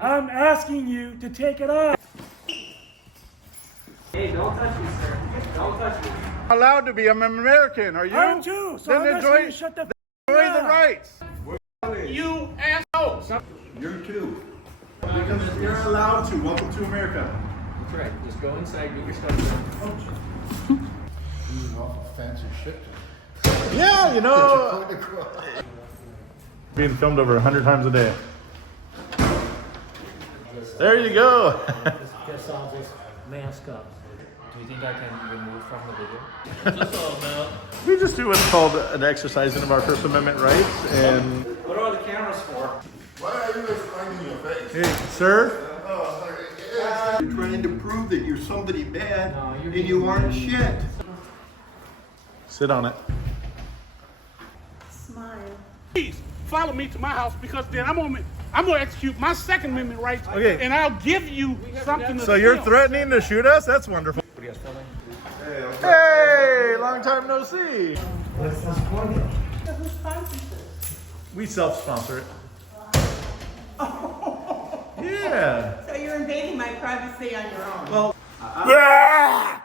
I'm asking you to take it off. Hey, don't touch me, sir. Don't touch me. Allowed to be. I'm an American. Are you? I'm too. So then I'm asking you to shut the enjoy the rights. You assholes! You too. Because you're allowed to. Welcome to America. That's right. Just go inside, get your stuff done. Fancy shit. Yeah, you know. Being filmed over 100 times a day. There you go. Guess I'll just mask up. Do you think I can remove from the video? Just all about. We just do what's called an exercising of our First Amendment rights. And What are the cameras for? Why are you explaining your face? hey, sir. You're trying to prove that you're somebody bad No, you're and you aren't shit. Sit on it. Smile. Please follow me to my house because then I'm gonna execute my Second Amendment rights. Okay. And I'll give you something to So you're film. threatening to shoot us? That's wonderful. What are you guys filming? Hey, long time no see. What's this formula? Who sponsors this? We self-sponsor it. Yeah. So you're invading my privacy on your own. Well,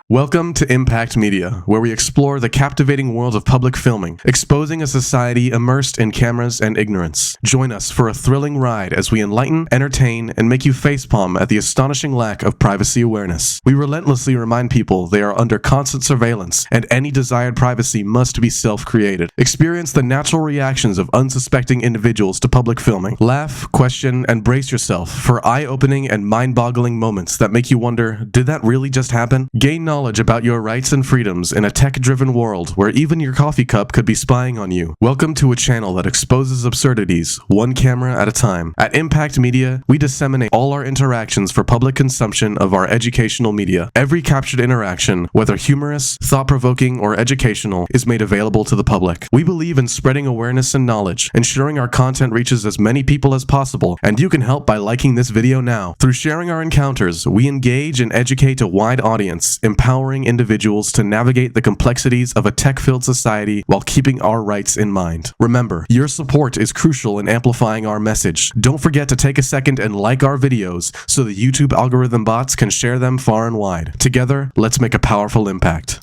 Welcome to Impact Media, where we explore the captivating world of public filming, exposing a society immersed in cameras and ignorance. Join us for a thrilling ride as we enlighten, entertain, and make you facepalm at the astonishing lack of privacy awareness. We relentlessly remind people they are under constant surveillance, and any desired privacy must be self-created. Experience the natural reactions of unsuspecting individuals to public filming. Laugh, question, and brace yourself for eye-opening and mind-boggling moments that make you wonder, did that really just happen? Gain knowledge about your rights and freedoms in a tech-driven world where even your coffee cup could be spying on you. Welcome to a channel that exposes absurdities, one camera at a time. At Impact Media, we disseminate all our interactions for public consumption of our educational media. Every captured interaction, whether humorous, thought-provoking, or educational, is made available to the public. We believe in spreading awareness and knowledge, ensuring our content reaches as many people as possible, and you can help by liking this video now. Through sharing our encounters, we engage and educate a wide audience, empowering individuals to navigate the complexities of a tech-filled society while keeping our rights in mind. Remember, your support is crucial in amplifying our message. Don't forget to take a second and like our videos so the YouTube algorithm bots can share them far and wide. Together, let's make a powerful impact.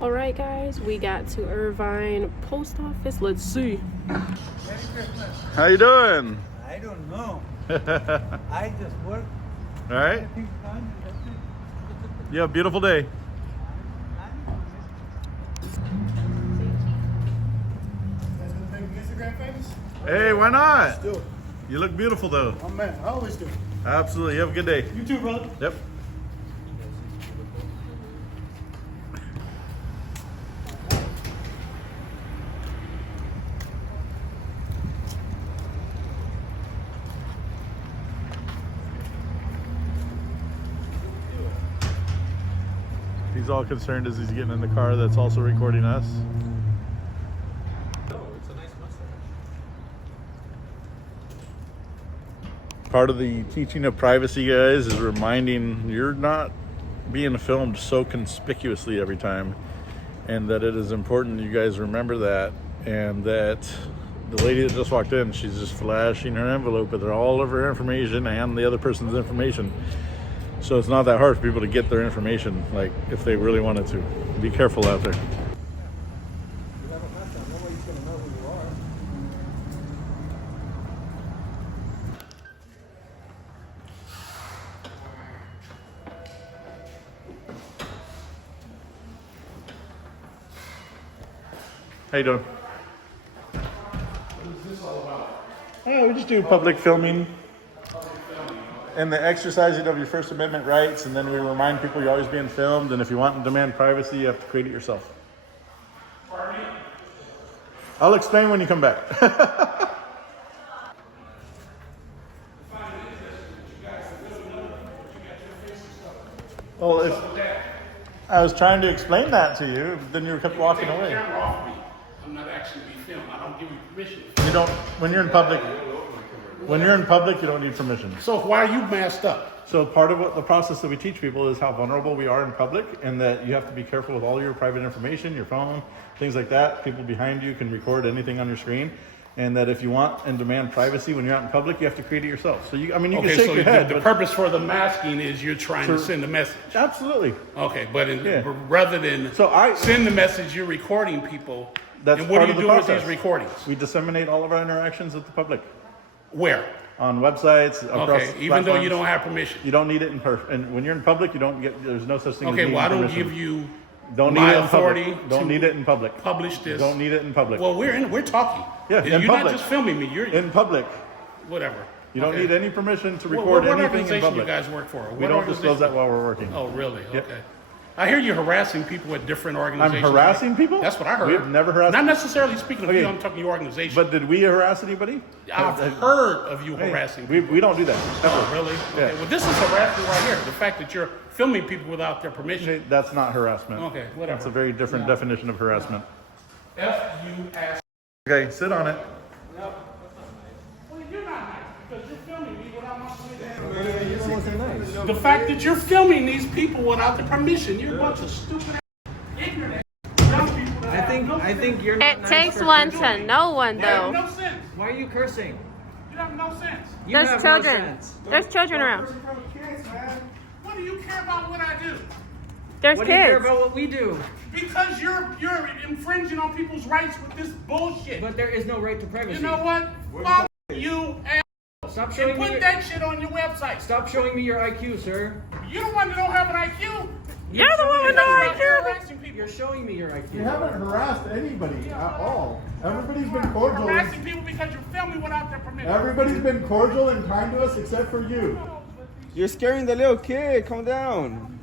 Alright guys, we got to Irvine Post Office. Let's see. how you doing? I don't know. I just work. All right. Everything's fine. That's it. You have a beautiful day. Hey, why not? Do it. You look beautiful though. Oh man, I always do. Absolutely. You have a good day. You too, brother. Yep. He's all concerned as he's getting in the car that's also recording us. It's a nice mustache. Part of the teaching of privacy, guys, is reminding you're not being filmed so conspicuously every time, and that it is important you guys remember that, and that the lady that just walked in, she's just flashing her envelope with all of her information and the other person's information. So it's not that hard for people to get their information, like if they really wanted to. Be careful out there. How you doing? What is this all about? We just do public filming and the exercising of your First Amendment rights, and then we remind people you're always being filmed, and if you want to demand privacy, you have to create it yourself. Pardon me? I'll explain when you come back. Well, if I was trying to explain that to you, then you kept walking Take the away. camera off me. I'm not actually being filmed. I don't give you permission. You don't, when you're in public, you don't need permission. So why are you masked up? So part of what the process that we teach people is how vulnerable we are in public, and that you have to be careful with all your private information, your phone, things like that. People behind you can record anything on your screen. and that if you want and demand privacy when you're out in public, you have to create it yourself. So you can Okay, shake so your head. the purpose for the masking is you're trying to send a message. Absolutely. Okay, but Yeah. rather than send the message, you're recording people. That's and what part do you of the do process. with these recordings? We disseminate all of our interactions with the public Where? on websites. Across Okay, even though you platforms. don't have permission. You don't need it in person. And when you're in public, you don't get. There's no such thing. Okay, as well, I don't permission. give you Don't need my it in authority public. Don't to need it in public. publish this. Don't need it in public. Well, we're talking. Yeah, in you're not public. just filming me. You're In public, whatever. you don't Okay. need any permission to What record anything in organization public. you guys work for? We What don't disclose that organization? while we're working. Oh, really? Yep. Okay. I hear you harassing people at different I'm organizations. harassing people? That's what I heard. We've never harassed. Not necessarily speaking of Okay. you. I'm talking your organization. But did we harass anybody? I've heard of you Hey, harassing we people. don't do that. Oh, really? Yeah. Okay. Well, this is harassment right here. The fact that you're filming people without their permission. Okay, that's not harassment. Okay, whatever. That's a very different definition of harassment. F-U-S. Okay, sit on it. Well, you're not nice because you're filming me without my permission. The fact that you're filming these people without the permission, you're a bunch of stupid, ignorant, young people. That I think you're not It nice takes for one cursing. to know one, You have though. no sense. Why are you cursing? You have no sense. You There's have children. No sense. There's children around. What do you care about what I do? There's What do you care kids. about what we do? Because you're infringing on people's rights with this bullshit. But there is no right to privacy. You know what? Fuck you and Stop showing and me. put Your, that shit on your website. stop showing me your IQ, sir. You're the one that don't have an IQ. You're the one with no You're IQ. harassing people. You're showing me your IQ. You haven't harassed anybody at all. Everybody's been You're cordial. harassing people because you're filming without their permission. Everybody's been cordial and kind to us except for you. You're scaring the little kid. Calm down.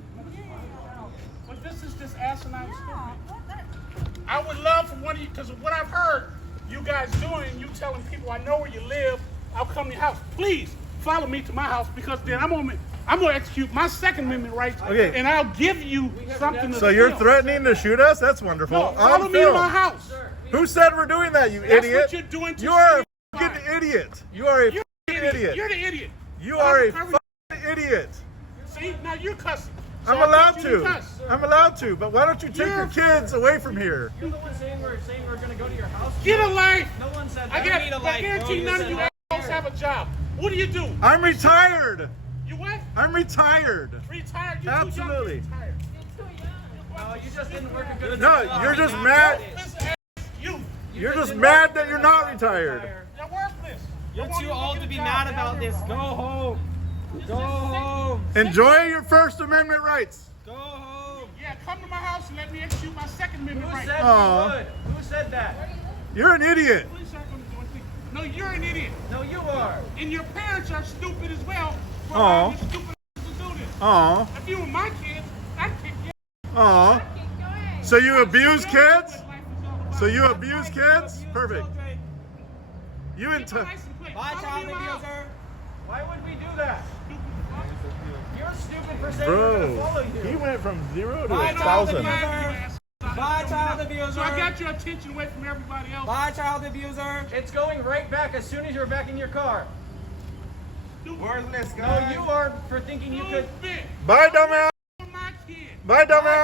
But this is just asinine stupid. I would love for one of you, because of what I've heard you guys doing, you telling people I know where you live, I'll come to your house. Please follow me to my house because then I'm gonna execute my Second Amendment rights, Okay. and I'll give you something to So you're film. threatening to shoot us? That's wonderful. No, follow me to my house. Who said we're doing that, you That's idiot? what you're doing to You are a city fucking crime. idiot. You are a You're fucking the idiot. You're the idiot. You are a Cover- fucking idiot. See, now you're cussing. So I'm I allowed want you to. cuss. I'm allowed to. But why don't you take You're- your kids away from here? You're the one saying we're gonna go to your house. Get a life. No one said I guarantee none of you assholes have a job. What do you do? I'm retired. You what? I'm retired. Retired? You're Absolutely. too young to retire. No, you just didn't work a good No, you're just mad. You. You're just mad that you're not retired. You're worthless. You're too old to be mad about this. Go home. Go home. Enjoy your First Amendment rights. Go home. Yeah, come to my house and let me execute my Second Amendment Who right. said Aw. you would? Who said that? You're an idiot. Police aren't going to do anything. No, you're an idiot. No, you are. And your parents are stupid as well. For Aw. allowing your stupid ass to do this. Aw. If you were my kids, I'd kick you. Aw. So you abuse kids? What life is all about. So you abuse kids? Perfect. You Keep and your license plate. Bye, Follow child me to my house. abuser. Why would we do that? You're stupid for saying we're bro, gonna follow he you. went from 0 to Bye, 1,000. Bye, child abuser. So I got your attention away from everybody else. Bye, child abuser. It's going right back as soon as you're back in your car. Worthless No, guy. you are for thinking you could. Stupid. Bye, dumbass. My kid. Bye, dumbass.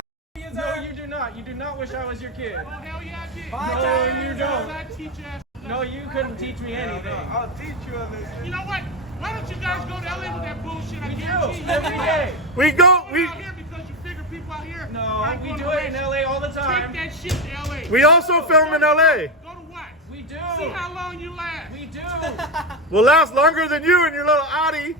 No, you do not. You do not wish I was your kid. Oh, hell yeah, I did. Bye, child You abuser. I teach you ass. No, you couldn't teach me anything. I'll teach you on this. You know what? Why don't you guys go to LA with that bullshit? I We guarantee do you. every day. We go. Out We here because you figure people out here. No, aren't we going do to it in race. LA all the Take time. that shit to LA. we also film in LA. Go to what? We do. See how long you last. We do. We'll last longer than you in your little Audi.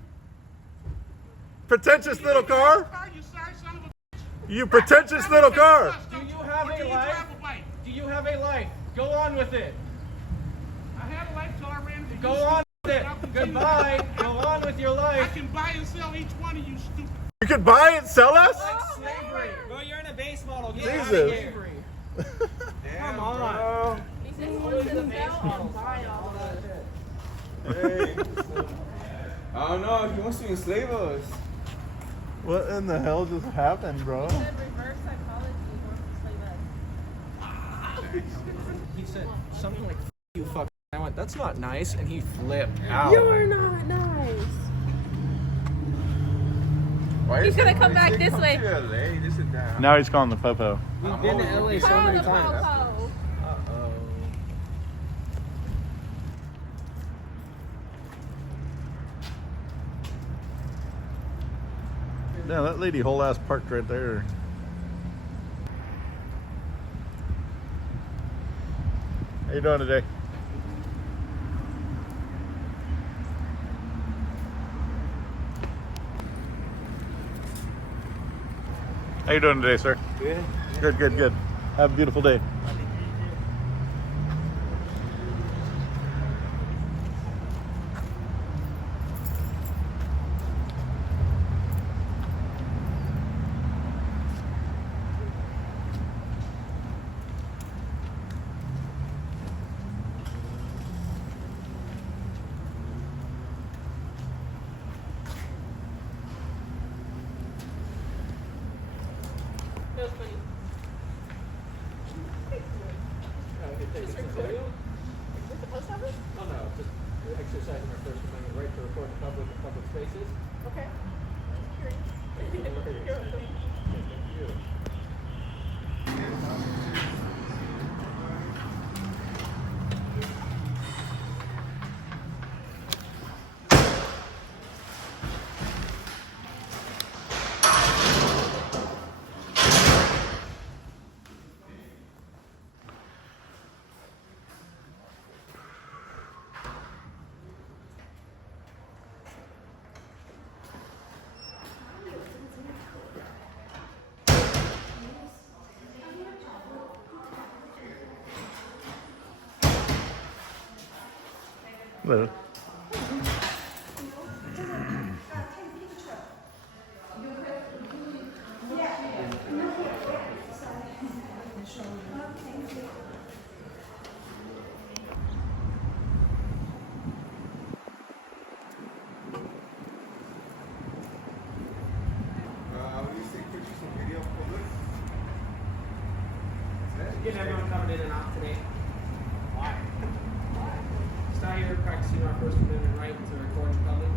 Pretentious little car. You sorry son of a You pretentious little car. Do you have Or do a you life? drive a bike? Do you have a life? Go on with it. I had a life till I ran into Go you on stupid. with it. I'll continue Goodbye. to- Go on with your I life. can buy and sell each one of you stupid. You could buy and sell us? Slavery. Bro, you're in a base model. Get Jesus. out of here. Come on. Bro. Hey. I don't know. He wants to enslave us. What in the hell just happened, bro? He said something like, you fuck. I went, that's not nice. And he flipped out. You're not nice. Why He's is gonna everybody come back saying this come way. to LA? This and that. Now he's calling the popo. We've been to LA so Call many the times. popo. Uh-oh. Yeah, that lady whole ass parked right there. How you doing today? How you doing today, sir? Good. Good, good, good. Have a beautiful day. That was funny. Is her recording? With the post office? Oh no, just exercising our First Amendment right to record in public spaces. Okay. Curious. Hello. What do you think? Pictures and video public? Getting everyone coming in and out today. Why? Just out here practicing our First Amendment right to record in public.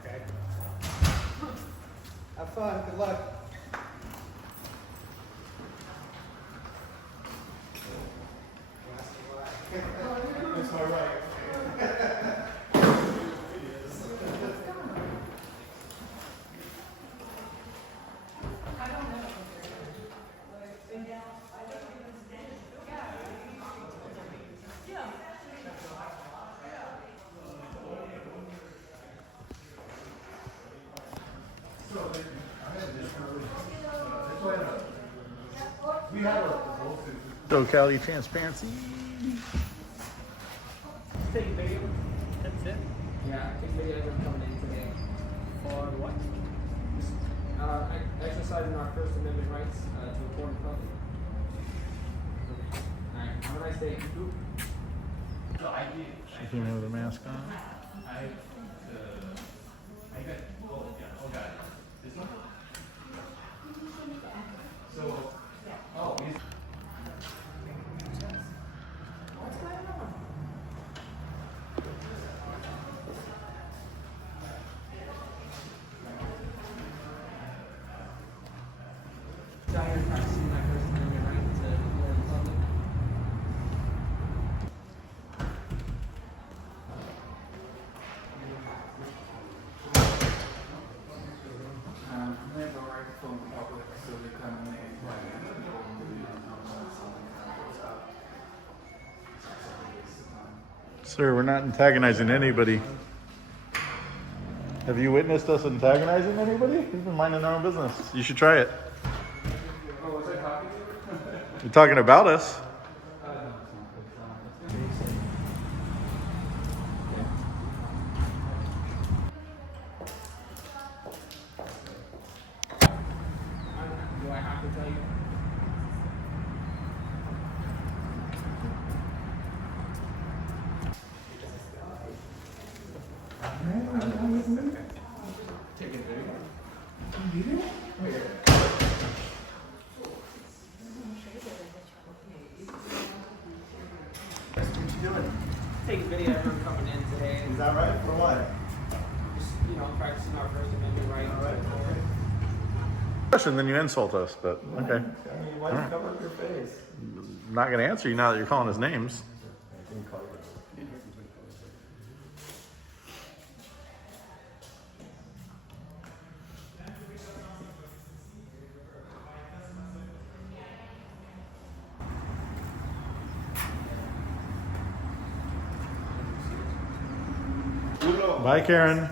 Okay. Have fun. Good luck. That's all right. So Cali transparency. Take a video. That's it. Yeah, take a video of everyone coming in today. For what? Exercising our First Amendment rights to record in public. Alright, have a nice day. She came in with a mask on. Out here practicing my First Amendment right to record in public. Sir, we're not antagonizing anybody. Have you witnessed us antagonizing anybody? We've been minding our own business. You should try it. You're talking about us. Do I have to tell you? Taking video of everyone coming in today. Is that right? For what? Just, practicing our First Amendment right to record. Question, then you insult us, but okay. I mean, why do you cover up your face? I'm not gonna answer you now that you're calling us names. I didn't call you. Bye, Karen.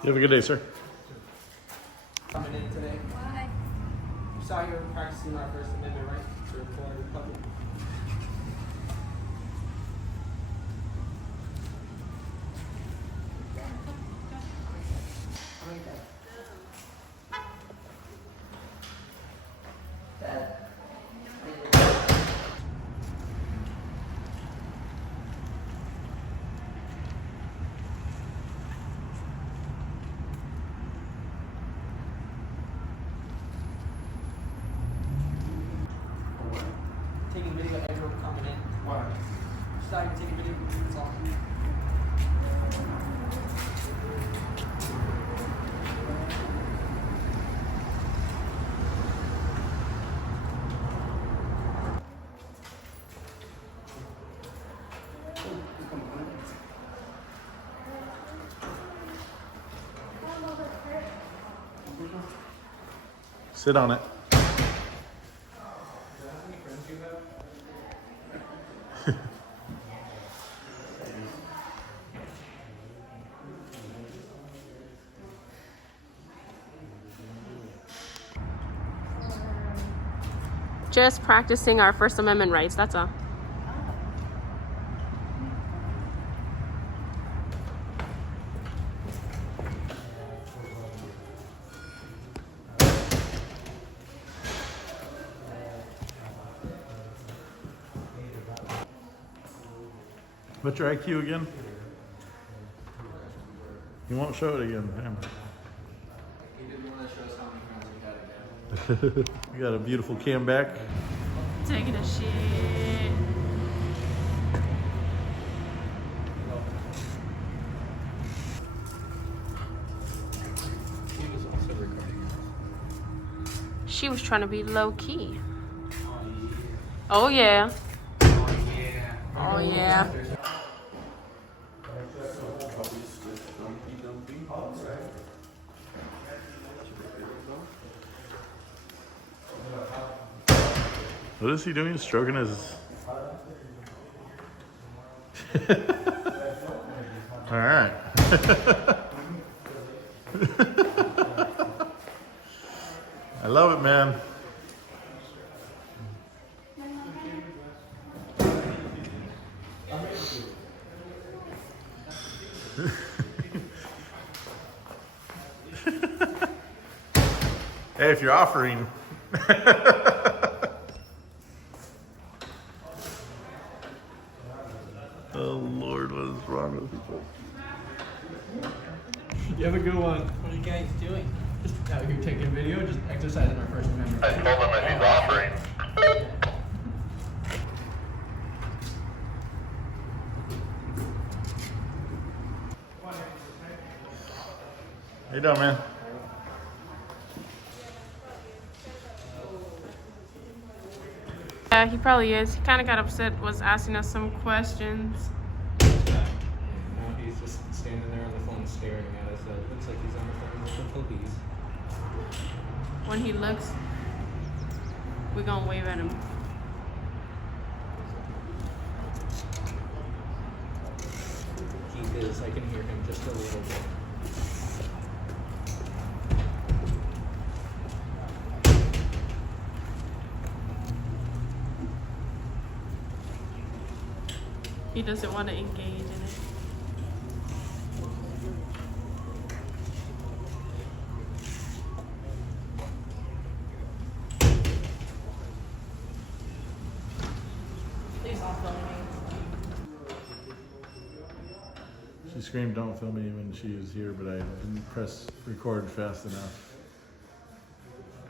You have a good day, sir. Coming in today. Why? You saw you were practicing our First Amendment right to record the public. Taking video of everyone coming in. Why? Just thought you'd take a video of you talking. Sit on it. Just practicing our First Amendment rights, that's all. What's your IQ again? You won't show it again. Damn. He didn't want to show us how many friends we had again. You got a beautiful cam back. Taking a shit. He was also recording us. She was trying to be low key. Oh yeah. Oh yeah. What is he doing? Stroking his. All right. I love it, man. Hey, if you're offering. Oh Lord, what is wrong with people? You have a good one. What are you guys doing? Just out here taking a video, just exercising our First Amendment. I told him that he's offering. How you doing, man? Yeah, he probably is. He kind of got upset, was asking us some questions. Now he's just standing there on the phone staring at us. It looks like he's on the phone with the police. When he looks, we're gonna wave at him. He is. I can hear him just a little bit. He doesn't want to engage in it. screamed, "Don't film me," when she was here, but I didn't press record fast enough.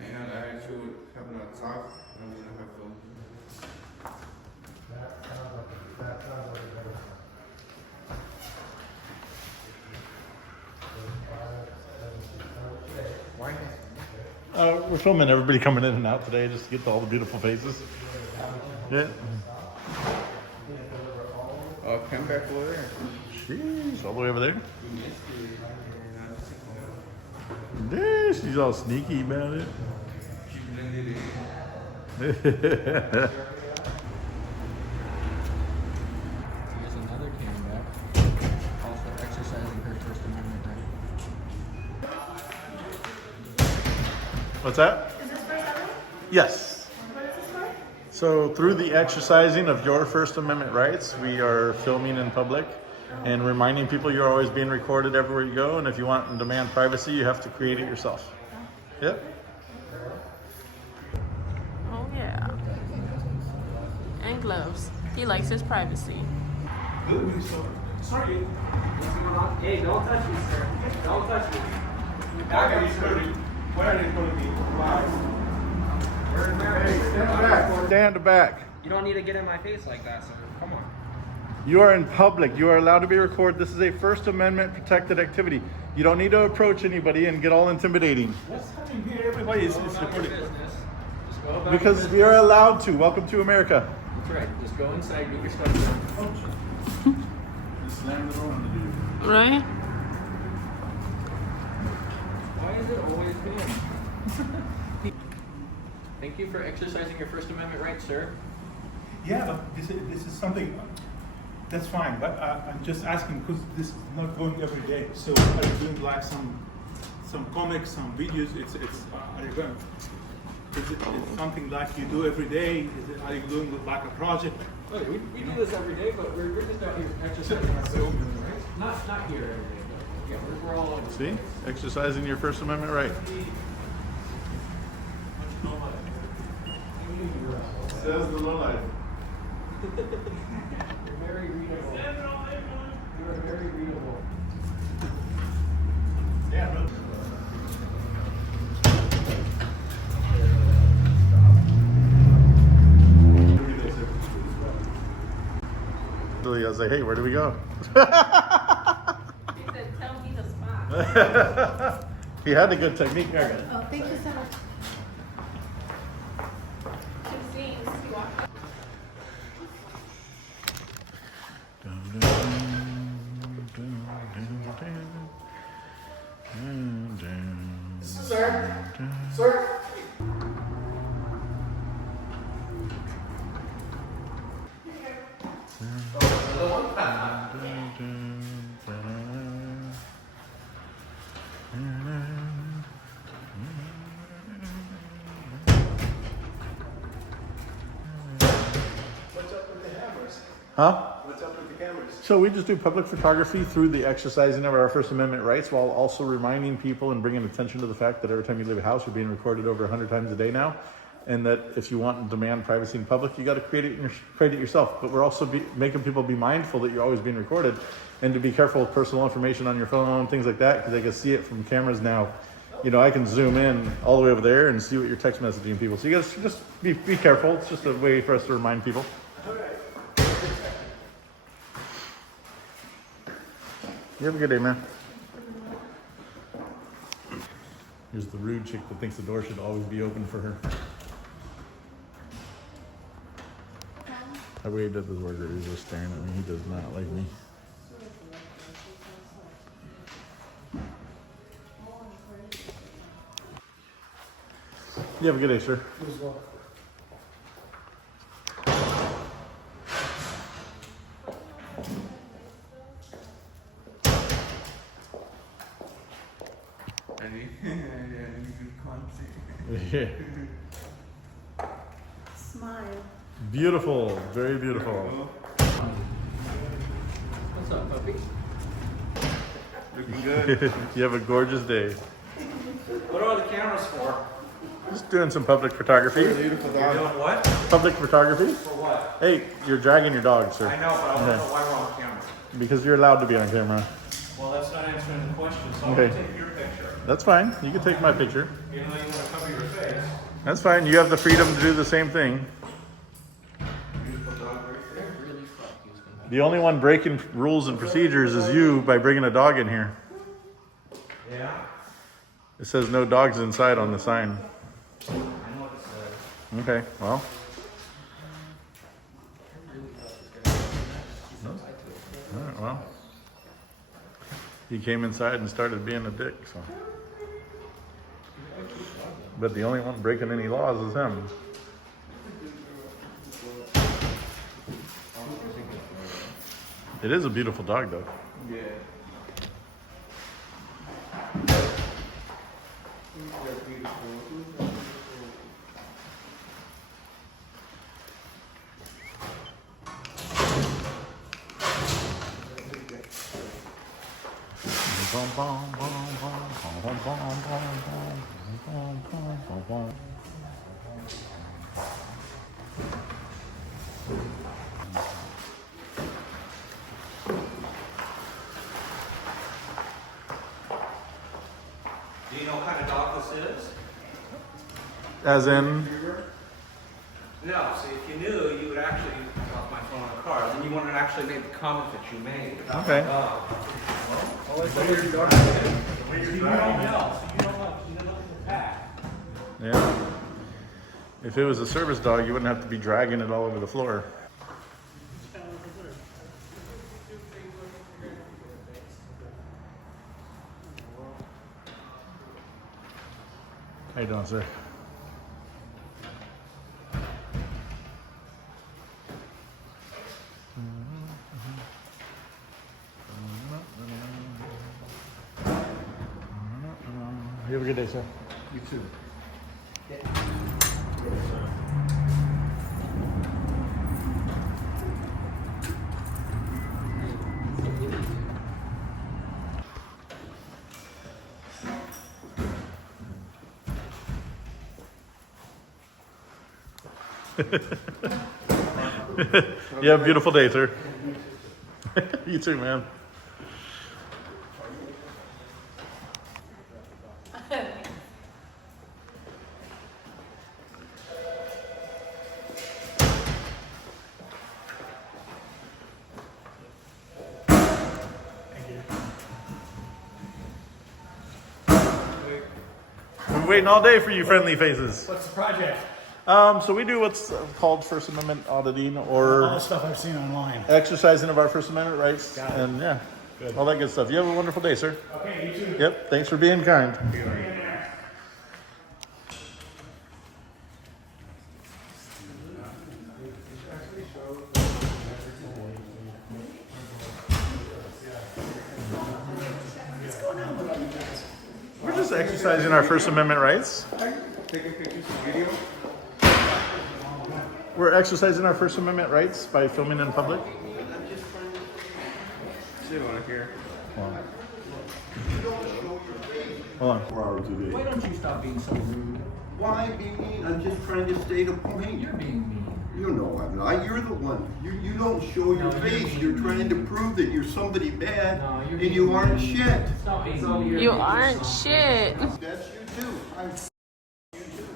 And I should have not talked. I would have filmed. We're filming everybody coming in and out today just to get to all the beautiful faces. Yeah. Oh, come back over there. Sheesh, all the way over there. Yeah, she's all sneaky about it. She blended in. Here's another came back. Also exercising her First Amendment right. What's that? Is this First Amendment? Yes. What is this for? So through the exercising of your First Amendment rights, we are filming in public and reminding people you're always being recorded everywhere you go, and if you want and demand privacy, you have to create it yourself. Yep. Oh yeah. And gloves. He likes his privacy. Sorry. Hey, don't touch me, sir. Don't touch me. Where are they putting me? We're in America. Stand back. You don't need to get in my face like that, sir. Come on. You are in public. You are allowed to be recorded. This is a First Amendment protected activity. You don't need to approach anybody and get all intimidating. What's happening here? Everybody is recording. Business. Just go about Because your we are allowed to. Welcome to America. That's right. Just go inside, get your stuff done. Just slam the door on the dude. Right? Why is it always him? Thank you for exercising your First Amendment rights, sir. Yeah, but this is something, that's fine, but I'm just asking because this is not going every day. So are you doing like some comics, some videos? Are you going? Is it something like you do every day? Are you doing like a project? Look, we do this every day, but we're just out here exercising our First Amendment rights. Not here every day, but yeah, we're all over. See? Exercising your First Amendment right. Says the lowlife. You're very readable. You are very readable. Yeah, but I was like, hey, where do we go? He said, tell me the spot. He had a good technique. There you go. Oh, thank you so much. Two scenes. You walked up. Sir. What's up with the hammers? Huh? What's up with the cameras? So we just do public photography through the exercising of our First Amendment rights, while also reminding people and bringing attention to the fact that every time you leave a house, you're being recorded over 100 times a day now, and that if you want and demand privacy in public, you got to create it yourself. But we're also making people be mindful that you're always being recorded, and to be careful with personal information on your phone and things like that, because they can see it from cameras now. You know, I can zoom in all the way over there and see what you're text messaging people. So you guys just be careful. It's just a way for us to remind people. You have a good day, man. Here's the rude chick that thinks the door should always be open for her. I waved at the worker. He's just staring at me. He does not like me. You have a good day, sir. You as well. Yeah. Smile. Beautiful. Very beautiful. What's up, puppy? Looking good. You have a gorgeous day. What are all the cameras for? Just doing some public photography. Beautiful You're dog. doing what? Public photography. For what? Hey, you're dragging your dog, sir. I know, but I want to Yeah. know why we're on camera. Because you're allowed to be on camera. Well, that's not answering the question, so I'm Okay. gonna take your picture. That's fine. You can take my picture. Even though you wanna cover your face. That's fine. You have the freedom to do the same thing. The only one breaking rules and procedures is you by bringing a dog in here. Yeah? It says no dogs inside on the sign. I know what it says. Okay, well. All right, well. He came inside and started being a dick, so. But the only one breaking any laws is him. It is a beautiful dog, though. Yeah. Do you know what kind of dog this is? As in, No, see, if you knew, you would actually drop my phone on the car. Then you wouldn't actually make the comment that you made about Okay. the dog. You don't know, so you don't know. You don't look at the pack. yeah. If it was a service dog, you wouldn't have to be dragging it all over the floor. How you doing, sir? You have a good day, sir. You too. You have a beautiful day, sir. You too, man. We're waiting all day for you friendly faces. What's the project? So we do what's called First Amendment auditing or All the stuff I've seen online. exercising of our First Amendment rights. Got it. And yeah, Good. all that good stuff. You have a wonderful day, sir. Okay, you too. Yep, thanks for being kind. We're just exercising our First Amendment rights. Taking pictures of video? We're exercising our First Amendment rights by filming in public. Sit on it here. Hold on. 4 hours a day. Why don't you stop being so rude? Why be mean? I'm just trying to state a point. You're being mean. You know I'm not. You're the one. You don't show your No, you're face. being You're mean. trying to prove that you're somebody bad No, you're and being you aren't mean. shit. Stop being mean. You aren't shit. That's you too. I'm you too.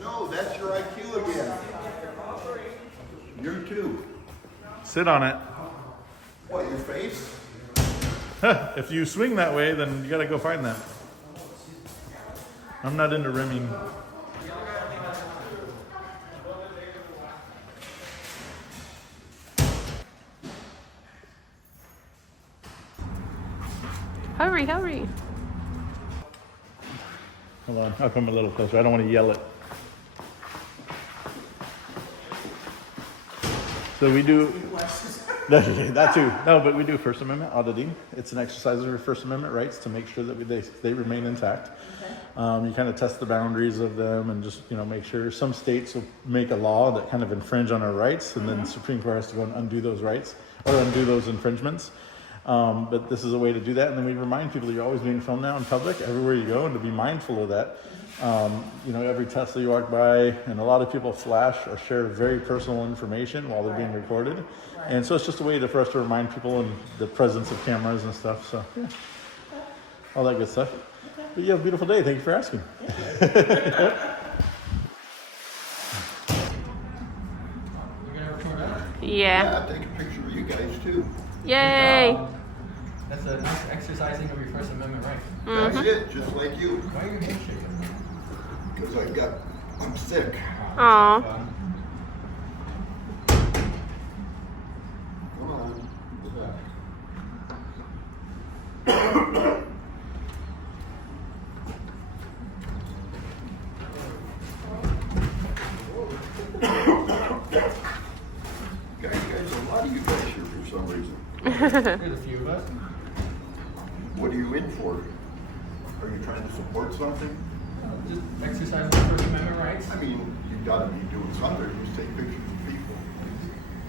No, that's your IQ again. You're too. Sit on it. What, your face? If you swing that way, then you gotta go find that. I'm not into rimming. Hurry, hurry. Hold on, I'll come a little closer. I don't want to yell it. So we do that too. No, but we do First Amendment auditing. It's an exercise of your First Amendment rights to make sure that they remain intact. You kind of test the boundaries of them and just make sure. Some states will make a law that kind of infringe on our rights, and then the Supreme Court has to go and undo those rights or undo those infringements. But this is a way to do that. And then we remind people that you're always being filmed now in public, everywhere you go, and to be mindful of that. You know, every Tesla you walk by, and a lot of people flash or share very personal information while they're being recorded. And so it's just a way for us to remind people in the presence of cameras and stuff. So, yeah, all that good stuff. But you have a beautiful day. Thank you for asking. Yeah. I'll take a picture of you guys too. Yay. That's a nice exercising of your First Amendment right. That's it, just like you. Why are your hands shaking? Because I'm sick. Aw. Come on. Guys, a lot of you guys here for some reason. There's a few of us. What are you in for? Are you trying to support something? Just exercising the First Amendment rights. I mean, you gotta be doing something. Just take pictures of people.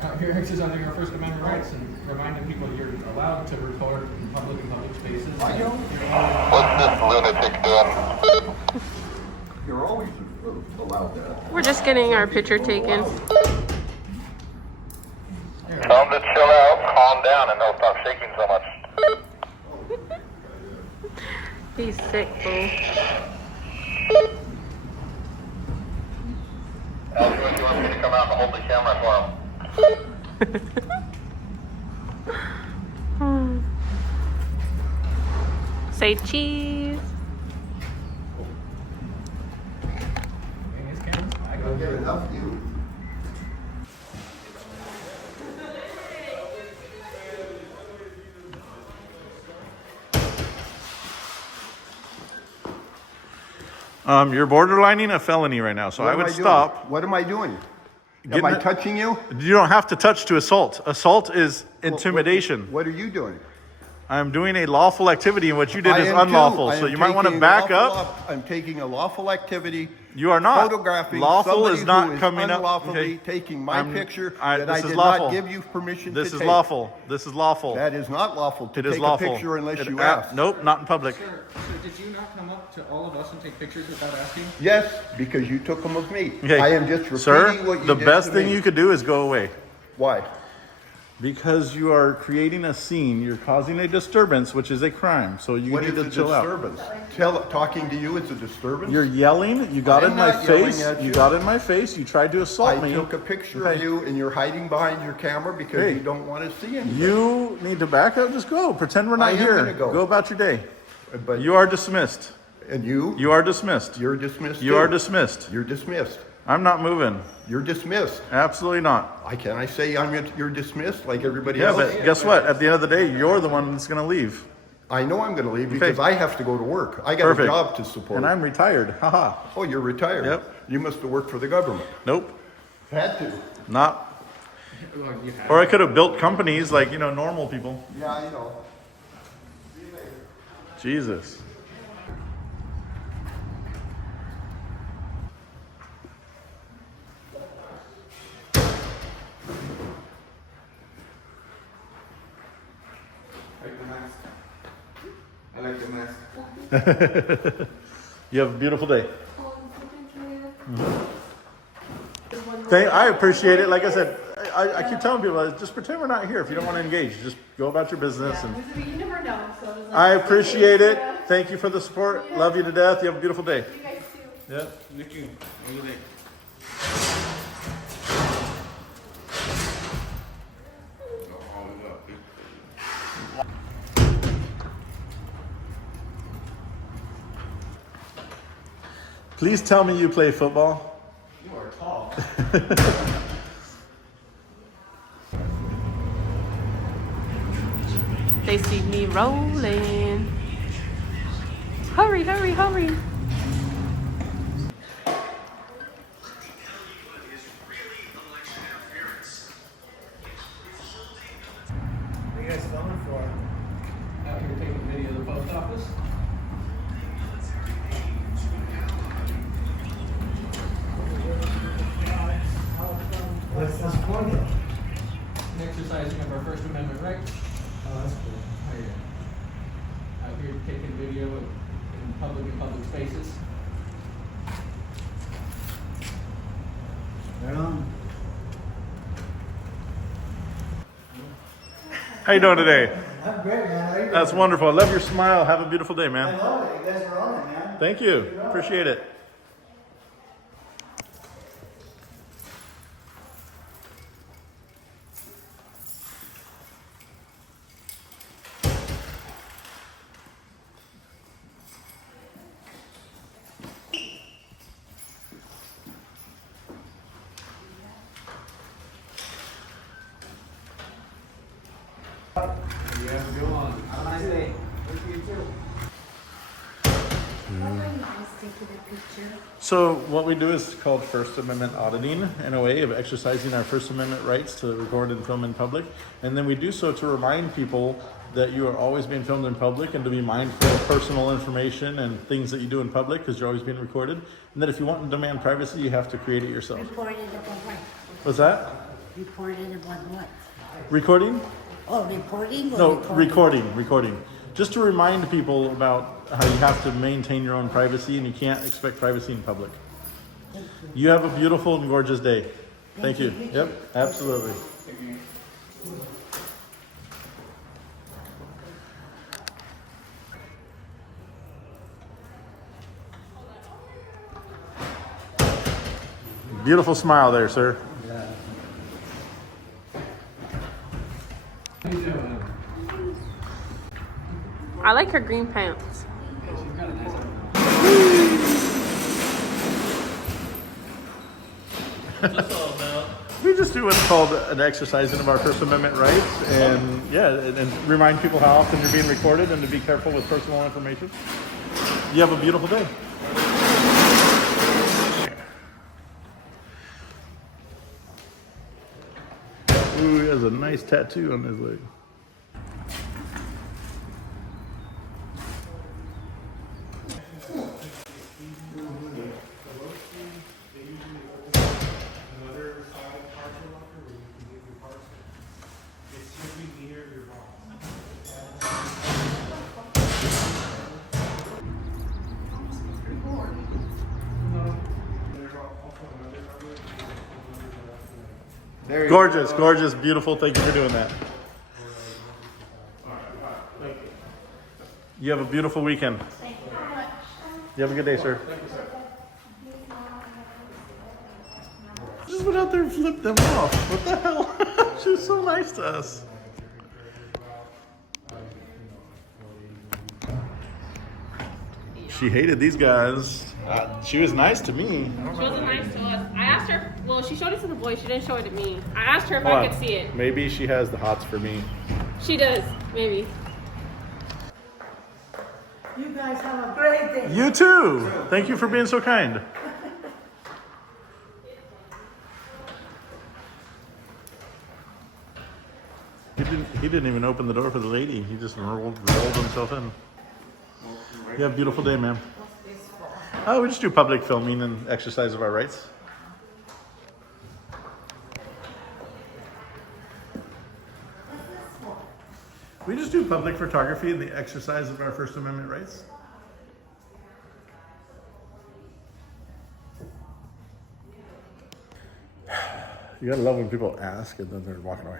Out here exercising our First Amendment rights and reminding people you're allowed to record in public spaces. I know. What's this lunatic doing? You're always allowed that. We're just getting our picture taken. Tell them to chill out, calm down, and they'll stop shaking so much. He's sick, boo. Alfred, you want me to come out and hold the camera for him? Say cheese. I don't get enough of you. You're borderlining a felony right now, so I would stop. What am I doing? Am I touching you? You don't have to touch to assault. Assault is intimidation. What are you doing? I'm doing a lawful activity, and what you did is unlawful. So you might want to back up. I'm taking a lawful activity. You are not. Photographing Lawful somebody is not who is coming up. unlawfully taking my picture that I this is did lawful. not give you permission to take. This is lawful. This is lawful. That is not lawful to It is take lawful. a picture unless you ask. ask. Nope, not in public. Sir, did you not come up to all of us and take pictures without asking? Yes, because you took them of me. Okay. I am just repeating Sir, what you the did best to thing me. you could do is go away. Why? Because you are creating a scene. You're causing a disturbance, which is a crime. So you What need is to a chill out. disturbance? Talking to you is a disturbance? You're yelling. You got I'm in my not yelling face. at You you. got in my face. You tried to assault I me. took a picture of you and you're hiding behind your camera because Hey. you don't want to see anything. You need to back up. Just go. Pretend we're not I am here. gonna go. About your day. But You are dismissed. and you? You are dismissed. You're dismissed. You too. are dismissed. You're dismissed. I'm not moving. You're dismissed. Absolutely not. Can I say you're dismissed like everybody Yeah, else? but guess what? At the end of the day, you're the one that's going to leave. I know I'm going to leave because I have to go to work. I got Perfect. a job to support. And I'm retired. Haha. Oh, you're retired. Yep. You must have worked for the government. Nope. Had to. Not. Well, you have. Or I could have built companies like, normal people. Yeah, I know. Jesus. I like the mask. You have a beautiful day. I appreciate it. Like I said, I keep telling people, just pretend we're not here. If you don't want to engage, just go about your business. And You never know. So it was like, I appreciate it. Thank you for the support. Love you to death. You have a beautiful day. You guys too. Yeah. Thank you. Have a good day. Please tell me you play football. You are tall. They see me rolling. Hurry, hurry, hurry. What are you guys filming for? Out here taking a video of the post office. What's this for? Exercising of our First Amendment rights. Oh, that's cool. public spaces. Right on. How you doing today? I'm great, man. How you doing? That's wonderful. I love your smile. Have a beautiful day, I man. love it. You guys are on it, man. Thank you. Appreciate it. You have a good one. Have a nice day. Thank you too. So what we do is called First Amendment auditing, in a way of exercising our First Amendment rights to record and film in public. And then we do so to remind people that you are always being filmed in public and to be mindful of personal information and things that you do in public because you're always being recorded. And that if you want to demand privacy, you have to create it yourself. Reported about what? What's that? Reported about what? Recording? Oh, reporting? Or No, recording. Just to remind people about how you have to maintain your own privacy and you can't expect privacy in public. You have a beautiful and gorgeous day. Thank you. Yep, absolutely. Beautiful smile there, sir. How you doing? I like her green pants. She's got a nice We just do what's called an exercising of our First Amendment rights, and and remind people how often you're being recorded and to be careful with personal information. You have a beautiful day. Ooh, he has a nice tattoo on his leg. Gorgeous, gorgeous, beautiful. Thank you for doing that. You have a beautiful weekend. Thank you very much. You have a good day, sir. Just went out there and flipped them off. What the hell? She was so nice to us. She hated these guys. She was nice to me. She wasn't nice to us. I asked her, well, she showed it to the boys. She didn't show it to me. I asked her if I could see it. Maybe she has the hots for me. She does, maybe. You guys have a great day. You too. Thank you for being so kind. He didn't even open the door for the lady. He just rolled himself in. You have a beautiful day, ma'am. Oh, we just do public filming and exercise of our rights. We just do public photography and the exercise of our First Amendment rights. You gotta love when people ask and then they're walking away.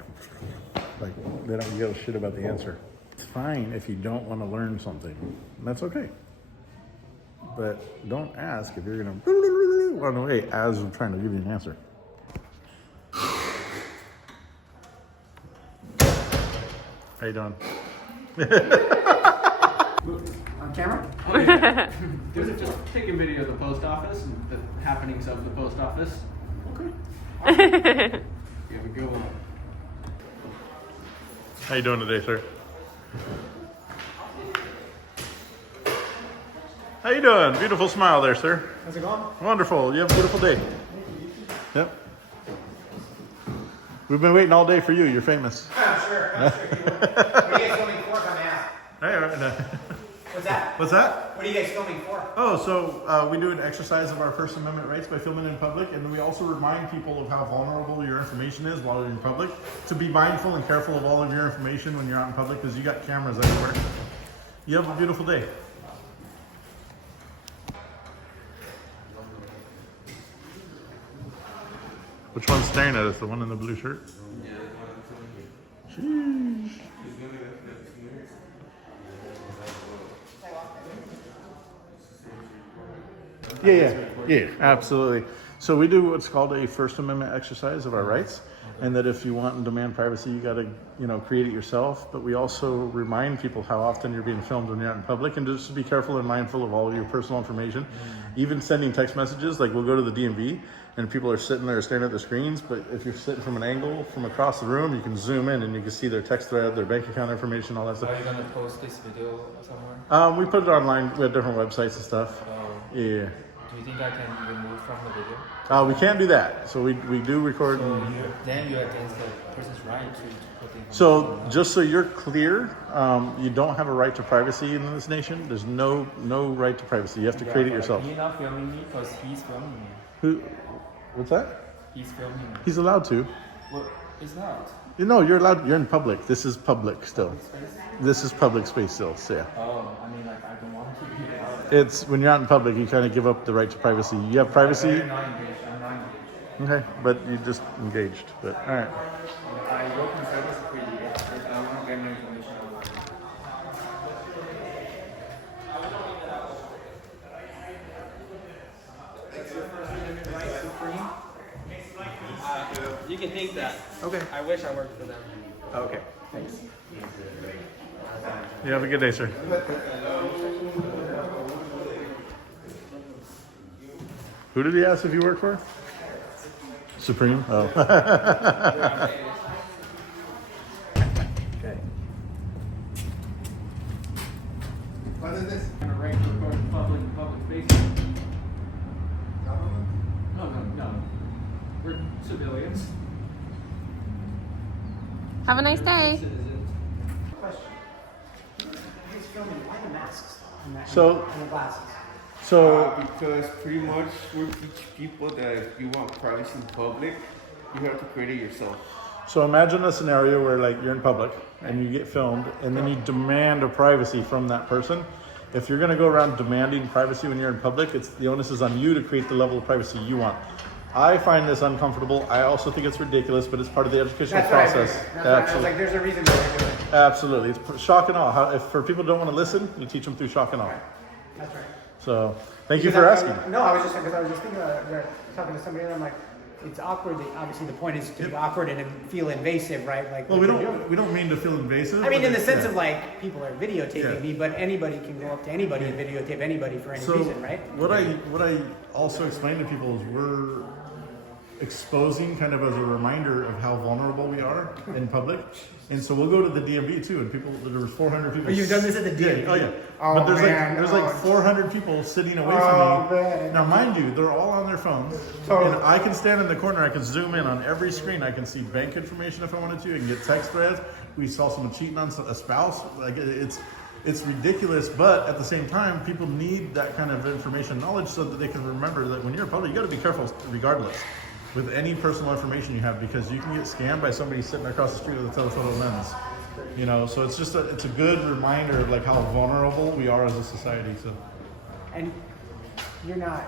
Like, they don't give a shit about the answer. It's fine if you don't want to learn something. That's okay. But don't ask if you're gonna run away as I'm trying to give you an answer. How you doing? On camera? Oh, yeah. Just take a video of the post office and the happenings of the post office. Okay. You have a good one. How you doing today, sir? How you doing? Beautiful smile there, sir. How's it going? Wonderful. You have a beautiful day. Yep. We've been waiting all day for you. You're famous. I'm sure. What are you guys filming for, if I may ask? Hey, all right. What's that? What's that? What are you guys filming for? Oh, so we do an exercise of our First Amendment rights by filming in public, and then we also remind people of how vulnerable your information is while you're in public, to be mindful and careful of all of your information when you're out in public, because you got cameras everywhere. You have a beautiful day. Which one's staring at us? The one in the blue shirt? Sheesh. Yeah, absolutely. So we do what's called a First Amendment exercise of our rights, and that if you want and demand privacy, you got to, create it yourself. But we also remind people how often you're being filmed when you're out in public, and just to be careful and mindful of all your personal information. Even sending text messages, like we'll go to the DMV, and people are sitting there staring at the screens. But if you're sitting from an angle from across the room, you can zoom in and you can see their text thread, their bank account information, all that stuff. Are you gonna post this video somewhere? We put it online. We have different websites and stuff. Yeah. Do you think I can remove from the video? We can't do that. So we do record. So then you're against the person's right to put the information. So just so you're clear, you don't have a right to privacy in this nation. There's no right to privacy. You have to create it yourself. He's not filming me because he's filming me. Who? What's that? He's filming me. He's allowed to. Well, it's not. You're allowed. You're in public. This is public still. This is public space still. So yeah. Oh, I mean, like I don't want to be out. It's when you're out in public, you kind of give up the right to privacy. You have privacy. I'm not engaged. Okay, but you just engaged. But all right. I work in cybersecurity. If I want to get my information online. You can think that. Okay. I wish I worked for them. Okay. Thanks. You have a good day, sir. Who did he ask if you work for? Supreme? Oh. Okay. What is this? I'm gonna rank record public spaces. Government? No. We're civilians. Have a nice day. Question. He's filming. Why the masks? And the glasses. So Because pretty much we teach people that if you want privacy in public, you have to create it yourself. So imagine a scenario where like you're in public and you get filmed and then you demand a privacy from that person. If you're gonna go around demanding privacy when you're in public, the onus is on you to create the level of privacy you want. I find this uncomfortable. I also think it's ridiculous, but it's part of the educational process. That's like there's a reason why we're doing it. Absolutely. It's shock and awe. If for people who don't want to listen, you teach them through shock and awe. That's right. So thank you for asking. No, I was just thinking talking to somebody and I'm like, it's awkward. Obviously, the point is to be awkward and feel invasive, right? Like, Well, we don't mean to feel invasive. I mean, in the sense yeah. of like people are videotaping me, but anybody can go up to anybody and videotape anybody for any reason, right? What I also explain to people is we're exposing kind of as a reminder of how vulnerable we are in public. And so we'll go to the DMV too, and there was 400 people. Oh, you've done this at the DMV? Yeah, oh yeah. Oh, but there's man. like 400 people sitting away from me. Man. Now, mind you, they're all on their phones, and I can stand in the corner. I can zoom in on every screen. I can see bank information if I wanted to. I can get text threads. We saw someone cheating on a spouse. Like it's ridiculous, but at the same time, people need that kind of information and knowledge so that they can remember that when you're in public, you got to be careful regardless with any personal information you have, because you can get scammed by somebody sitting across the street with a telephoto lens. So it's just it's a good reminder of like how vulnerable we are as a society. So, And you're not,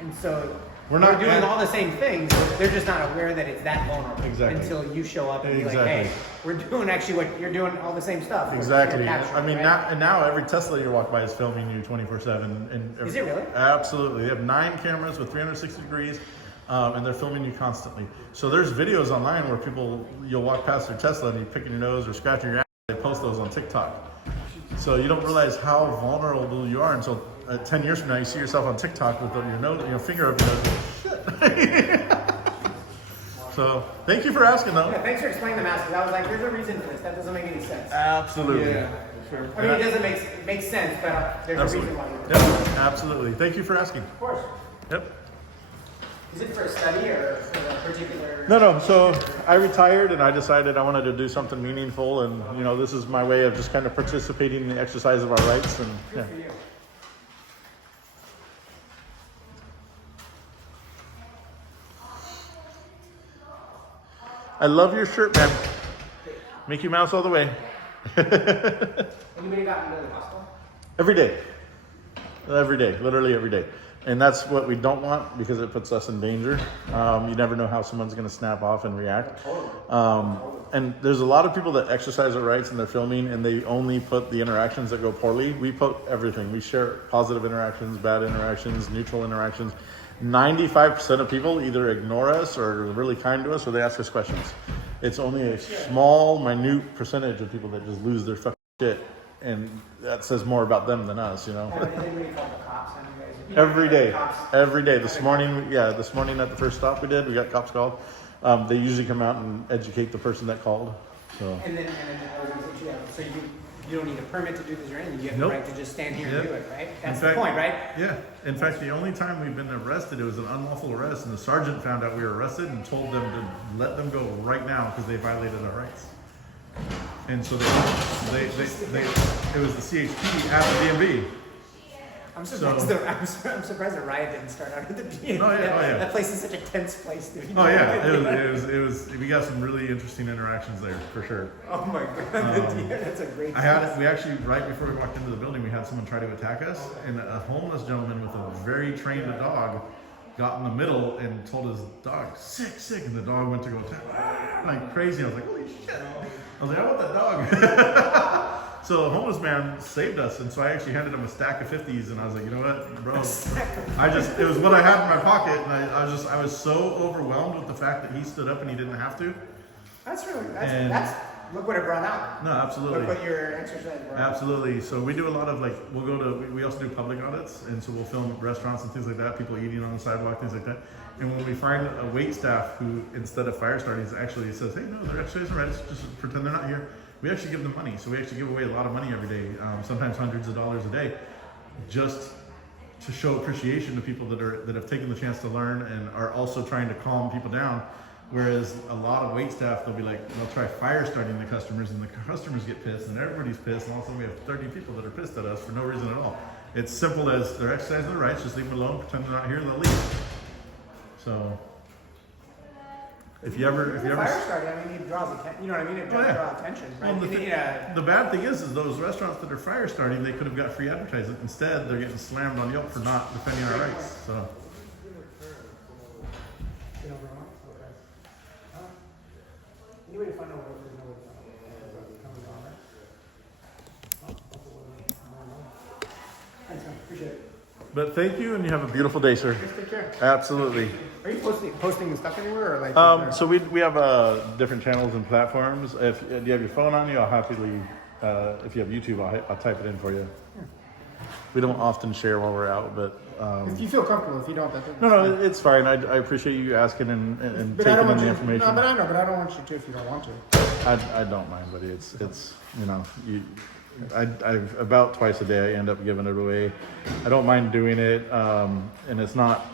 and so We're not doing at- all the same things. They're just not aware that it's that vulnerable until you show up and be like, Exactly. hey, we're doing actually what you're doing, all the same stuff. Exactly. You're capturing, I mean, right? now every Tesla you walk by is filming you 24/7. And Is it really? Absolutely. They have 9 cameras with 360 degrees, and they're filming you constantly. So there's videos online where you'll walk past their Tesla and you're picking your nose or scratching your ass. They post those on TikTok. So you don't realize how vulnerable you are until 10 years from now you see yourself on TikTok with your finger up your nose. Shit. So thank you for asking though. Yeah, thanks for explaining the mask. I was like, there's a reason for this. That doesn't make any sense. Absolutely. Yeah, sure. I mean, it doesn't make sense, but there's Absolutely. a reason why. Yep, absolutely. Thank you for asking. Of course. Yep. Is it for a study or for a particular? No. So I retired and I decided I wanted to do something meaningful, and this is my way of just kind of participating in the exercise of our rights. And Good for you. I love your shirt, man. Mickey Mouse all the way. Anybody got into the hospital? Every day, literally every day. And that's what we don't want because it puts us in danger. You never know how someone's going to snap off and react. And there's a lot of people that exercise their rights and they're filming and they only put the interactions that go poorly. We put everything. We share positive interactions, bad interactions, neutral interactions. 95% of people either ignore us or are really kind to us or they ask us questions. It's only a small, minute percentage of people that just lose their fucking shit. And that says more about them than us, you know. Every day. This morning at the first stop we did, we got cops called. They usually come out and educate the person that called. So. And then so you don't need a permit to do this or anything. You have the right to just stand here and do it, right? That's the point, right? Yeah. In fact, the only time we've been arrested, it was an unlawful arrest, and the sergeant found out we were arrested and told them to let them go right now because they violated our rights. And so it was the CHP at the DMV. I'm surprised the riot didn't start out at the beginning. That place is such a tense place. Dude. It was. We got some really interesting interactions there for sure. Oh my god, that's a great. We actually right before we walked into the building, we had someone try to attack us, and a homeless gentleman with a very trained dog got in the middle and told his dog sick, and the dog went to go attack like crazy. I was like, holy shit! I was like, I want that dog. So the homeless man saved us, and so I actually handed him a stack of 50s, and I was like, you know what, bro? It was what I had in my pocket, and I was so overwhelmed with the fact that he stood up and he didn't have to. That's look what it brought out. No, absolutely. Look what your exercise brought out. Absolutely. So we do a lot of we also do public audits, and so we'll film restaurants and things like that, people eating on the sidewalk, things like that. And when we find a wait staff who, instead of fire starting, actually says, hey, no, they're exercising rights, just pretend they're not here. We actually give them money. So we actually give away a lot of money every day, sometimes hundreds of dollars a day, just to show appreciation to people that have taken the chance to learn and are also trying to calm people down. Whereas a lot of wait staff, they'll try fire starting the customers, and the customers get pissed, and everybody's pissed, and all of a sudden we have 30 people that are pissed at us for no reason at all. It's simple as they're exercising their rights, just leave them alone, pretend they're not here, they'll leave. So. If you ever fire starting, I mean, it draws attention. You know what I mean? It does draw attention, right? Well, the bad thing is those restaurants that are fire starting, they could have got free advertising. Instead, they're getting slammed on Yelp for not defending our rights. So. Appreciate it. But thank you, and you have a beautiful day, sir. Take care. Absolutely. Are you posting stuff anywhere, or So we have different channels and platforms. If do you have your phone on you, I'll happily. If you have YouTube, I'll type it in for you. Yeah. We don't often share while we're out, but if you feel comfortable, if you don't, that's no, it's fine. I appreciate you asking and taking in the information. No, but I don't want you to if you don't want to. I don't mind, buddy. It's I about twice a day I end up giving it away. I don't mind doing it, and it's not,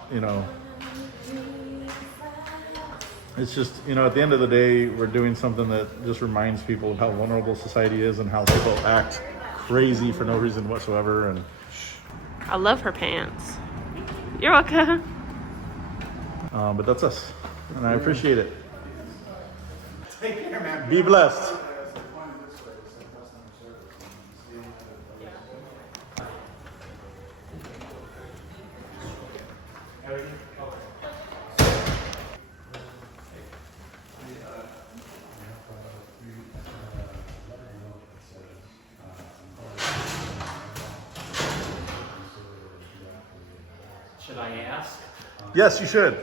it's just, at the end of the day, we're doing something that just reminds people of how vulnerable society is and how people act crazy for no reason whatsoever. And I love her pants. You're welcome. But that's us, and I appreciate it. Take care, man. Be blessed. Should I ask? Yes, you should.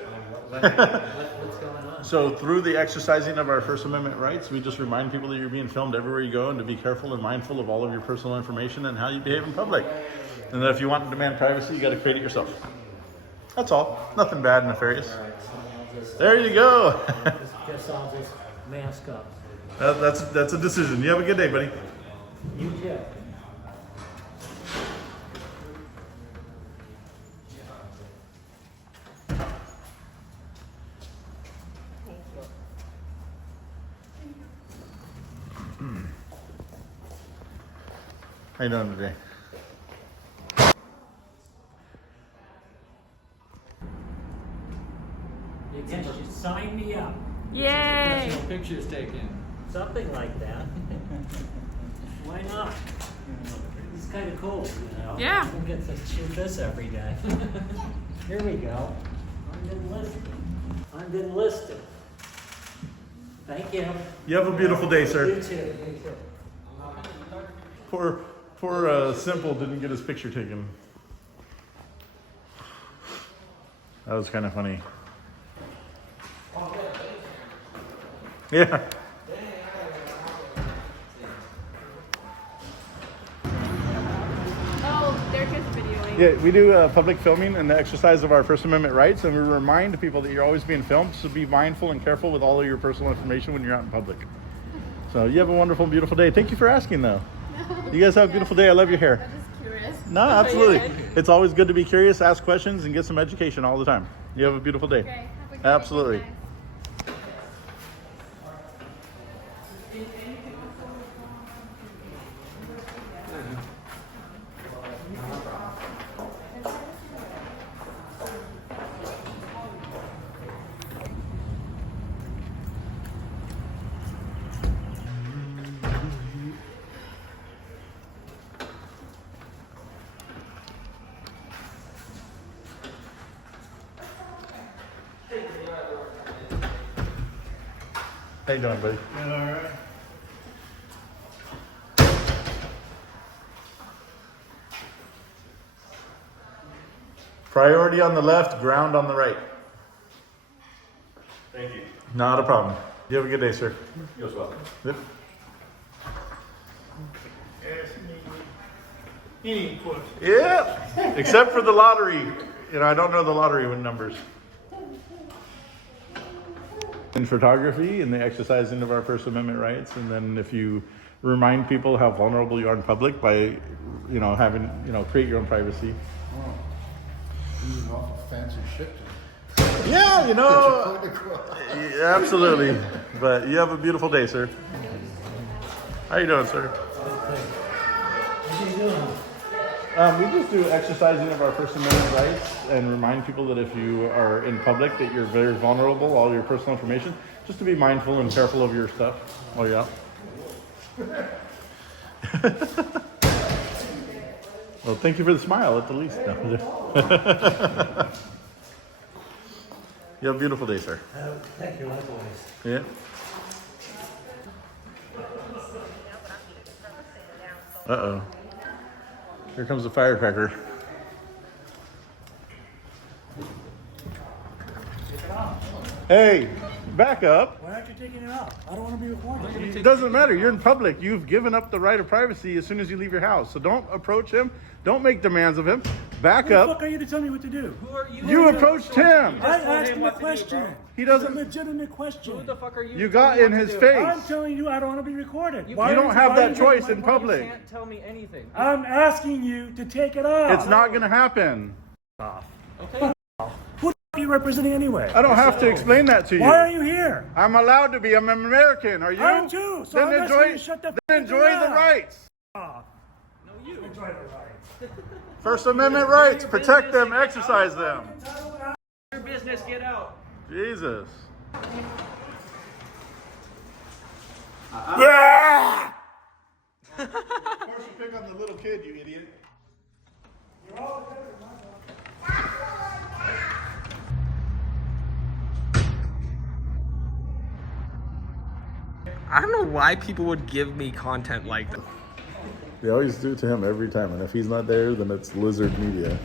What's going on? So through the exercising of our First Amendment rights, we just remind people that you're being filmed everywhere you go and to be careful and mindful of all of your personal information and how you behave in public. And that if you want to demand privacy, you got to create it yourself. That's all. Nothing bad and nefarious. There you go. Guess I'll just mask up. That's a decision. You have a good day, buddy. You too. How you doing today? You guys should sign me up. Yay! Professional pictures taken. Something like that. Why not? It's kind of cool, Yeah. You don't get to shoot this every day. Here we go. Unlisted. Thank you. You have a beautiful day, sir. You too. You too. Poor Simple didn't get his picture taken. That was kind of funny. Yeah. Oh, they're just videoing. Yeah, we do public filming and the exercise of our First Amendment rights, and we remind people that you're always being filmed, so be mindful and careful with all of your personal information when you're out in public. So you have a wonderful, beautiful day. Thank you for asking, though. You guys have a beautiful day. I love your hair. I'm just curious. No, absolutely. It's always good to be curious, ask questions, and get some education all the time. You have a beautiful day. Okay. Have a good Absolutely. day, guys. How you doing, buddy? All right. Priority on the left, ground on the right. Thank you. Not a problem. You have a good day, sir. You as well. Yep. Ask me any question. Yeah, except for the lottery. You know, I don't know the lottery numbers. In photography and the exercising of our First Amendment rights, and then if you remind people how vulnerable you are in public by, you know, having, you know, create your own privacy. Using awful fancy shit. Yeah, you know, yeah, absolutely. But you have a beautiful day, sir. How you doing, sir? What are you doing? We just do exercising of our First Amendment rights and remind people that if you are in public that you're very vulnerable, all your personal information, just to be mindful and careful of your stuff while you're out. Well, thank you for the smile at the least. No. You have a beautiful day, sir. Thank you, likewise. Yeah. Uh-oh. Here comes the firecracker. Hey, back up. Why aren't you taking it out? I don't want to be recorded. It doesn't matter. You're in public. You've given up the right of privacy as soon as you leave your house. So don't approach him. Don't make demands of him. Back Who the up. fuck are you to tell me what to do? Who are you? You approached him. I asked him a question. He doesn't. It's a legitimate question. Who the fuck are you? You got in his face. I'm telling you, I don't want to be recorded. You don't have that choice in You public. can't tell me anything. I'm asking you to take it off. It's not going to happen. Okay. Who are you representing anyway? I don't have to explain that to you. Why are you here? I'm allowed to be. I'm an American. Are you? I am too. So Then I'm asking enjoy. you to shut the Then enjoy the up. rights. No, you enjoy the rights. First Amendment rights. Protect them. Exercise them. Your business. Get out. Jesus. Of course you pick on the little kid, you idiot. I don't know why people would give me content like that. They always do it to him every time, and if he's not there, then it's lizard media.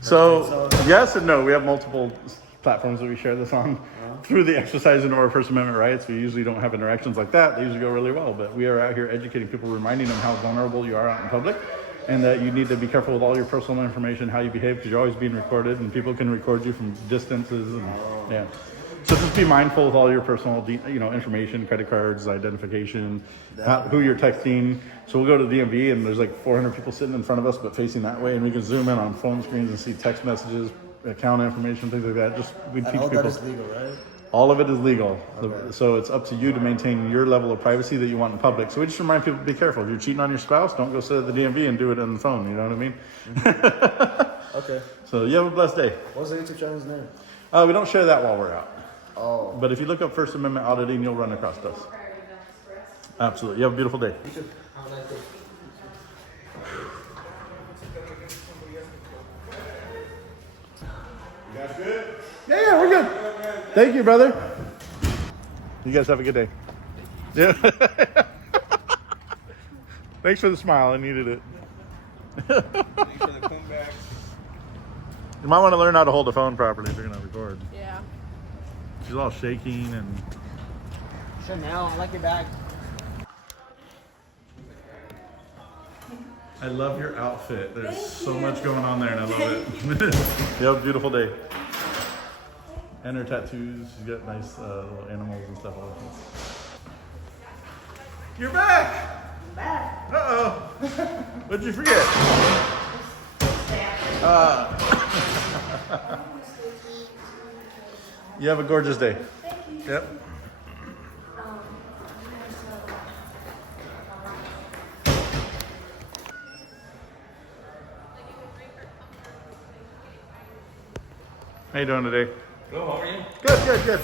So, yes and no. We have multiple platforms that we share this on. Through the exercising of our First Amendment rights, we usually don't have interactions like that. They usually go really well, but we are out here educating people, reminding them how vulnerable you are out in public, and that you need to be careful with all your personal information, how you behave, because you're always being recorded, and people can record you from distances. And, yeah. So just be mindful of all your personal, information, credit cards, identification, who you're texting. So we'll go to the DMV, and there's like 400 people sitting in front of us, but facing that way, and we can zoom in on phone screens and see text messages, account information, things like that. Just we teach people. All that is legal, right? All of it is legal. Okay. So it's up to you to maintain your level of privacy that you want in public. So we just remind people to be careful. If you're cheating on your spouse, don't go sit at the DMV and do it on the phone. You know what I mean? Mm-hmm. Okay. So you have a blessed day. What's the YouTube channel's name? We don't share that while we're out. Oh. But if you look up First Amendment auditing, you'll run across us. Absolutely. You have a beautiful day. You too. Thank you, brother. You guys have a good day. Yeah. Thanks for the smile. I needed it. Thanks for the comeback. You might want to learn how to hold the phone properly if you're going to record. Yeah. She's all shaking and... Chanel, I like your bag. I love your outfit. There's so much going on there and I love it. You have a beautiful day. And her tattoos. She's got nice little animals and stuff all over. You're back! I'm back. Uh-oh. What'd you forget? You have a gorgeous day. Thank you. Yep. How you doing today? Good, how are you? Good.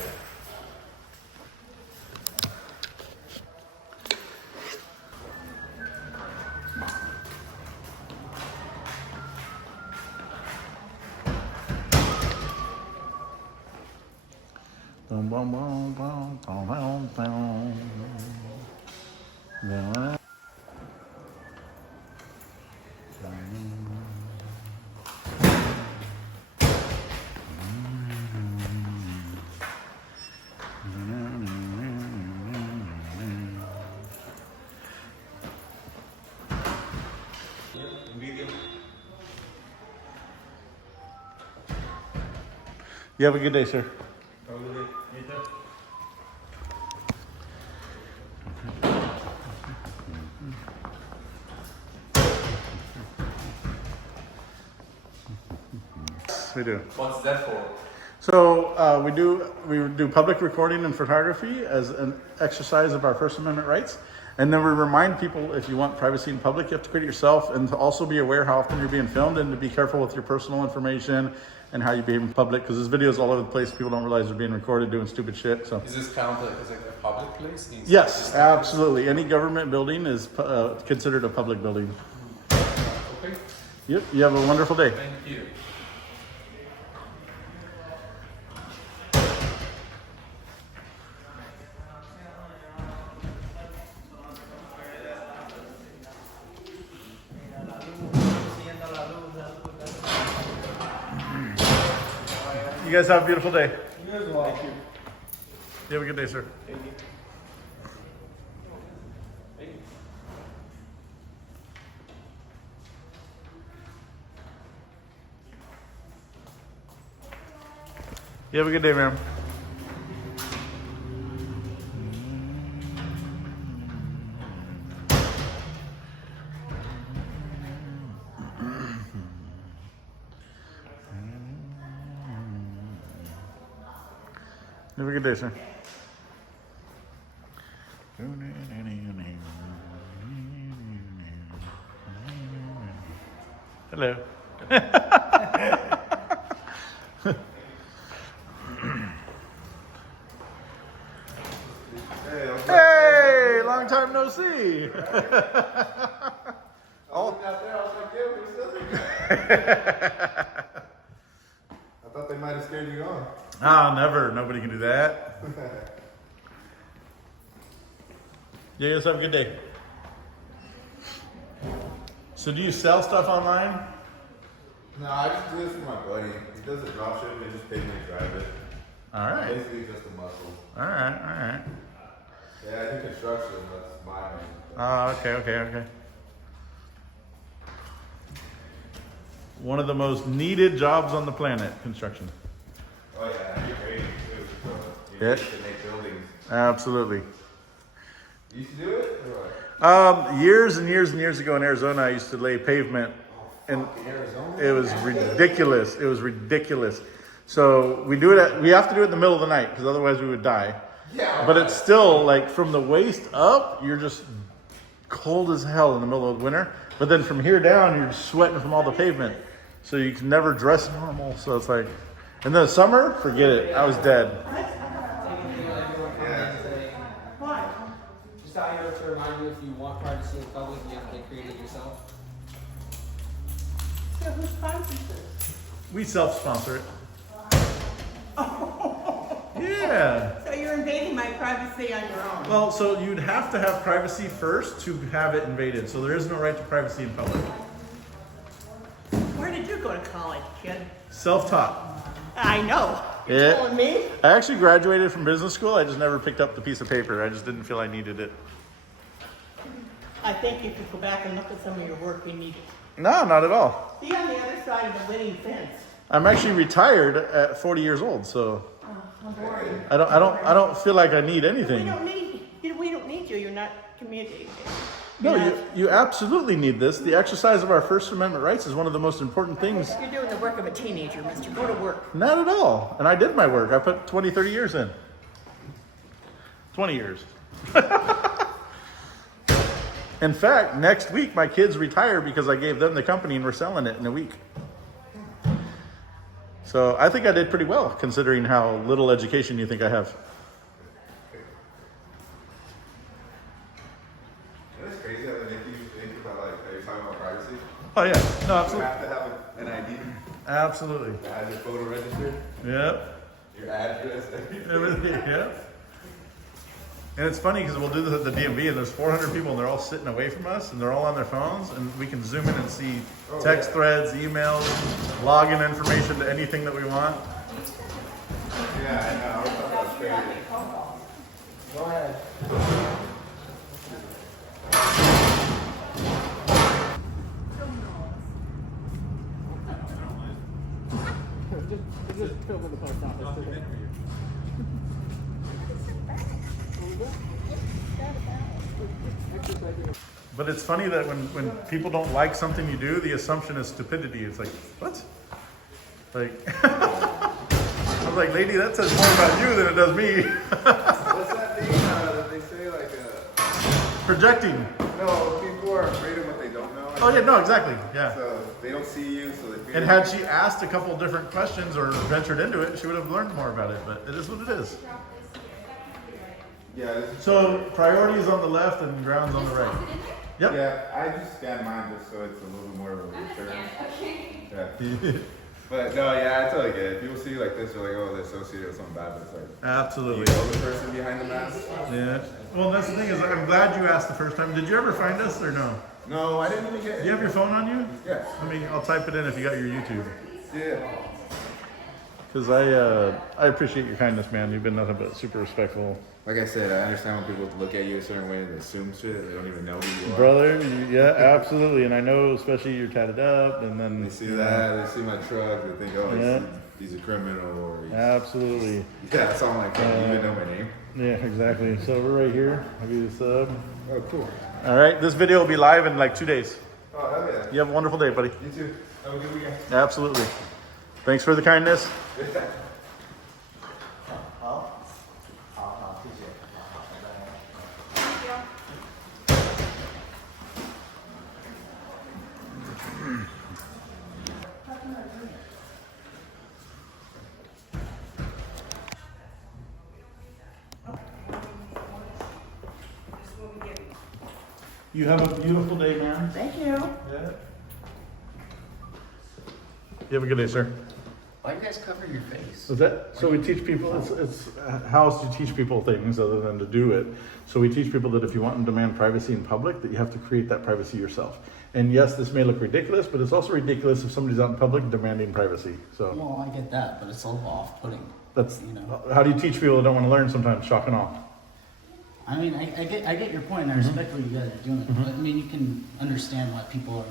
You have a good day, sir. Have a good day. You too. We do. What's that for? So we do public recording and photography as an exercise of our First Amendment rights. And then we remind people, if you want privacy in public, you have to create it yourself, and to also be aware how often you're being filmed and to be careful with your personal information and how you behave in public, because there's videos all over the place. People don't realize they're being recorded doing stupid shit. So is this counted as like a public place? yes, absolutely. Any government building is considered a public building. Okay. Yep. You have a wonderful day. Thank you. You guys have a beautiful day. You as well. Thank you. You have a good day, sir. Thank you. You have a good day, ma'am. Have a good day, sir. Hello. Hey, long time no see. Oh. Out there, I was like, yeah, we're still I thought they might have scared you off. Oh, never. Nobody can do that. Yeah, you guys have a good day. So do you sell stuff online? No, I just do this for my buddy. He does a drop ship, they just pay me to drive it. Alright. Basically just a muscle. Alright. Yeah, I do construction, that's my main. Oh, okay. One of the most needed jobs on the planet, construction. Oh yeah, you're great too. So you Yeah. used to make buildings. Absolutely. You used to do it? Or what? Years and years ago in Arizona, I used to lay pavement, and it was ridiculous. It was ridiculous. So we have to do it in the middle of the night because otherwise we would die. Yeah. But it's still like from the waist up, you're just cold as hell in the middle of the winter. But then from here down, you're sweating from all the pavement. So you can never dress normal. So it's like, and then the summer, forget it. I was dead. Why? Just out here to remind you, if you want privacy in public, you have to create it yourself. So who sponsors this? We self-sponsor it. Yeah. So you're invading my privacy on your own. Well, so you'd have to have privacy first to have it invaded. So there is no right to privacy in public. Where did you go to college, kid? Self-taught. I know. You're telling me? I actually graduated from business school. I just never picked up the piece of paper. I just didn't feel I needed it. I think if you go back and look at some of your work, we need it. No, not at all. See on the other side of the winning fence. I'm actually retired at 40 years old, so I'm bored. I don't feel like I need anything. We don't need you. You're not communicating. No, you absolutely need this. The exercise of our First Amendment rights is one of the most important things. You're doing the work of a teenager, mister. Go to work. Not at all. And I did my work. I put 20, 30 years in. 20 years. In fact, next week my kids retire because I gave them the company and we're selling it in a week. So I think I did pretty well considering how little education you think I have. It's crazy how they make you think about like how you're talking about privacy. Oh yeah, no, absolutely. You have to have an ID. Absolutely. That has your photo registered. Yep. Your address, everything. Everything, yeah. And it's funny because we'll do this at the DMV and there's 400 people and they're all sitting away from us and they're all on their phones and we can zoom in and see text threads, emails, login information to anything that we want. Yeah, I know. I thought that was crazy. Go ahead. Just film in the post office. But it's funny that when people don't like something you do, the assumption is stupidity. It's like, what? Like, I was like, lady, that says more about you than it does me. What's that thing that they say, like, projecting? No, people are afraid of what they don't know. Oh yeah, no, exactly, yeah. So they don't see you, so they feel. And had she asked a couple of different questions or ventured into it, she would have learned more about it, but it is what it is. Yeah. So priorities on the left and grounds on the right. Yep. Yeah, I just scan mine just so it's a little more of a reassurance. Yeah. But no, yeah, I totally get it. People see you like this, they're like, oh, they're associated with something bad, but it's like, absolutely. You know the person behind the mask. Yeah. Well, that's the thing is, I'm glad you asked the first time. Did you ever find us or no? No, I didn't even get it. Do you have your phone on you? Yes. I mean, I'll type it in if you got your YouTube. Yeah. Because I appreciate your kindness, man. You've been nothing but super respectful. Like I said, I understand when people look at you a certain way and assume shit. They don't even know who you are. Brother, yeah, absolutely. And I know, especially you're tatted up, and then they see that, they see my truck, they think, oh, yeah. he's a criminal, or he's... Absolutely. Yeah, it's all like, you even know my name. Yeah, exactly. So we're right here. I'll give you a sub. Oh, cool. All right, this video will be live in like 2 days. Oh, hell yeah. You have a wonderful day, buddy. You too. Have a good weekend. Absolutely. Thanks for the kindness. You have a beautiful day, man. Thank you. Yeah. You have a good day, sir. Why do you guys cover your face? What's that? So we teach people, it's how else do you teach people things other than to do it? So we teach people that if you want to demand privacy in public, that you have to create that privacy yourself. And yes, this may look ridiculous, but it's also ridiculous if somebody's out in public demanding privacy. So Well, I get that, but it's a little off-putting. that's, you know. how do you teach people that don't want to learn sometimes? Shock and awe. I mean, I get your point, and I respect what you guys are doing. But I mean, you can understand why people are,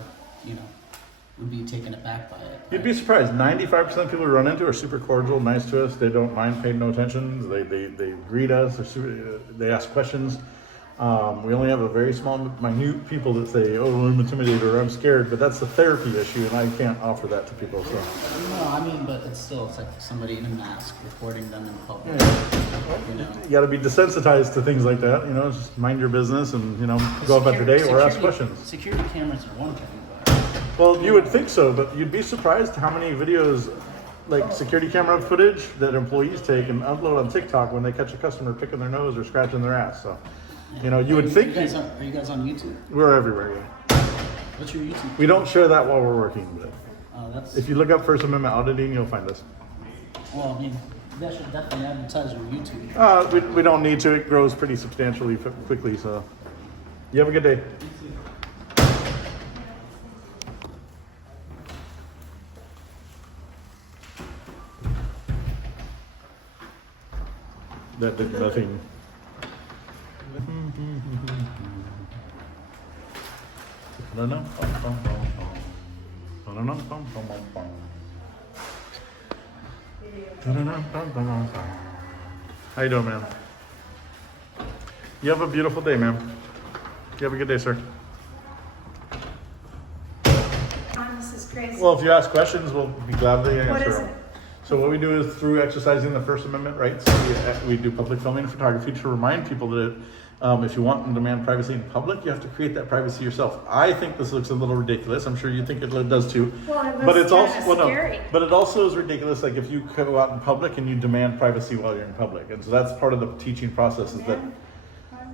would be taken aback by it. You'd be surprised. 95% of people we run into are super cordial, nice to us. They don't mind paying no attention. They greet us. They ask questions. We only have a very small, minute people that say, "Oh, I'm intimidated" or "I'm scared," but that's a therapy issue, and I can't offer that to people. So. No, I mean, but it's like somebody in a mask reporting them in public. You got to be desensitized to things like that. Just mind your business and go about your day or ask questions. Security cameras are one thing. Well, you would think so, but you'd be surprised how many videos, like security camera footage, that employees take and upload on TikTok when they catch a customer picking their nose or scratching their ass. So, you would think. Are you guys on YouTube? We're everywhere. Yeah. What's your YouTube? We don't share that while we're working, but that's. if you look up First Amendment auditing, you'll find us. Well, I mean, You guys should definitely advertise your YouTube. We don't need to. It grows pretty substantially quickly. So, you have a good day. That did nothing. How you doing, man? You have a beautiful day, man. You have a good day, sir. This is crazy. Well, if you ask questions, we'll be glad to answer What is them. it? So what we do is through exercising the First Amendment rights, we do public filming and photography to remind people that if you want and demand privacy in public, you have to create that privacy yourself. I think this looks a little ridiculous. I'm sure you think it does too. Well, it but looks it's also kinda scary. but it also is ridiculous. Like if you go out in public and you demand privacy while you're in public, and so that's part of the teaching process. Is that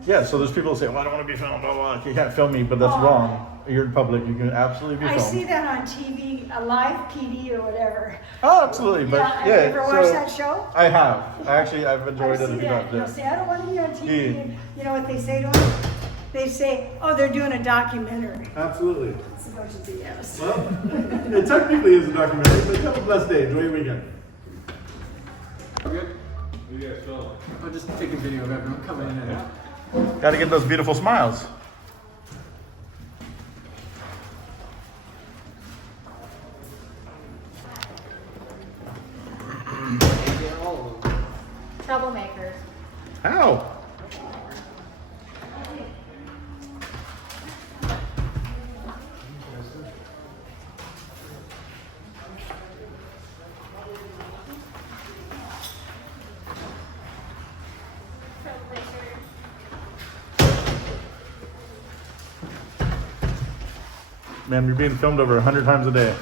yeah? So there's people who say, "Well, I don't want to be filmed. Blah, blah, blah. You can't film me," but that's wrong. You're in public. You can absolutely be I filmed. see that on TV, a live PD or whatever. Oh, absolutely. But Have yeah, you ever watched so that show? I have. I've enjoyed it. See If you that. don't, You see, I don't want to be on TV. Yeah. And you know what they say to them? They say, "Oh, they're doing a documentary." Absolutely. It's a bunch of BS. Well, it technically is a documentary, but have a blessed day. Enjoy your weekend. Good? You guys film? I'm just taking video of everyone coming in and out. Got to get those beautiful smiles. Troublemakers. How? Man, you're being filmed over 100 times a day.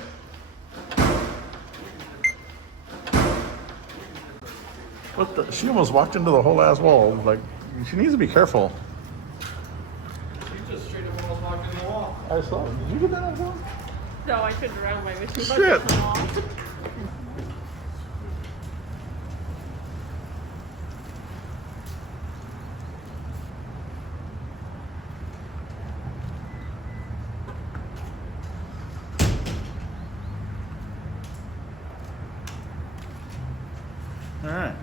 What the? She almost walked into the whole ass wall. Like, she needs to be careful. You just straight up almost walked in the wall. I saw. Did you get that on film? No, I turned around my mission. Shit. All right.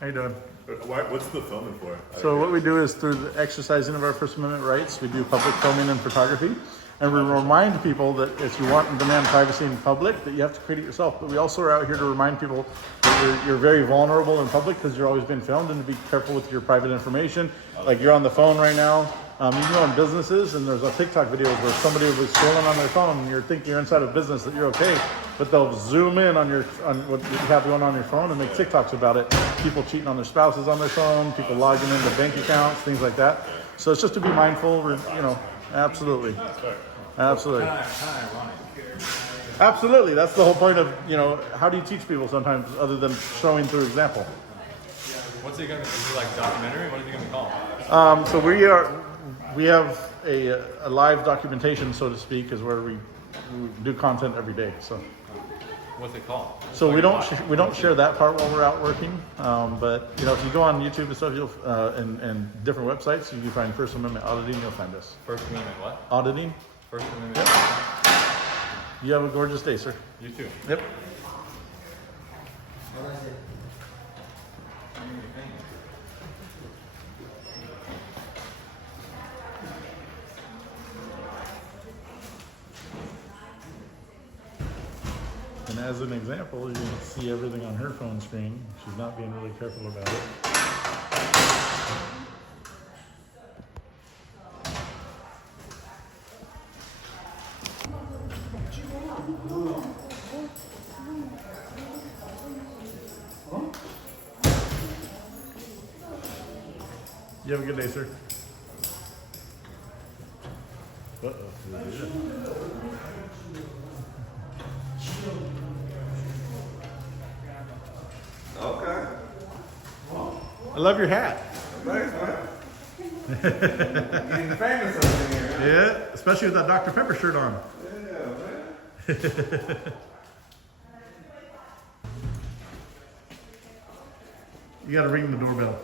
How you doing? What's the filming for? So what we do is through the exercising of our First Amendment rights, we do public filming and photography. And we remind people that if you want and demand privacy in public, that you have to create it yourself. But we also are out here to remind people that you're very vulnerable in public because you're always being filmed, and to be careful with your private information. Like you're on the phone right now. You know, in businesses, and there's a TikTok video where somebody was scrolling on their phone, and you're thinking you're inside a business that you're okay, but they'll zoom in on what you have going on your phone and make TikToks about it. People cheating on their spouses on their phone, people logging into bank accounts, things like that. So it's just to be mindful, you know. Absolutely, absolutely, absolutely. That's the whole point of, you know, how do you teach people sometimes other than showing through example? What's it gonna be? Is it like documentary? What is it gonna be called? So we have a live documentation, so to speak, is where we do content every day. So What's it called? so we don't share that part while we're out working. But you know, if you go on YouTube and stuff, you'll and different websites, you can find First Amendment auditing. You'll find us. First Amendment what? Auditing. First Amendment. Yep. You have a gorgeous day, sir. You too. Yep. And as an example, you can see everything on her phone screen. She's not being really careful about it. You have a good day, sir. Okay. I love your hat. Thanks, man. Getting famous up in here. Yeah, especially with that Dr. Pepper shirt on. Yeah, man. You gotta ring the doorbell.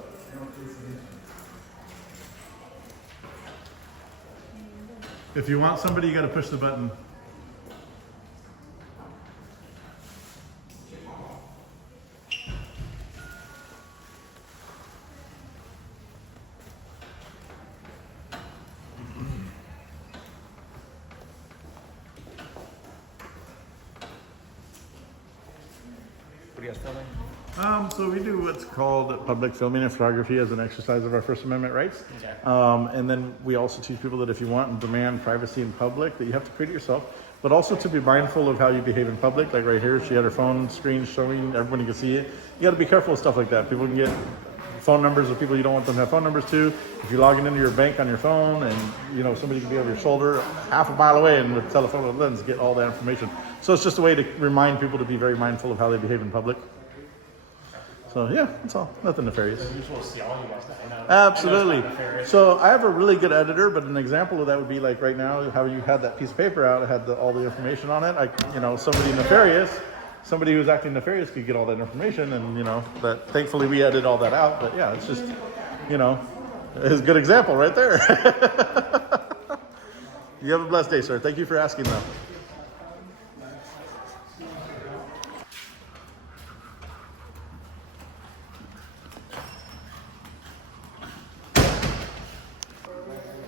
If you want somebody, you gotta push the button. What are you guys filming? So we do what's called public filming and photography as an exercise of our First Amendment rights. Okay. And then we also teach people that if you want and demand privacy in public, that you have to create it yourself, but also to be mindful of how you behave in public. Like right here, she had her phone screen showing, everybody can see it. You gotta be careful with stuff like that. People can get phone numbers of people you don't want them to have phone numbers to. If you're logging into your bank on your phone and you know somebody can be over your shoulder half a mile away and with a telephoto lens get all that information. So it's just a way to remind people to be very mindful of how they behave in public. So yeah, that's all. Nothing nefarious. It's useful to see all you guys. I know. Absolutely. I know it's not nefarious. So I have a really good editor, but an example of that would be like right now, how you had that piece of paper out, it had all the information on it. Somebody nefarious, somebody who's acting nefarious could get all that information, and that thankfully we edited all that out. But yeah, it's just, it's a good example right there. You have a blessed day, sir. Thank you for asking though.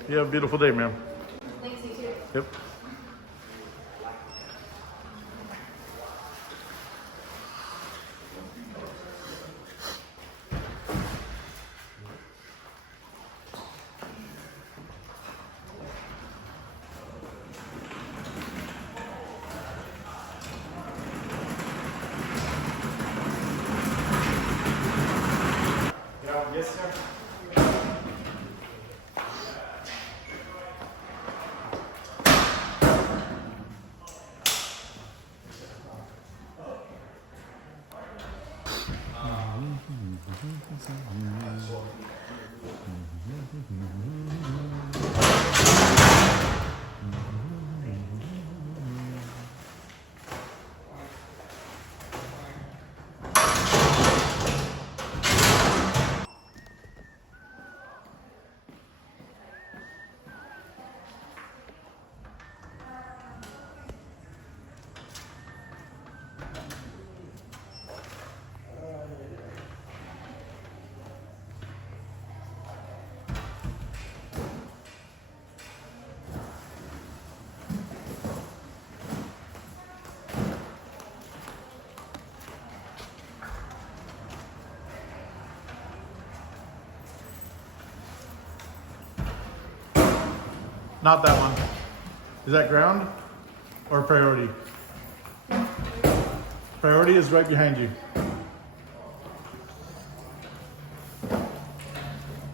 You have a beautiful day, ma'am. Thanks, you too. Yep. Yes, sir. Not that one. Is that ground or priority? Priority is right behind you.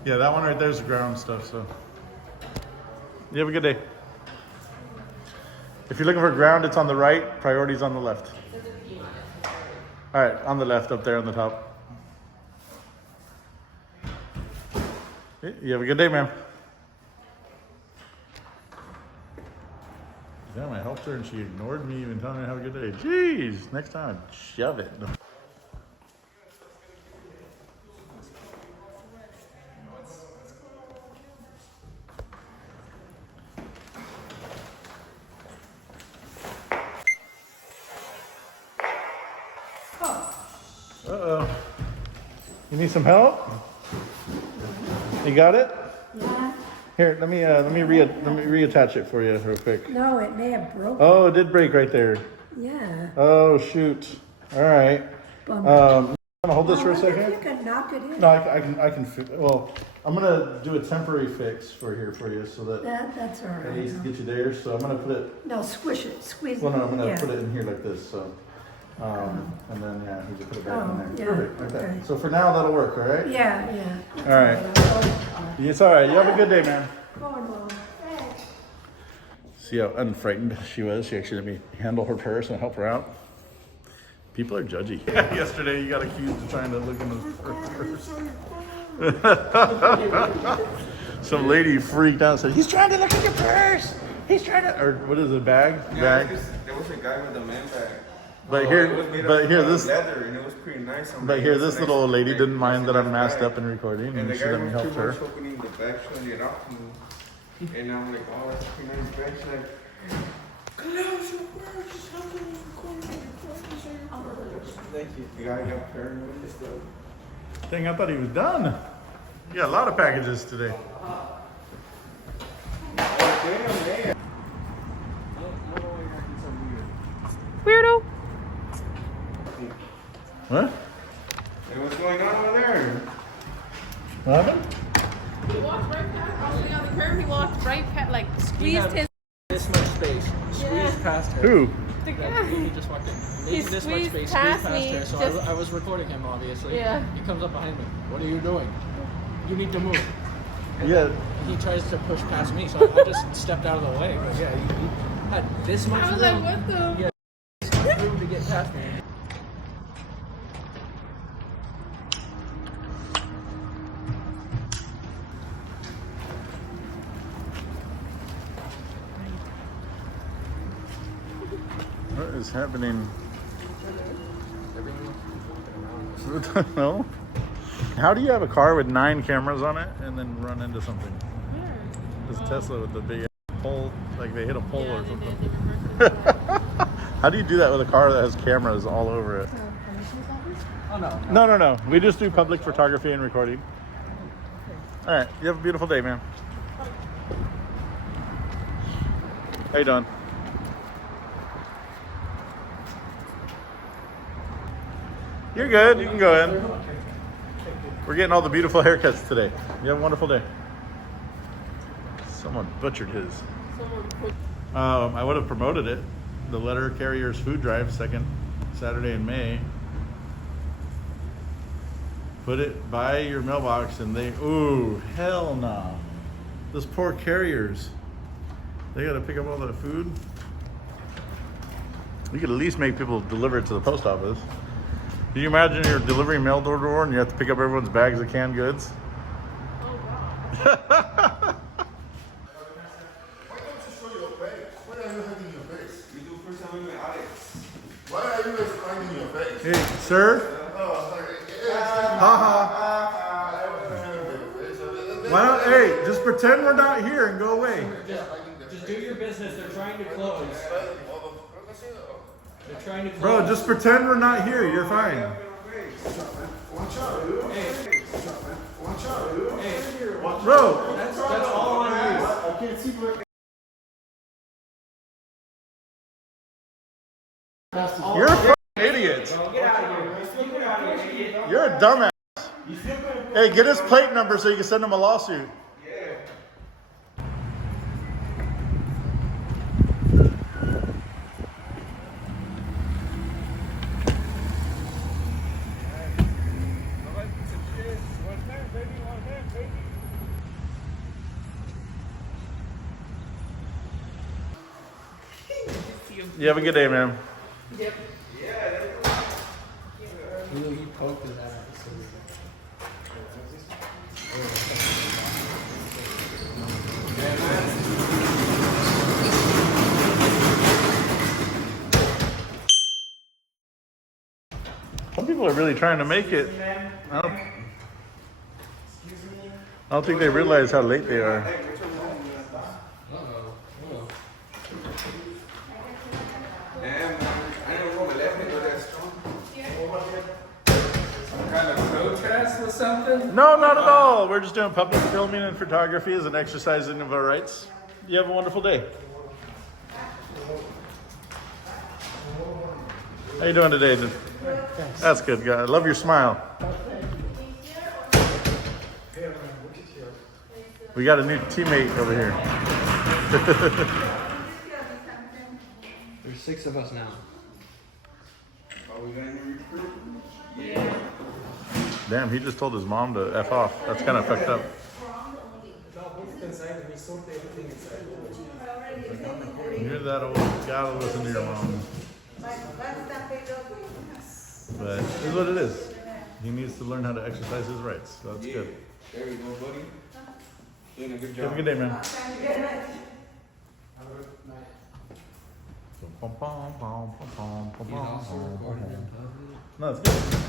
Yeah, that one right there is the ground stuff, so. You have a good day. If you're looking for ground, it's on the right, priority's on the left. All right, on the left up there on the top. You have a good day, ma'am. Damn, I helped her and she ignored me even telling me to have a good day. Jeez, next time, shove it. Uh-oh. You need some help? You got it? Yeah. Here, let me reattach it for you real quick. No, it may have broken. Oh, it did break right there. Yeah. Oh shoot. All right. Bummer. I'm gonna hold this for a second. If you can knock it in. No, I can. Well, I'm gonna do a temporary fix for you so that That's all right. at least get you there. So I'm gonna put it. No, squish it, squeeze it. Well, no, I'm gonna Yeah. put it in here like this. So And then, yeah, he just put it back in there. yeah, Perfect, like that. okay. So for now, that'll work, all right? Yeah. All right. It's all right. You have a good day, man. See how unfrightened she was? She actually let me handle her purse and help her out. People are judgy. Yesterday, you got accused of trying to look in his purse. Some lady freaked out and said, "He's trying to look in your purse. He's trying to," or what is it, bag? Yeah, Bag. there was a guy with a man bag. But It here, was made but of here, this, leather, and it was pretty nice. but here, this little old lady didn't mind that I'm masked up and recording, And and the she guy let me was help too her. much opening the bag, showing it off to me. And I'm like, oh, that's a pretty nice bag. She's like, close your purse. How can you record your purse? Thank you. The guy got paranoid and stuff. Dang, I thought he was done. You got a lot of packages today. Weirdo. What? Hey, what's going on over there? What happened? He walked right past, probably on the curb. He walked right past, like squeezed his. This much space. Squeezed past her. Who? The Yeah, guy. he just walked in. He Maybe this much squeezed space. past Squeezed past me, her. So just- I was recording him, obviously. Yeah. He comes up behind me. What are you doing? You need to move. And Yeah. he tries to push past me, so I just stepped out of the way. But yeah, he had this much I was room. like, what the? Yeah, room to get past me. What is happening? No. How do you have a car with 9 cameras on it and then run into something? This Tesla with the big pole, like they hit a pole or something. How do you do that with a car that has cameras all over it? Oh no. No. We just do public photography and recording. All right. You have a beautiful day, man. How you doing? You're good. You can go in. We're getting all the beautiful haircuts today. You have a wonderful day. Someone butchered his. I would have promoted it. The letter carrier's food drive, second Saturday in May. Put it by your mailbox and they, ooh, hell no. Those poor carriers. They got to pick up all that food. You could at least make people deliver it to the post office. Can you imagine you're delivering mail door to door and you have to pick up everyone's bags of canned goods? Hey, sir? Why don't, hey, just pretend we're not here and go away. Just do your business. They're trying to close. They're trying to close. Bro, just pretend we're not here. You're fine. Bro, That's all on you. I can't see what. You're a fucking idiot. Get out of here. Get out of here, idiot. You're a dumbass. Hey, get his plate number so you can send him a lawsuit. You have a good day, man. Yep. You poked his ass. Some people are really trying to make it. I don't think they realize how late they are. Some kind of protest or something? No, not at all. We're just doing public filming and photography as an exercising of our rights. You have a wonderful day. How you doing today? That's good, guy. I love your smile. We got a new teammate over here. There's 6 of us now. Are we gonna recruit? Yeah. Damn, he just told his mom to F off. That's kind of fucked up. You're that old, you gotta listen to your mom. But it's what it is. He needs to learn how to exercise his rights. So that's good. There we go, buddy. Doing a good job. Have a good day, man. No, it's good.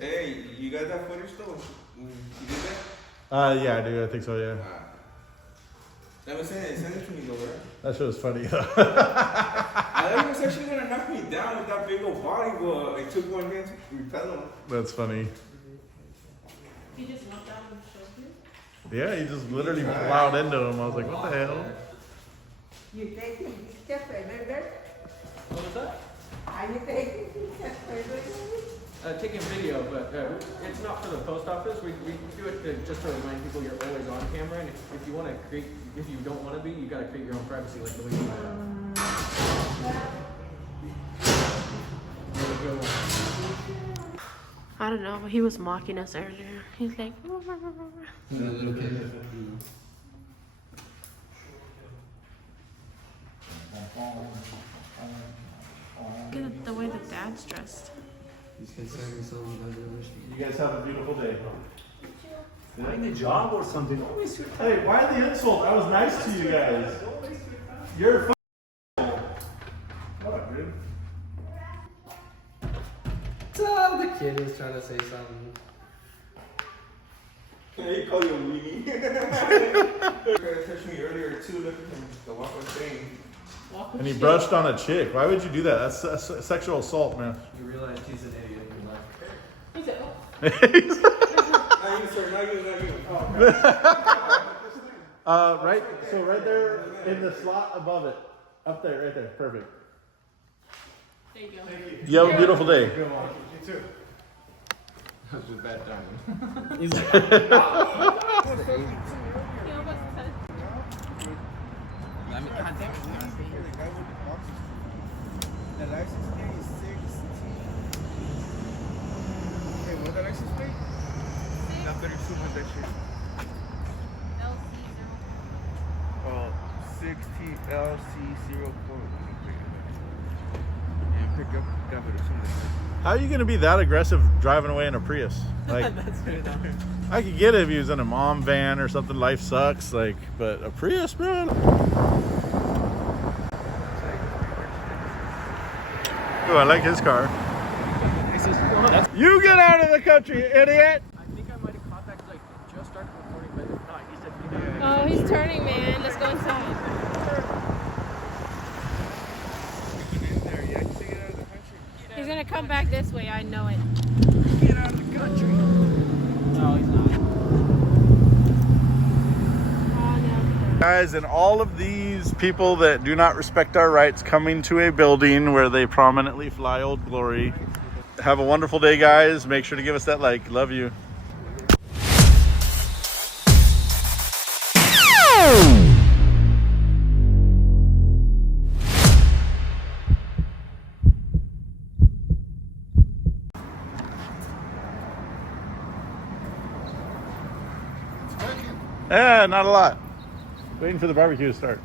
Hey, you got that footage though? You did that? Yeah, I do. I think so, yeah. Let me send it to me, though, right? That shit was funny. I thought he was actually gonna knock me down with that big old body, but it took 1 minute to repel him. That's funny. He just knocked out and showed you? Yeah, he just literally plowed into him. I was like, what the hell? You taking step further? What was that? Are you taking step further? Taking video, but it's not for the post office. We do it just to remind people you're always on camera, and if you want to create, if you don't want to be, you got to create your own privacy, like the way you I don't know, but he was mocking us earlier. He's like, look at the way the dad's dressed. He's concerning someone about the other street. You guys have a beautiful day. Find a job or something. Hey, why the insult? I was nice to you guys. You're what up, dude? So the kid is trying to say something. Hey, he called you a weenie. You tried to touch me earlier too. Look at him, the walk of shame. And he brushed on a chick. Why would you do that? That's sexual assault, man. You realize he's an idiot in life. He's like, Right. So right there in the slot above it, up there, right there, perfect. there you go. You have a beautiful day. You too. That was just bad timing. You know what's I mean, God damn it. The license plate is 16. Hey, what's the license plate? Not 32, what's that shit? Oh, 16 LC04. And pick up that with something. How are you gonna be that aggressive driving away in a Prius? Like, That's fair enough. I could get it if he was in a mom van or something. Life sucks, like, but a Prius, bro. Oh, I like his car. You get out of the country, idiot! I think I might have caught that because I just started recording, but if not, he said you Oh, he's turning, man. Let's go inside. He's gonna come back this way, I know it. Get out of the country. No, he's not. Guys, and all of these people that do not respect our rights coming to a building where they prominently fly Old Glory. Have a wonderful day, guys. Make sure to give us that like. Love you. Yeah, not a lot. Waiting for the barbecue to start.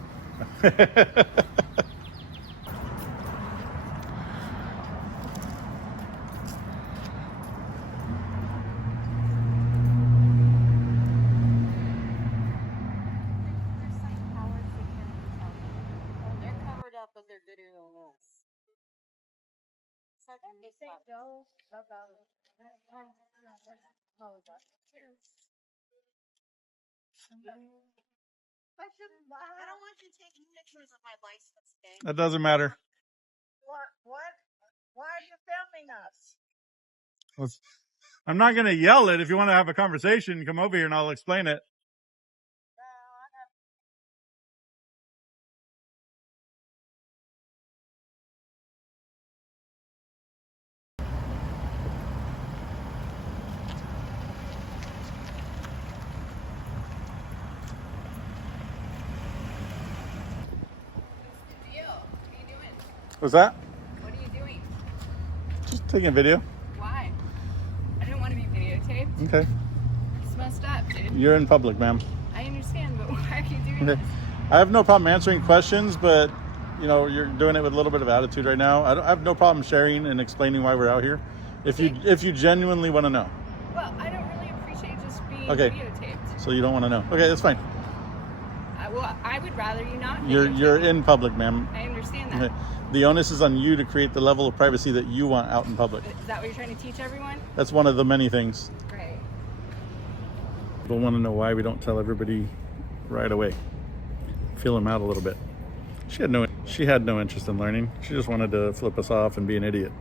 I don't want you taking pictures of my license, okay? That doesn't matter. What? Why are you filming us? I'm not going to yell it. If you want to have a conversation, come over here and I'll explain it. What's that? What are you doing? Just taking a video. Why? I don't want to be videotaped. Okay. It's messed up, dude. You're in public, ma'am. I understand, but why are you doing Okay. this? I have no problem answering questions, but you know, you're doing it with a little bit of attitude right now. I have no problem sharing and explaining why we're out here. If you genuinely want to know. Well, I don't really appreciate just being Okay. videotaped. So you don't want to know. Okay, that's fine. Well, I would rather you not. You're in public, ma'am. I understand that. Okay. The onus is on you to create the level of privacy that you want out in public. Is that what you're trying to teach everyone? That's one of the many things. Great. People want to know why we don't tell everybody right away. Feel them out a little bit. She had no interest in learning. She just wanted to flip us off and be an idiot.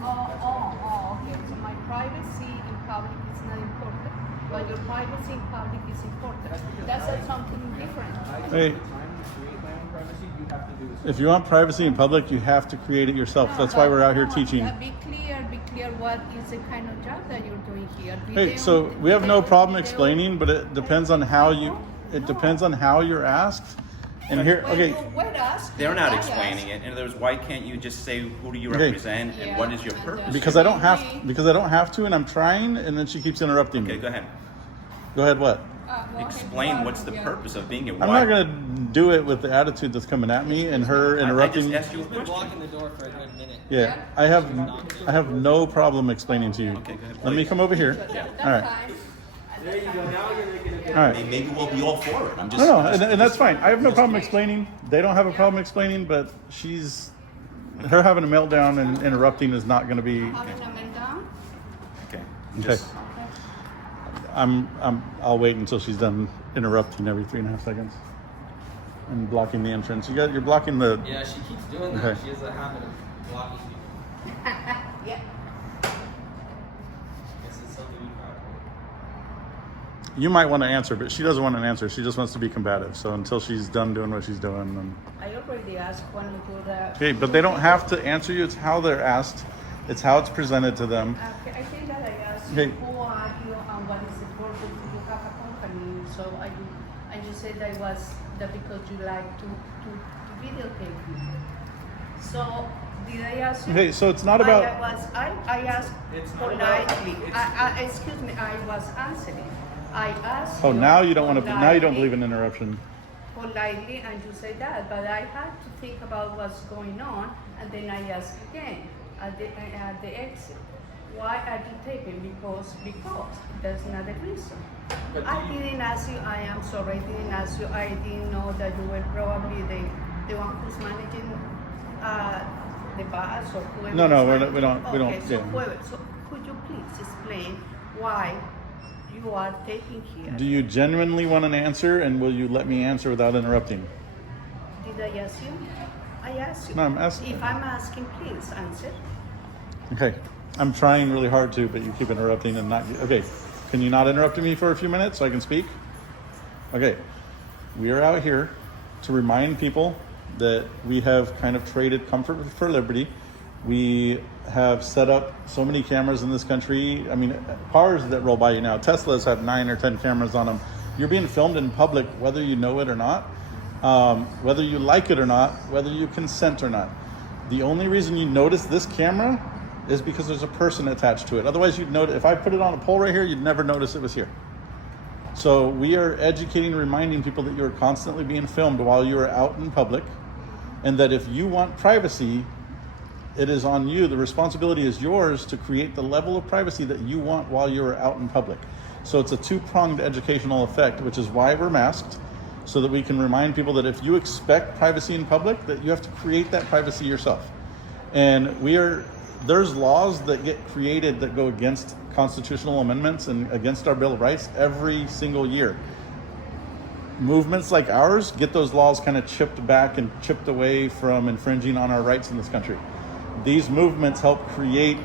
Okay. So my privacy in public is not important, but your privacy in public is important. That's something different. Hey, if you want privacy in public, you have to create it yourself. That's why we're out here teaching. Be clear what is the kind of job that you're doing here. Hey, so we have no problem explaining, but it depends on how you're asked. And here, okay. They're not explaining it. In other words, why can't you just say who do you represent and what is your purpose? Because I don't have to, and I'm trying, and then she keeps interrupting me. Okay, go ahead. Go ahead. What? Explain what's the purpose of being here. I'm not gonna do it with the attitude that's coming at me and her interrupting. I just asked you a You've been question. blocking the door for a good minute. Yeah, I have no problem explaining to you. Okay, go ahead. Let me come over here. All right. There you go. Now you're making a good. All right. Maybe we'll be all for it. I'm just. No, and that's fine. I have no problem explaining. They don't have a problem explaining, but her having a meltdown and interrupting is not going to be. Okay. Okay. I'll wait until she's done interrupting every 3.5 seconds and blocking the entrance. You're blocking the. Yeah, she keeps doing that. Okay. She has a habit of blocking people. Yeah. This is something you You might want to answer, but she doesn't want an answer. She just wants to be combative. So until she's done doing what she's doing, then. I already asked when you do that. Okay, but they don't have to answer you. It's how they're asked. It's how it's presented to them. Okay, I think that I asked Okay. who are you and what is the purpose? You have a company, so you said that was that because you like to videotape people. So did I ask you? Okay, so it's not about. I asked politely. Excuse me. I was answering. I asked. Oh, now you don't want to. politely, Now you don't believe in interruption. politely, and you say that, but I had to think about what's going on, and then I asked again at the exit. Why are you taping? Because that's not the reason. I didn't ask you. I am sorry. I didn't ask you. I didn't know that you were probably the one who's managing the bus or whoever. No, we don't. Okay, so Yeah. whoever. So could you please explain why you are taping here? Do you genuinely want an answer, and will you let me answer without interrupting? Did I ask you? I asked you. No, I'm asking. If I'm asking, please answer. Okay, I'm trying really hard to, but you keep interrupting and not. Okay, can you not interrupt me for a few minutes so I can speak? Okay, we are out here to remind people that we have kind of traded comfort for liberty. We have set up so many cameras in this country. I mean, cars that roll by you now, Teslas have 9 or 10 cameras on them. You're being filmed in public, whether you know it or not, whether you like it or not, whether you consent or not. The only reason you notice this camera is because there's a person attached to it. Otherwise, you'd notice, if I put it on a pole right here, you'd never notice it was here. So we are educating, reminding people that you're constantly being filmed while you are out in public, and that if you want privacy, it is on you. The responsibility is yours to create the level of privacy that you want while you're out in public. So it's a two-pronged educational effect, which is why we're masked, so that we can remind people that if you expect privacy in public, that you have to create that privacy yourself. And there's laws that get created that go against constitutional amendments and against our Bill of Rights every single year. Movements like ours get those laws kind of chipped back and chipped away from infringing on our rights in this country. These movements help create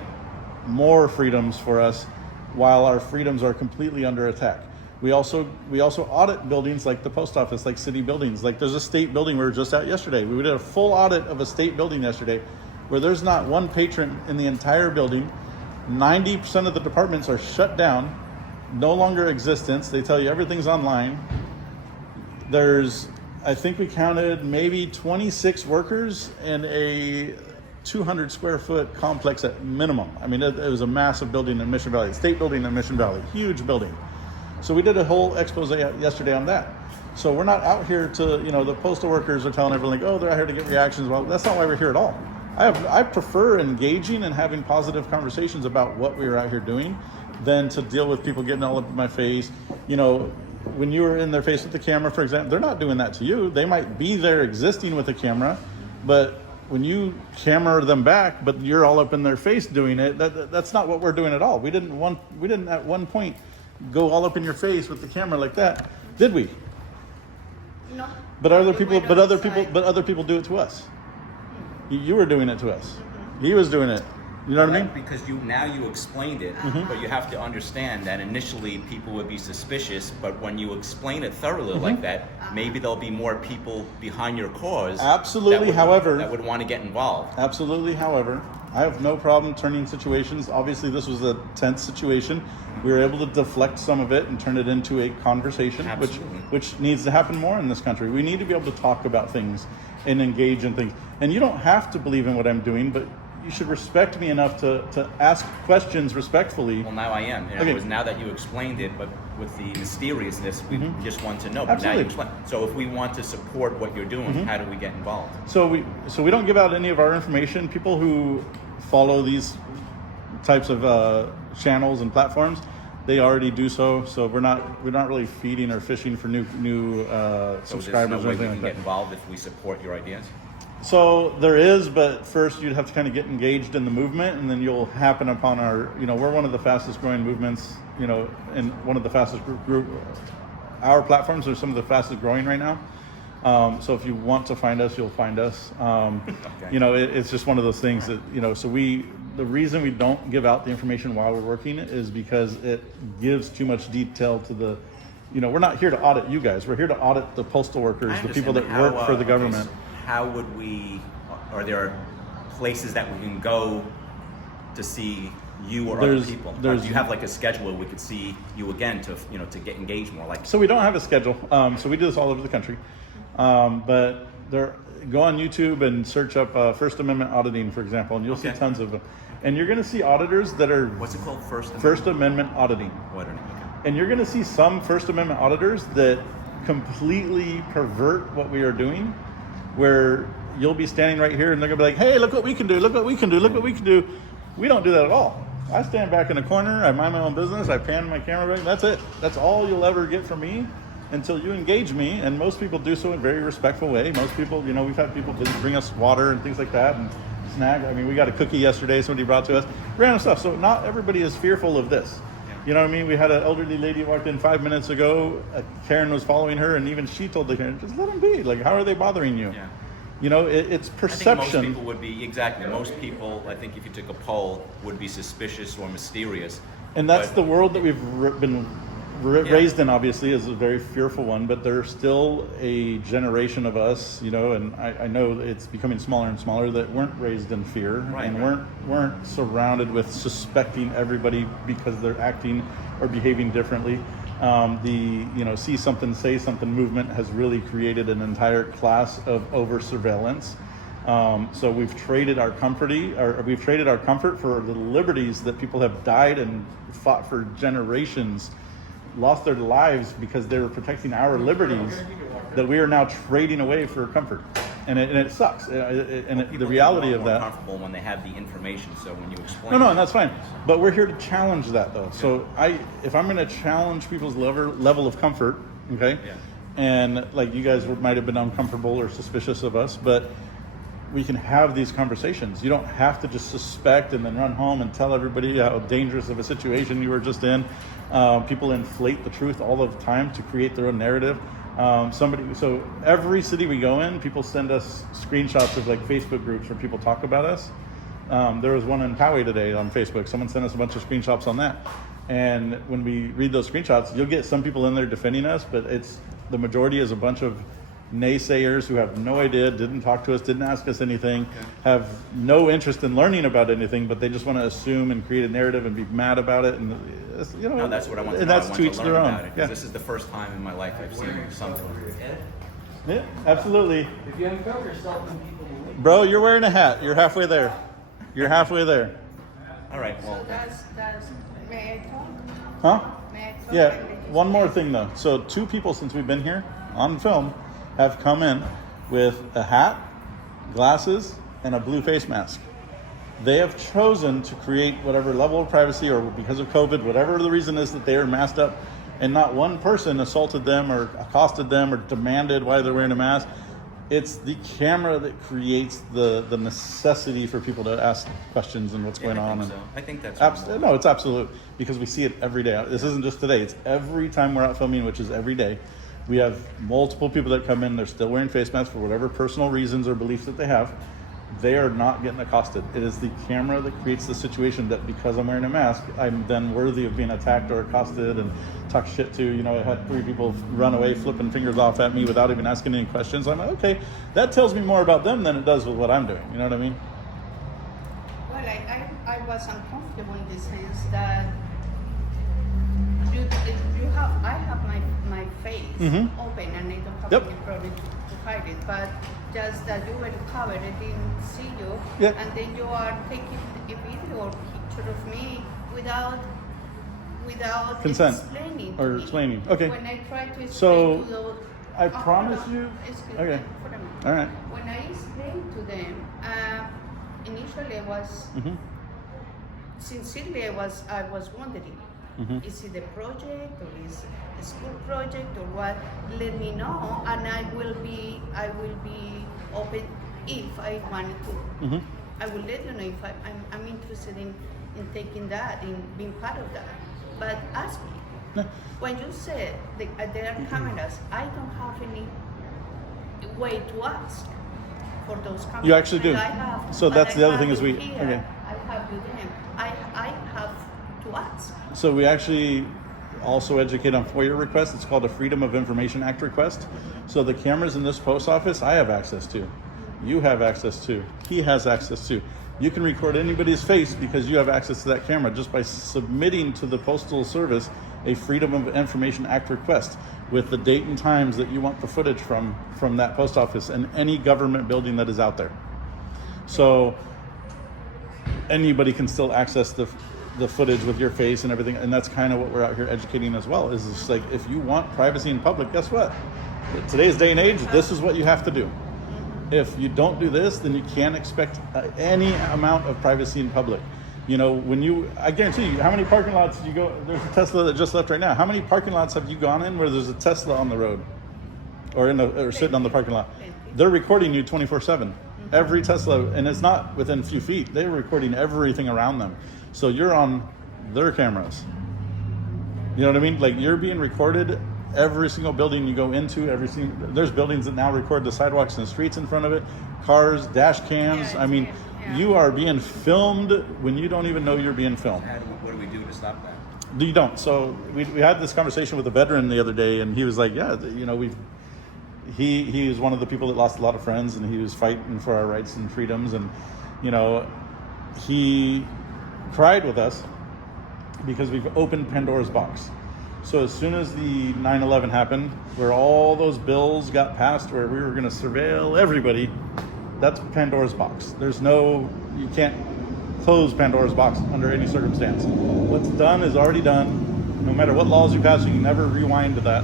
more freedoms for us while our freedoms are completely under attack. We also audit buildings like the post office, like city buildings. Like there's a state building we were just out yesterday. We did a full audit of a state building yesterday where there's not one patron in the entire building. 90% of the departments are shut down, no longer existence. They tell you everything's online. There's, I think we counted maybe 26 workers in a 200 square foot complex at minimum. I mean, it was a massive building in Mission Valley, state building in Mission Valley, huge building. So we did a whole expose yesterday on that. So we're not out here to, the postal workers are telling everyone like, oh, they're out here to get reactions. Well, that's not why we're here at all. I prefer engaging and having positive conversations about what we are out here doing than to deal with people getting all up in my face. When you were in their face with the camera, for example, they're not doing that to you. They might be there existing with the camera, but when you camera them back, but you're all up in their face doing it, that's not what we're doing at all. We didn't at one point go all up in your face with the camera like that, did we? No. But other people do it to us. You were doing it to us. He was doing it. You know what I mean? Because you explained it, but you have to understand that initially people would be suspicious, but when you explain it thoroughly like that, maybe there'll be more people behind your cause. Absolutely, that would want to get involved. Absolutely, however, I have no problem turning situations. Obviously, this was a tense situation. We were able to deflect some of it and turn it into a conversation, which needs to happen more in this country. We need to be able to talk about things and engage in things. And you don't have to believe in what I'm doing, but you should respect me enough to ask questions respectfully. Well, now I am. Okay. It was now that you explained it, but with the mysteriousness, we just want to know. But Absolutely. now you explain. So if we want to support what you're doing, how do we get involved? So we don't give out any of our information. People who follow these types of channels and platforms, they already do so. So we're not really feeding or fishing for new subscribers. So there's no way or we anything can like get that. involved if we support your ideas? So there is, but first you'd have to kind of get engaged in the movement, and then you'll happen upon our, we're one of the fastest growing movements, and one of the fastest group. Our platforms are some of the fastest growing right now. So if you want to find us, you'll find us. It's just one of those things that, so the reason we don't give out the information while we're working is because it gives too much detail to the, we're not here to audit you guys. We're here to audit the postal workers, the people that work for the government. How would we, are there places that we can go to see you or other people? Do you have like a schedule where we could see you again to get engaged more? So we don't have a schedule. So we do this all over the country. But go on YouTube and search up First Amendment auditing, for example, and you'll see tons of them. And you're going to see auditors that are... What's it called? First Amendment auditing. Okay. And you're going to see some First Amendment auditors that completely pervert what we are doing, where you'll be standing right here and they're going to be like, hey, look what we can do, look what we can do, look what we can do. We don't do that at all. I stand back in a corner, I mind my own business, I pan my camera back, that's it. That's all you'll ever get from me until you engage me, and most people do so in a very respectful way. Most people, we've had people bring us water and things like that, and snack. I mean, we got a cookie yesterday somebody brought to us, random stuff. So not everybody is fearful of this. You know what I mean? We had an elderly lady walked in 5 minutes ago. Karen was following her, and even she told the Karen, just let them be. Like, how are they bothering you? Yeah. It's perception. I think most people would be, most people, I think if you took a poll, would be suspicious or mysterious. And that's the world that we've been raised in, obviously, is a very fearful one, but there's still a generation of us, and I know it's becoming smaller and smaller, that weren't raised in fear weren't surrounded with suspecting everybody because they're acting or behaving differently. See something, say something movement has really created an entire class of over surveillance. So we've traded our comfort for the liberties that people have died and fought for generations, lost their lives because they were protecting our liberties, that we are now trading away for comfort. And it sucks. The reality of that. Comfortable when they have the information. So when you explain. No, and that's fine. But we're here to challenge that, though. So if I'm going to challenge people's level of comfort, okay, and like you guys might have been uncomfortable or suspicious of us, but we can have these conversations. You don't have to just suspect and then run home and tell everybody how dangerous of a situation you were just in. People inflate the truth all the time to create their own narrative. So every city we go in, people send us screenshots of like Facebook groups where people talk about us. There was one in Poway today on Facebook. Someone sent us a bunch of screenshots on that. And when we read those screenshots, you'll get some people in there defending us, but the majority is a bunch of naysayers who have no idea, didn't talk to us, didn't ask us anything, have no interest in learning about anything, but they just want to assume and create a narrative and be mad about it. And you know, No, that's what I want to and know. that's I want to to each learn their own. about it, 'cause this is the first time in my life I've seen something. Yeah, absolutely. If you uncover yourself, then people will wait. Bro, you're wearing a hat. You're halfway there. You're halfway there. All right. Well, So that's may I talk? Huh? May I talk? Yeah. One more thing though. So 2 people since we've been here on film have come in with a hat, glasses, and a blue face mask. They have chosen to create whatever level of privacy, or because of COVID, whatever the reason is that they are masked up, and not one person assaulted them or accosted them or demanded why they're wearing a mask. It's the camera that creates the necessity for people to ask questions and what's going on. So. I think that's No, it's absolute, because we see it every day. This isn't just today. It's every time we're out filming, which is every day. We have multiple people that come in. They're still wearing face masks for whatever personal reasons or beliefs that they have. They are not getting accosted. It is the camera that creates the situation that because I'm wearing a mask, I'm then worthy of being attacked or accosted and talked shit to. You know, I had 3 people run away flipping fingers off at me without even asking any questions. I'm like, okay, that tells me more about them than it does with what I'm doing. You know what I mean? Well, I was uncomfortable in the sense that I have my face open and I don't have any problem to hide it, but just that you were covered, I didn't see you, and then you are taking a video or picture of me without Consent explaining or to me. explaining. Okay. When I try to explain So to those, I promise you. excuse Okay. me for a minute. All right. When I explained to them, initially I was sincerely I was wondering, is it a project or is it a school project or what? Let me know, and I will be open if I wanted to. I will let you know if I'm interested in taking that, in being part of that. But ask me, when you said there are cameras, I don't have any way to ask for those cameras. You actually do. And I have, So but that's I the other have thing is you we. here, Okay. I have you them. I have to ask. So we actually also educate on FOIA requests. It's called a Freedom of Information Act request. So the cameras in this post office, I have access to. You have access to. He has access to. You can record anybody's face because you have access to that camera just by submitting to the Postal Service a Freedom of Information Act request with the date and times that you want the footage from that post office and any government building that is out there. So anybody can still access the footage with your face and everything, and that's kind of what we're out here educating as well. Is just like, if you want privacy in public, guess what? Today's day and age, this is what you have to do. If you don't do this, then you can't expect any amount of privacy in public. You know, I guarantee you, how many parking lots do you go? There's a Tesla that just left right now. How many parking lots have you gone in where there's a Tesla on the road, or sitting on the parking lot? They're recording you 24/7. Every Tesla, and it's not within a few feet. They're recording everything around them. So you're on their cameras. You know what I mean? Like, you're being recorded. Every single building you go into, there's buildings that now record the sidewalks and the streets in front of it, cars, dash cams. I mean, you are being filmed when you don't even know you're being filmed. What do we do to stop that? You don't. So we had this conversation with a veteran the other day, and he was like, yeah, you know, he is one of the people that lost a lot of friends, and he was fighting for our rights and freedoms, and, you know, he cried with us because we've opened Pandora's box. So as soon as the 9/11 happened, where all those bills got passed where we were going to surveil everybody, that's Pandora's box. You can't close Pandora's box under any circumstance. What's done is already done. No matter what laws you pass, you can never rewind to that.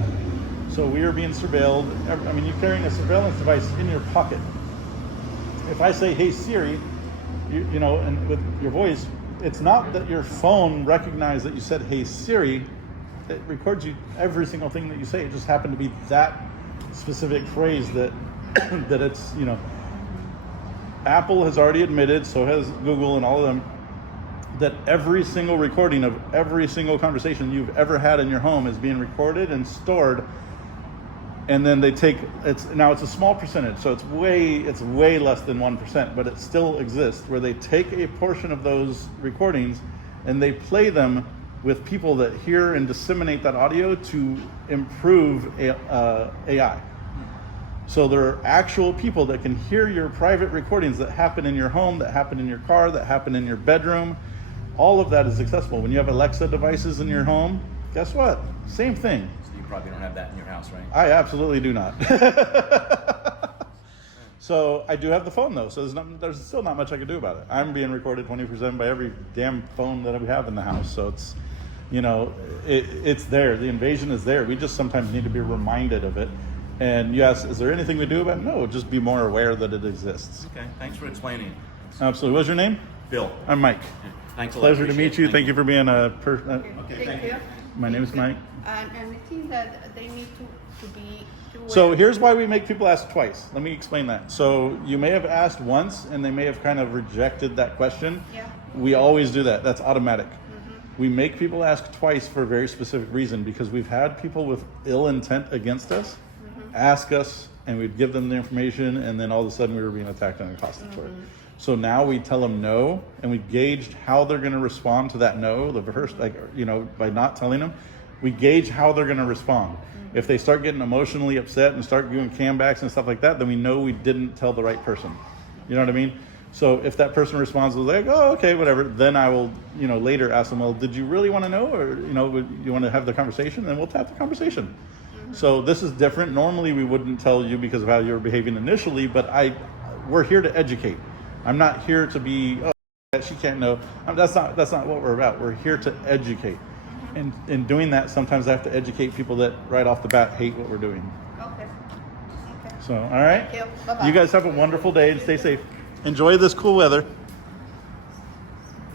So we are being surveilled. I mean, you're carrying a surveillance device in your pocket. If I say, hey Siri, you know, and with your voice, it's not that your phone recognized that you said, hey Siri. It records you every single thing that you say. It just happened to be that specific phrase that that it's, you know. Apple has already admitted, so has Google and all of them, that every single recording of every single conversation you've ever had in your home is being recorded and stored. And then they take it's a small percentage, so it's way less than 1%, but it still exists, where they take a portion of those recordings and they play them with people that hear and disseminate that audio to improve AI. So there are actual people that can hear your private recordings that happen in your home, that happen in your car, that happen in your bedroom. All of that is accessible. When you have Alexa devices in your home, guess what? Same thing. So you probably don't have that in your house, right? I absolutely do not. So I do have the phone though, so there's still not much I can do about it. I'm being recorded 24/7 by every damn phone that we have in the house. So it's, you know, it's there. The invasion is there. We just sometimes need to be reminded of it. And yes, is there anything we do about it? No, just be more aware that it exists. Okay, thanks for explaining. Absolutely. What's your name? Bill. I'm Mike. Thanks a lot. Pleasure to meet you. Thank you for being a Okay, thank you. My name is Mike. And I think that they need to be. So here's why we make people ask twice. Let me explain that. So you may have asked once and they may have kind of rejected that question. Yeah. We always do that. That's automatic. We make people ask twice for a very specific reason, because we've had people with ill intent against us ask us, and we'd give them the information, and then all of a sudden we were being attacked and accosted for it. So now we tell them no, and we gauged how they're going to respond to that no. The first, like, you know, by not telling them, we gauge how they're going to respond. If they start getting emotionally upset and start doing camebacks and stuff like that, then we know we didn't tell the right person. You know what I mean? So if that person responds like, oh, okay, whatever, then I will, you know, later ask them, well, did you really want to know, or, you know, you want to have the conversation? And we'll have the conversation. So this is different. Normally we wouldn't tell you because of how you were behaving initially, but we're here to educate. I'm not here to be, oh, she can't know. That's not what we're about. We're here to educate. And in doing that, sometimes I have to educate people that right off the bat hate what we're doing. Okay. So, all right. Thank you. Bye-bye. You guys have a wonderful day and stay safe. Enjoy this cool weather.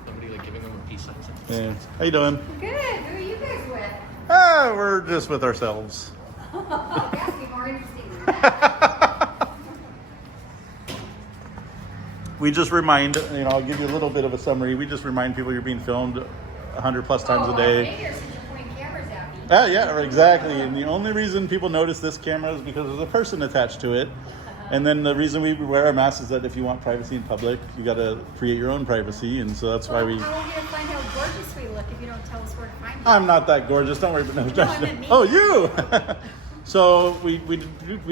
Somebody like giving them a peace sign. Yeah. How you doing? Good. Who are you guys with? We're just with ourselves. Oh, that's be more interesting than that. We just remind, you know, I'll give you a little bit of a summary. We just remind people you're being filmed 100 plus times a day. Since you're pointing cameras at me. Yeah, exactly. And the only reason people notice this camera is because there's a person attached to it. And then the reason we wear our masks is that if you want privacy in public, you got to create your own privacy. And so that's why we... How are we going to find how gorgeous we look if you don't tell us where to find you? I'm not that gorgeous. Don't worry. But no, I meant me. oh, you! So we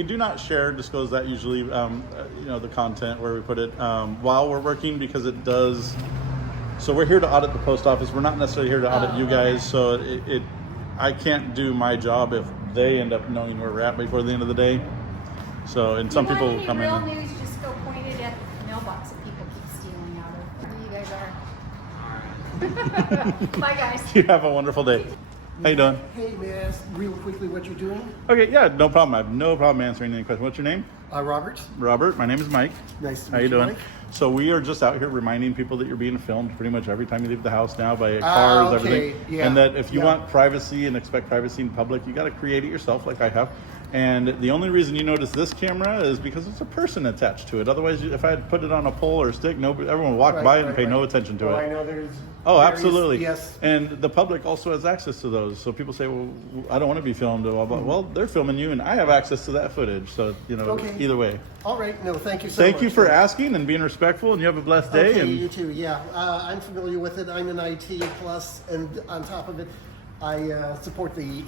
do not disclose that usually, you know, the content where we put it while we're working, because it does... So we're here to audit the post office. We're not necessarily here to audit you guys. So I can't do my job if they end up knowing where we're at before the end of the day. So, and some people come in. Real news, just go point it at the mailbox that people keep stealing out of. You guys are. Bye, guys. You have a wonderful day. How you doing? Hey, may I ask real quickly what you're doing? Okay, yeah, no problem. I have no problem answering any questions. What's your name? Robert. Robert. My name is Mike. Nice to meet How you doing? Mike. So we are just out here reminding people that you're being filmed pretty much every time you leave the house now by cars, everything. Yeah. And that if you want privacy and expect privacy in public, you got to create it yourself like I have. And the only reason you notice this camera is because it's a person attached to it. Otherwise, if I had put it on a pole or a stick, everyone would walk by it and pay no attention to it. I know there's Absolutely. Yes. And the public also has access to those. So people say, well, I don't want to be filmed. Well, they're filming you, and I have access to that footage. So, you know, either way. All right. No, thank you so much. Thank you for asking and being respectful, and you have a blessed day. Okay, And you too. Yeah, I'm familiar with it. I'm an IT plus, and on top of it, I support the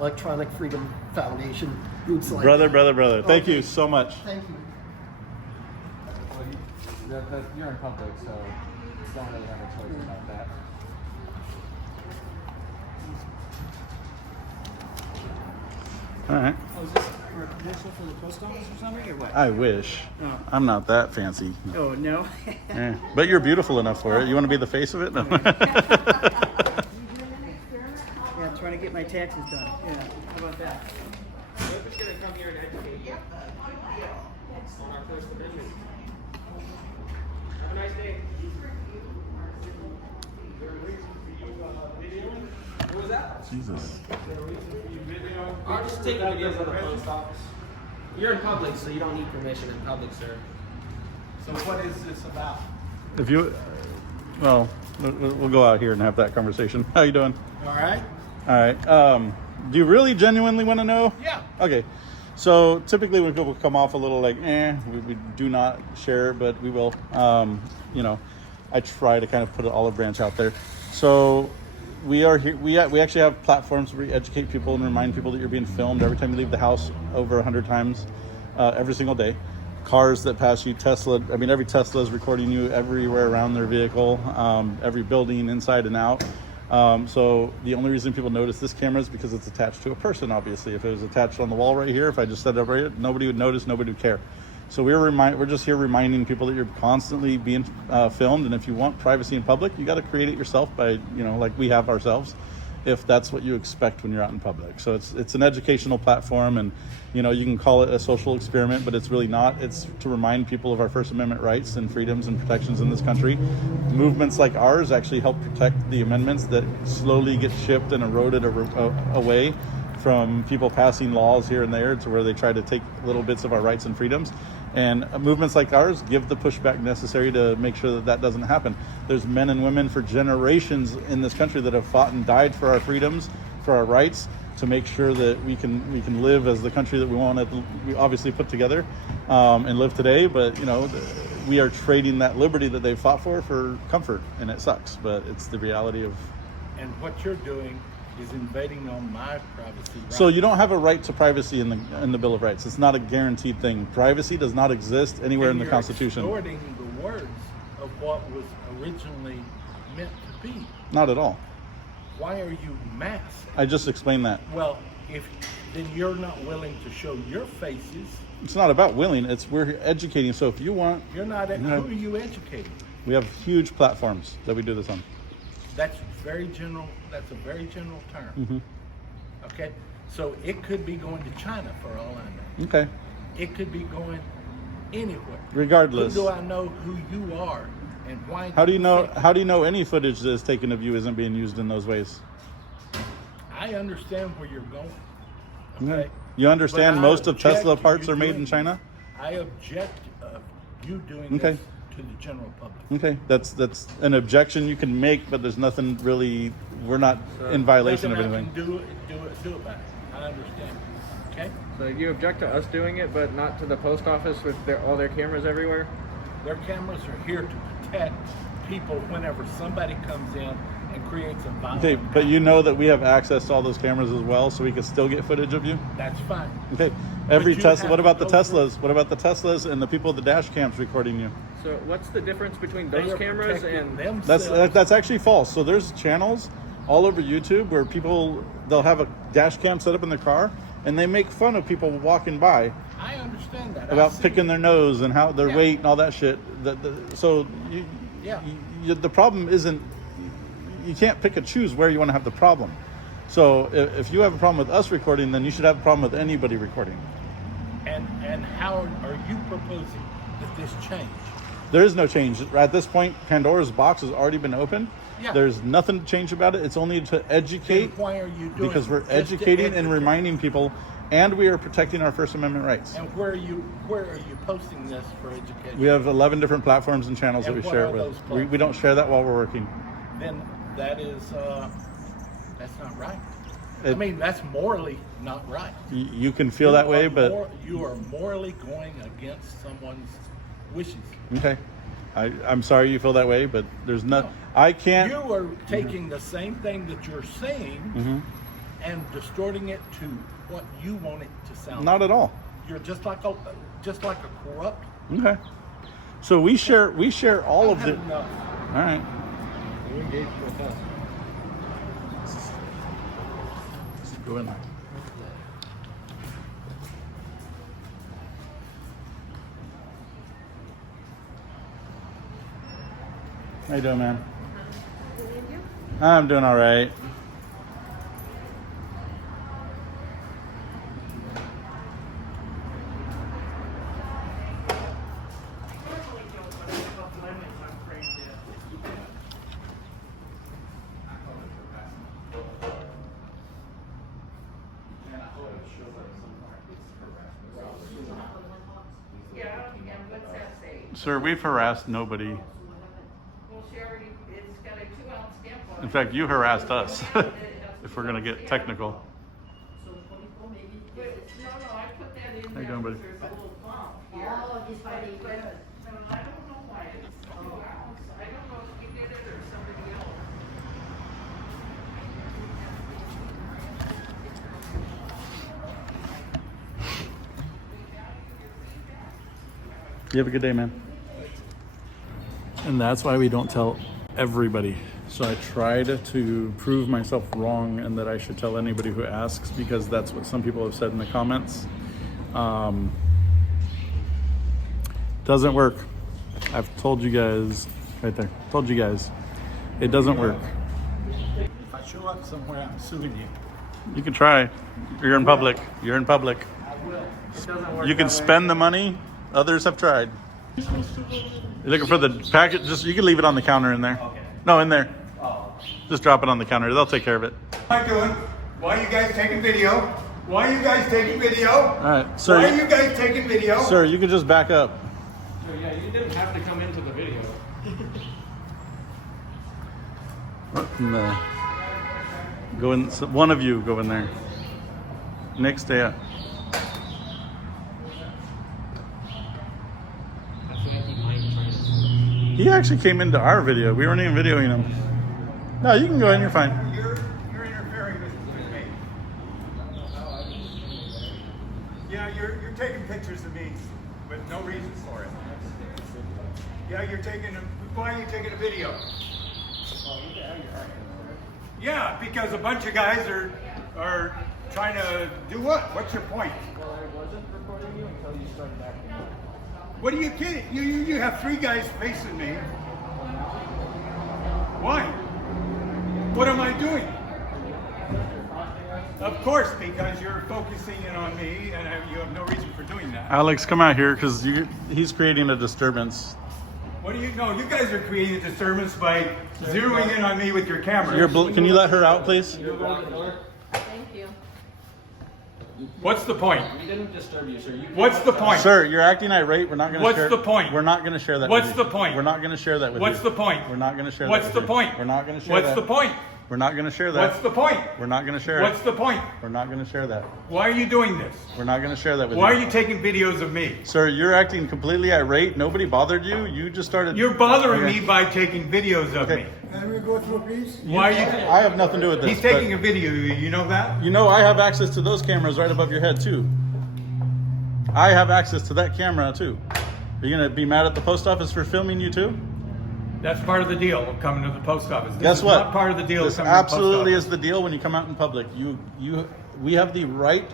Electronic Freedom Foundation groups like brother. that. Thank you so much. Thank you. Well, you're in public, so you don't really have a choice about that. All right. Oh, is this for a commercial for the post office or something, or what? I wish. Oh. I'm not that fancy. Oh, no? But you're beautiful enough for it. You want to be the face of it? No. Yeah, I'm trying to get my taxes done. Yeah, how about that? We're just going to come here and educate you on our First Amendment. Have a nice day. What was that? Jesus. I'm just taking videos of the post office. You're in public, so you don't need permission in public, sir. So what is this about? If you, well, we'll go out here and have that conversation. How you doing? All right. All right. Do you really genuinely want to know? Yeah. Okay. So typically when people come off a little like, we do not share, but we will. You know, I try to kind of put an olive branch out there. So we are here. We actually have platforms where we educate people and remind people that you're being filmed every time you leave the house over 100 times. every single day. Cars that pass you, Tesla, I mean, every Tesla is recording you everywhere around their vehicle, every building inside and out. So the only reason people notice this camera is because it's attached to a person, obviously. If it was attached on the wall right here, if I just set it up right here, nobody would notice, nobody would care. So we're just here reminding people that you're constantly being filmed, and if you want privacy in public, you got to create it yourself by, like we have ourselves, if that's what you expect when you're out in public. So it's an educational platform, and you can call it a social experiment, but it's really not. It's to remind people of our First Amendment rights and freedoms and protections in this country. Movements like ours actually help protect the amendments that slowly get shipped and eroded away from people passing laws here and there to where they try to take little bits of our rights and freedoms. And movements like ours give the pushback necessary to make sure that that doesn't happen. There's men and women for generations in this country that have fought and died for our freedoms, for our rights, to make sure that we can live as the country that we obviously put together and live today. But we are trading that liberty that they fought for comfort, and it sucks. But it's the reality of. And what you're doing is invading on my privacy rights. So you don't have a right to privacy in the Bill of Rights. It's not a guaranteed thing. Privacy does not exist anywhere in the Constitution. You're distorting the words of what was originally meant to be. Not at all. Why are you masked? I just explained that. Well, then you're not willing to show your faces. It's not about willing. We're educating. So if you want, You're not. Who are you educating? We have huge platforms that we do this on. That's very general. That's a very general term. Mm-hmm. Okay, so it could be going to China for all I know. Okay. It could be going anywhere. Regardless. Who do I know who you are and why? How do you know any footage that is taken of you isn't being used in those ways? I understand where you're going. Okay. You understand most of Tesla parts are made in China? I object of you doing Okay. this to the general public. Okay, that's an objection you can make, but there's nothing really. We're not in violation of Nothing I anything. can do about it. I understand. Okay. So you object to us doing it, but not to the post office with all their cameras everywhere? Their cameras are here to protect people whenever somebody comes in and creates a violent. Okay, but you know that we have access to all those cameras as well, so we can still get footage of you. That's fine. Okay, every Tesla. What about the Teslas? What about the Teslas and the people with the dash cams recording you? So what's the difference between those cameras and That's actually false. So there's channels all over YouTube where they'll have a dash cam set up in their car and they make fun of people walking by. I understand that. About picking their nose and how their weight and all that shit. So the problem isn't. You can't pick and choose where you want to have the problem. So if you have a problem with us recording, then you should have a problem with anybody recording. And how are you proposing that this change? There is no change. At this point, Pandora's box has already been opened. Yeah. There's nothing to change about it. It's only to educate. Then why are you doing Because we're it? Just to educating and educate. reminding people, and we are protecting our First Amendment rights. And where are you posting this for education? We have 11 different platforms and channels And that we what share are it with. those We don't share that while we're working. Then that is that's not right. I mean, that's morally not right. You can feel that way, but you are morally going against someone's wishes. okay. I'm sorry you feel that way, but there's no. I can't. You are taking the same thing that you're saying and distorting it to what you want it to sound. Not at all. You're just like a corrupt. Okay. So we share all of the. Enough. All right. You engage with us. Go in there. How you doing, man? I'm doing all right. Sir, we've harassed nobody. Well, she already, it's got a 2-ounce stamp on it. In fact, you harassed us, if we're going to get technical. No, I put that in How you there doing, buddy? because there's a little bump here. Oh, he's fighting. But I don't know why it's 2 ounce. I don't know if you did it or somebody else. You have a good day, man. And that's why we don't tell everybody. So I tried to prove myself wrong and that I should tell anybody who asks, because that's what some people have said in the comments. Doesn't work. I've told you guys right there. Told you guys. It doesn't work. If I show up somewhere, I'm suing you. You can try. You're in public. You're in public. I will. It doesn't work. You can spend the money. Others have tried. You're looking for the packet. Just you can leave it on the counter in there. Okay. No, in there. Oh. Just drop it on the counter. They'll take care of it. What am I doing? Why are you guys taking video? Why are you guys taking video? All right, sir. Why are you guys taking video? Sir, you can just back up. So yeah, you didn't have to come into the video. Go in. One of you go in there. Nick, stay up. He actually came into our video. We weren't even videoing him. No, you can go in. You're fine. You're interfering with me. Yeah, you're taking pictures of me with no reason for it. Yeah, you're taking them. Why are you taking a video? Yeah, because a bunch of guys are trying to do what? What's your point? Well, I wasn't recording you until you started acting up. What are you kidding? You have 3 guys facing me. Why? What am I doing? Of course, because you're focusing in on me, and you have no reason for doing that. Alex, come out here because he's creating a disturbance. What do you know? You guys are creating a disturbance by zeroing in on me with your camera. Can you let her out, please? Thank you. What's the point? We didn't disturb you, sir. What's the point? Sir, you're acting irate. We're not going to share. What's the point? We're not going to share that What's with you. the point? We're not going to share that with you. What's the point? We're not going to share What's that the with you. point? We're not going to share What's that. the point? We're not going to share that. What's the point? We're not going to share What's it. the point? We're not going to share that. Why are you doing this? We're not going to share that with Why you. are you taking videos of me? Sir, you're acting completely irate. Nobody bothered you. You just started. You're bothering Okay. me by taking videos of me. Can we go through, please? Why are you? I have nothing to do with this. He's taking a video. You know that? You know I have access to those cameras right above your head too. I have access to that camera too. Are you gonna be mad at the post office for filming you too? That's part of the deal of coming to the post office. This Guess is what? Not part of the deal. This of coming to the absolutely post is the deal when you come out in public. We have the right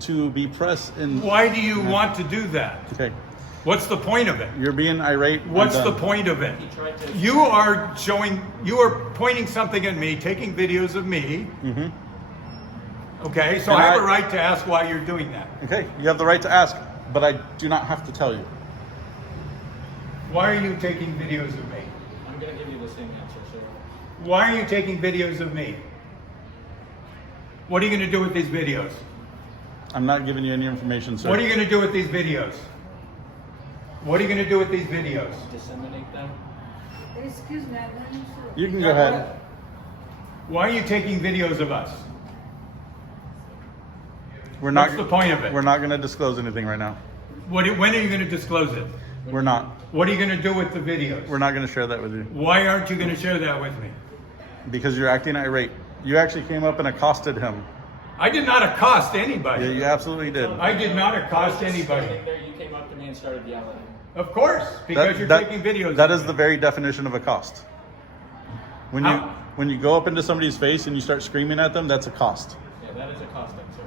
to be pressed in. Why do you want to do that? Okay. What's the point of it? You're being irate. What's the point of it? You are pointing something at me, taking videos of me. Mm-hmm. Okay, so And I have a right to ask why you're doing that. Okay, you have the right to ask, but I do not have to tell you. Why are you taking videos of me? I'm going to give you the same answer, sir. Why are you taking videos of me? What are you going to do with these videos? I'm not giving you any information, sir. What are you going to do with these videos? What are you going to do with these videos? Disseminate them. Excuse me, You can go ahead. Why are you taking videos of us? What's the point of it? We're not going to disclose anything right now. When are you going to disclose it? We're not. What are you going to do with the videos? We're not going to share that with you. Why aren't you going to share that with me? Because you're acting irate. You actually came up and accosted him. I did not accost anybody. Yeah, you absolutely did. I did not accost anybody. There, you came up to me and started yelling. Of course, because you're taking videos. That is the very definition of accost. When you go up into somebody's face and you start screaming at them, that's accost. Yeah, that is accosting, sir.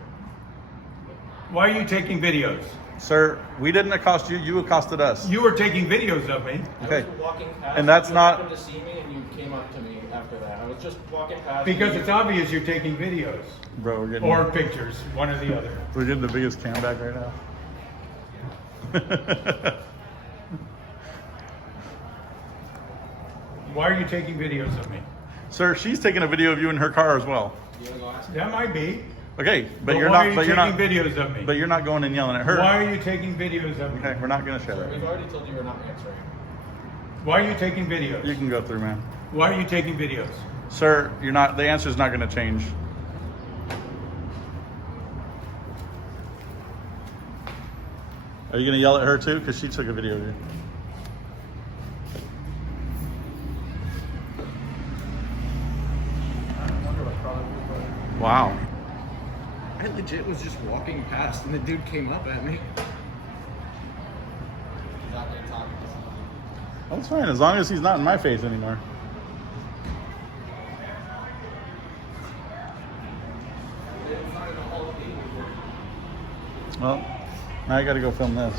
Why are you taking videos? Sir, we didn't accost you. You accosted us. You were taking videos of me. Okay. I was walking past. And that's you not. happened to see me, and you came up to me after that. I was just walking past. Because you. it's obvious you're taking videos. Bro, we're getting. Or pictures, one or the other. We're getting the biggest cam back right now. Why are you taking videos of me? Sir, she's taking a video of you in her car as well. That might be. Okay, but Why you're are not. you But you're not taking videos of me? But you're not going and yelling at her. Why are you taking videos of me? Okay, we're not going to share that. We've already told you we're not answering. Why are you taking videos? You can go through, man. Why are you taking videos? Sir, you're not. The answer's not going to change. Are you going to yell at her too? Because she took a video of you. Wow. I legit was just walking past, and the dude came up at me. he's out there talking to somebody. That's fine, as long as he's not in my face anymore. Well, now I gotta go film this.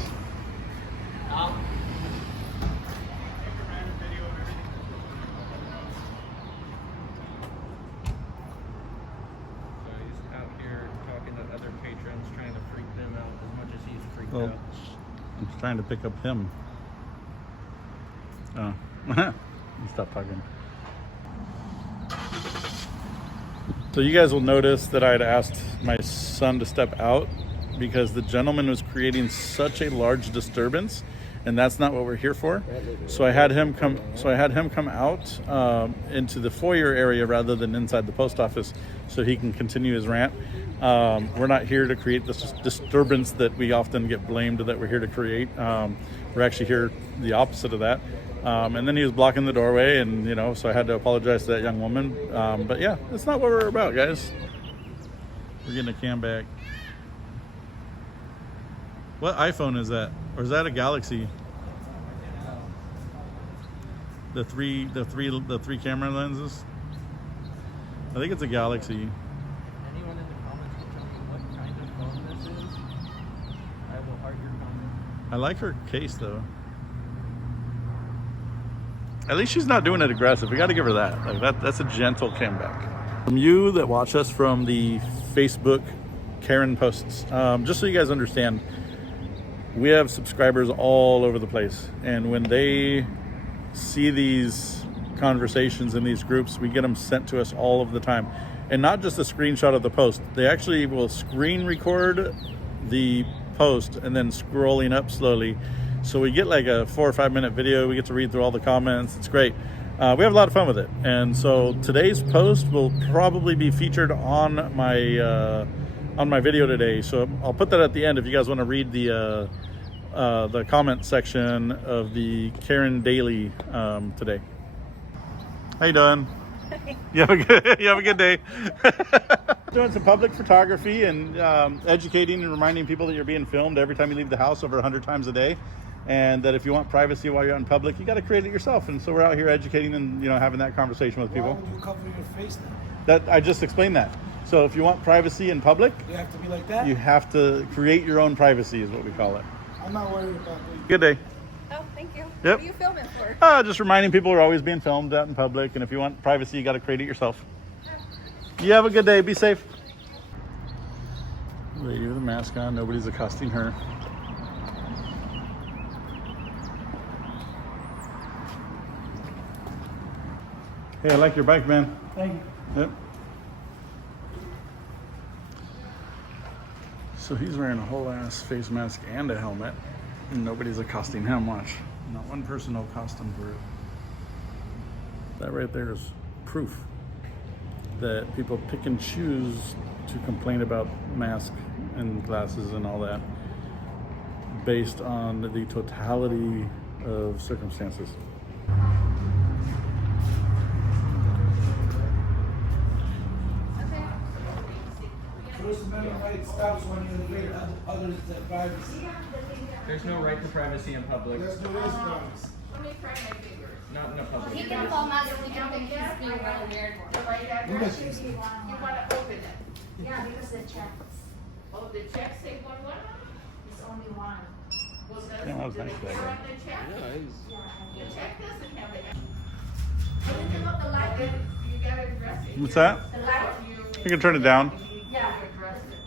Well, I'm trying to pick up him. Oh, stop talking. So you guys will notice that I had asked my son to step out because the gentleman was creating such a large disturbance, and that's not what we're here for. So I had him come. Out into the foyer area rather than inside the post office, so he can continue his rant. We're not here to create this disturbance that we often get blamed that we're here to create. We're actually here the opposite of that. And then he was blocking the doorway, and so I had to apologize to that young woman. But yeah, that's not what we're about, guys. We're getting a cam back. What iPhone is that? Or is that a Galaxy? The three camera lenses? I think it's a Galaxy. Anyone in the comments will tell me what kind of phone this is. I will heart your comment. I like her case though. At least she's not doing it aggressive. We got to give her that. That's a gentle comeback. From you that watch us from the Facebook Karen posts, just so you guys understand, we have subscribers all over the place, and when they see these conversations in these groups, we get them sent to us all of the time, and not just a screenshot of the post. They actually will screen record the post and then scrolling up slowly, so we get like a 4 or 5 minute video. We get to read through all the comments. It's great. We have a lot of fun with it, and so today's post will probably be featured on my video today, so I'll put that at the end if you guys want to read the comment section of the Karen Daily today. How you doing? You have a good day. Doing some public photography and educating and reminding people that you're being filmed every time you leave the house over 100 times a day, and that if you want privacy while you're out in public, you got to create it yourself. And so we're out here educating and having that conversation with people. Why would you cover your face now? That I just explained that. So if you want privacy in public, You have to be like that? you have to create your own privacy, is what we call it. I'm not worried about that. Good day. Oh, thank you. Yep. What are you filming for? Just reminding people we're always being filmed out in public, and if you want privacy, you got to create it yourself. You have a good day. Be safe. Lady with a mask on. Nobody's accosting her. Hey, I like your bike, man. Thank you. Yep. So he's wearing a whole ass face mask and a helmet, and nobody's accosting him. Watch. Not one person will accost him for it. That right there is proof that people pick and choose to complain about masks and glasses and all that based on the totality of circumstances. First Amendment right stops when you invade others' privacy. There's no right to privacy in public. Yes, there is privacy. Let me try my fingers. Not in a public. He can film us. We can think he's being really weird. The right address. You want to open it. Yeah, because the checks. Oh, the check say 1-1? It's only one. Well, Yeah, that was nice, the that guy. check? Yeah, he's... The check doesn't have it. When you look the light, you gotta address it. What's that? The light. You can turn it down. Yeah. Address it.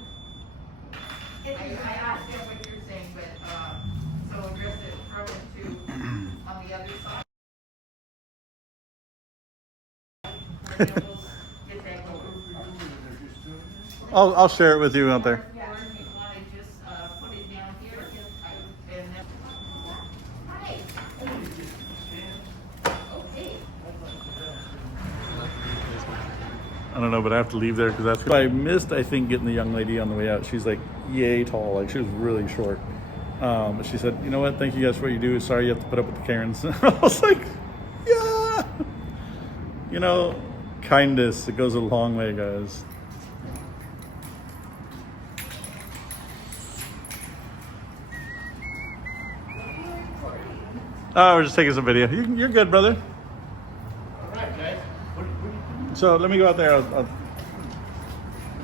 I asked him what you're saying, but, so address it from it to, on the other side. And then we'll get that going. I'll share it with you out there. Yeah, or if you wanna just, put it down here, and then. Hi. Okay. I don't know, but I have to leave there because that's. I missed, I think, getting the young lady on the way out. She's like yay tall, like she was really short. But she said, "You know what? Thank you guys for what you do. Sorry you have to put up with the Karens." I was like, "Yeah." Kindness, it goes a long way, guys. Oh, we're just taking some video. You're good, brother. All right, guys. So let me go out there.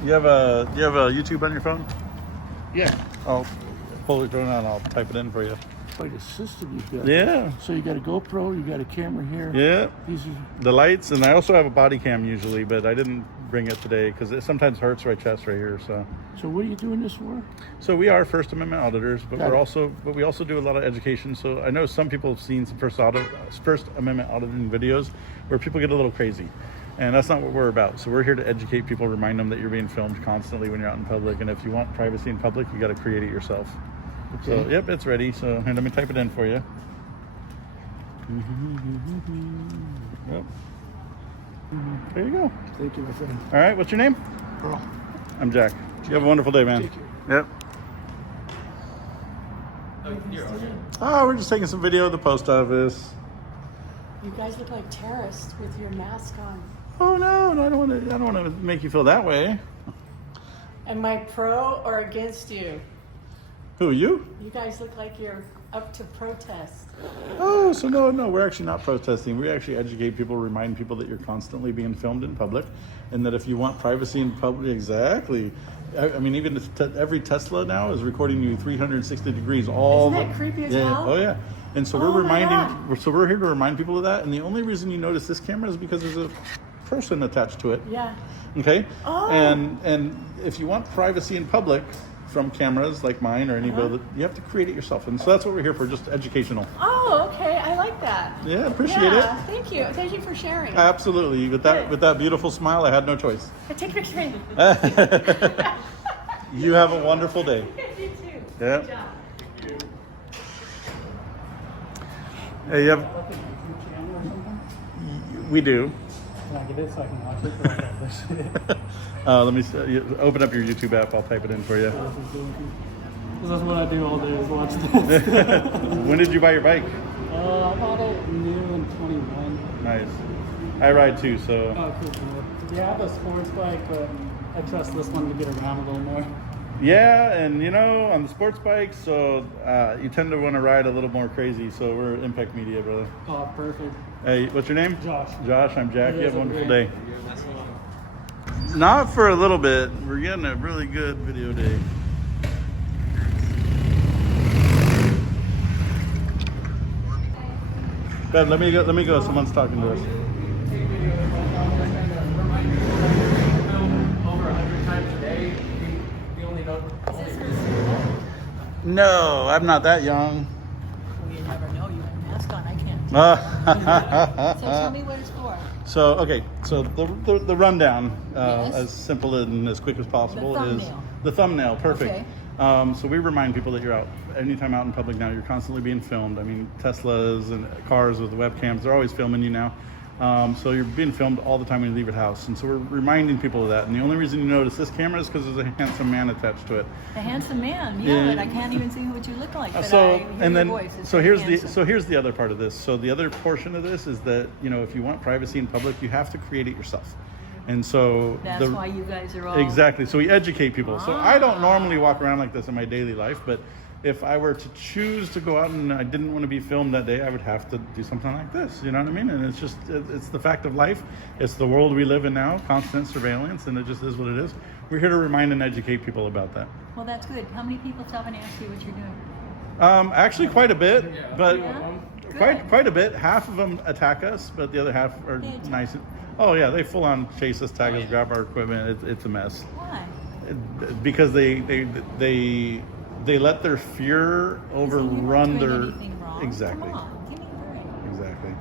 You have a YouTube on your phone? Yeah. I'll pull it on and I'll type it in for you. It's like a system you've got. Yeah. So you got a GoPro, you got a camera here. Yeah. These are The lights, and I also have a body cam usually, but I didn't bring it today because it sometimes hurts my chest right here. So what are you doing this for? So we are First Amendment auditors, but Got we also do a lot of education. So I know some people have seen some First Amendment auditing videos where people get a little crazy. And that's not what we're about. So we're here to educate people, remind them that you're being filmed constantly when you're out in public. And if you want privacy in public, you got to create it yourself. Okay. So, yep, it's ready. So here, let me type it in for you. Yep. There you go. Thank you, my friend. All right, what's your name? Earl. I'm Jack. You have a wonderful day, man. Take care. Yep. You're okay. Oh, we're just taking some video of the post office. You guys look like terrorists with your mask on. Oh no, I don't want to make you feel that way. Am I pro or against you? Who, you? You guys look like you're up to protest. Oh, so no, we're actually not protesting. We actually educate people, remind people that you're constantly being filmed in public, and that if you want privacy in public, exactly. I mean, even every Tesla now is recording you 360 degrees. Isn't that creepy as hell? Oh yeah. And so Oh we're my reminding. So we're here to remind people of that. And the only reason you notice this camera is because there's a person attached to it. Yeah. Okay. Oh. And if you want privacy in public from cameras like mine or anybody, you have to create it yourself. And so that's what we're here for, just educational. Oh, okay. I like that. Yeah, appreciate it. Thank you. Thank you for sharing. Absolutely. With that beautiful smile, I had no choice. Take a picture. You have a wonderful day. You too. Yeah. Good job. Hey, we do. Can I get it so I can watch it? Let me open up your YouTube app. I'll type it in for you. This is what I do all day is watch this. When did you buy your bike? I bought it new in 21. Nice. I ride too, so. Oh, cool. Yeah, I have a sports bike, but I trust this one to get around a little more. Yeah, and on the sports bikes, so you tend to want to ride a little more crazy. So we're Impact Media, brother. Oh, perfect. Hey, what's your name? Josh. Josh, I'm Jack. You have a wonderful great. day. Not for a little bit. We're getting a really good video day. Ben, let me go. Someone's talking to us. Over 100 times a day. We only know. No, I'm not that young. Well, you never know. You have a mask on. I can't. So tell me what it's for. So okay, so the rundown, Yes. as simple and as quick as possible, The is thumbnail. the thumbnail. Perfect. Okay. So we remind people that you're out anytime out in public now. You're constantly being filmed. I mean, Teslas and cars with the webcams, they're always filming you now. So you're being filmed all the time when you leave your house, and so we're reminding people of that. And the only reason you notice this camera is because there's a handsome man attached to it. The handsome man. Yeah. But I can't even see what you look like. But So I hear and then your voice. It's so very here's handsome. here's the other part of this. So the other portion of this is that if you want privacy in public, you have to create it yourself. And so That's why you guys are all exactly. So we educate people. So I don't normally walk around like this in my daily life, but if I were to choose to go out and I didn't want to be filmed that day, I would have to do something like this. You know what I mean? And it's the fact of life. It's the world we live in now, constant surveillance, and it just is what it is. We're here to remind and educate people about that. Well, that's good. How many people stop and ask you what you're doing? Actually, quite a bit, but Yeah? quite a bit. Half of them attack us, but the other half are nice. Oh yeah, they full on chase us, tag us, grab our equipment. It's a mess. Why? Because they let their fear overrun their exactly. Come on, give me a break. Exactly.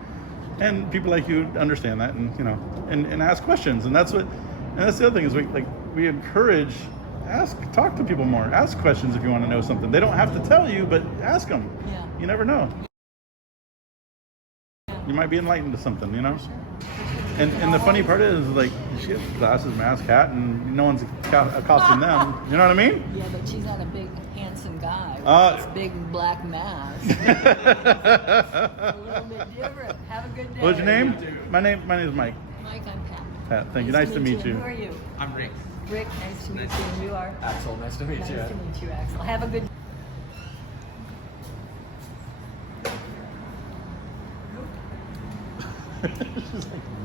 And people like you understand that, and and ask questions, and that's the other thing is we encourage. Talk to people more. Ask questions if you want to know something. They don't have to tell you, but ask them. Yeah. You never know. You might be enlightened to something, And the funny part is, she has glasses, mask, hat, and no one's accosting them. You know what I mean? Yeah, but she's not a big, handsome guy with this big black mask. A little bit different. Have a good day. What's your name? My name is Mike. Mike, I'm Pat. Pat, thank you. Nice to meet you. Who are you? I'm Rick. Rick, nice to meet you. And you are? Axel, nice to meet you. Nice to meet you, Axel. Have a good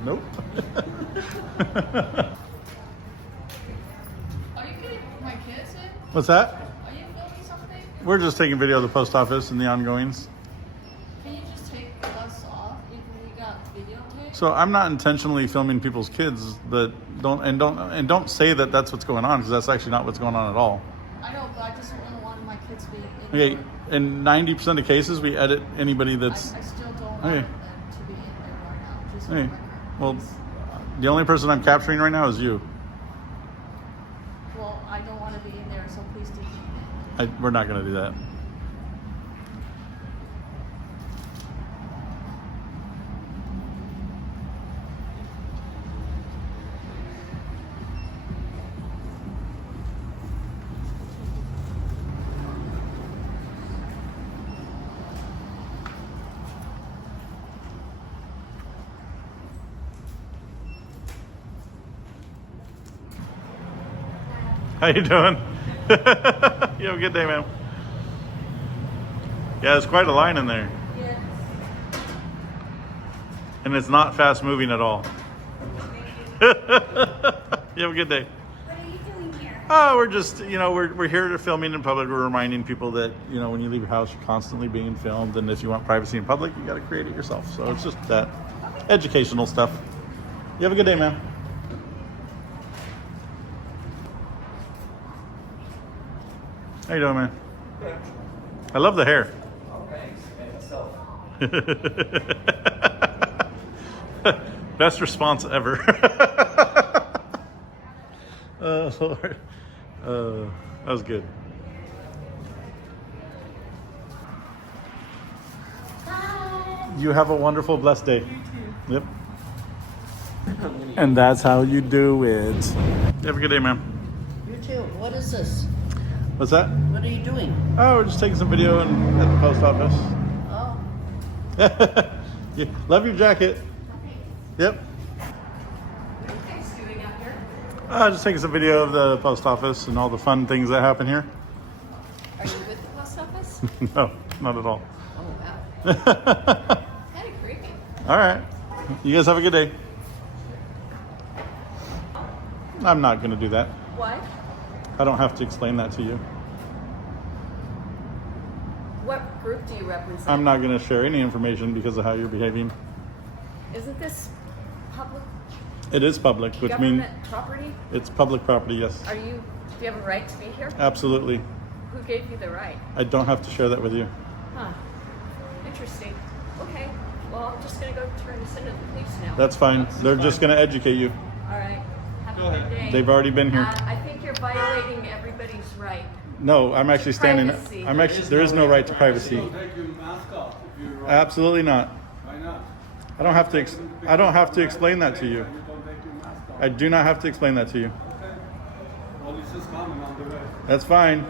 Nope. Are you kidding my kids in? What's that? Are you filming something? We're just taking video of the post office and the ongoings. Can you just take us off if we got videotape? So I'm not intentionally filming people's kids that don't say that that's what's going on, because that's actually not what's going on at all. I know, but I just wouldn't want my kids being in Okay, there. in 90% of cases, we edit anybody that's. I still don't want Okay. them to be in there right now. Just Okay. Well, the only person I'm capturing right now is you. well, I don't want to be in there, so please do. We're not going to do that. How you doing? You have a good day, man. Yeah, there's quite a line in there. Yeah. And it's not fast moving at all. You have a good day. What are you doing here? Oh, we're just, we're here to filming in public. We're reminding people that, when you leave your house, you're constantly being filmed. And if you want privacy in public, you got to create it yourself. So it's just that educational stuff. You have a good day, man. How you doing, man? Good. I love the hair. Oh, thanks. And myself. Best response ever. Oh, Lord. That was good. You have a wonderful, blessed day. Yep. And that's how you do it. Have a good day, man. You too. What is this? What's that? What are you doing? Oh, we're just taking some video at the post office. Oh. Yeah, love your jacket. Yep. What are you guys doing out here? Just taking some video of the post office and all the fun things that happen here. Are you with the post office? No, not at all. Oh, wow. Kind of creepy. All right. You guys have a good day. I'm not going to do that. What? I don't have to explain that to you. What group do you represent? I'm not going to share any information because of how you're behaving. Isn't this public It is public, which means government property? it's public property, yes. Do you have a right to be here? Absolutely. Who gave you the right? I don't have to share that with you. Huh. Interesting. Okay. Well, I'm just gonna go turn this into the police now. That's fine. They're just going to educate you. All right. Have a good day. They've already been here. I think you're violating everybody's right. No, I'm actually standing. Privacy. There is no right to privacy. Take your mask off if you're Absolutely not. Why not? I don't have to. I don't have to explain that to you. I do not have to explain that to you. Police is coming on the way. That's fine.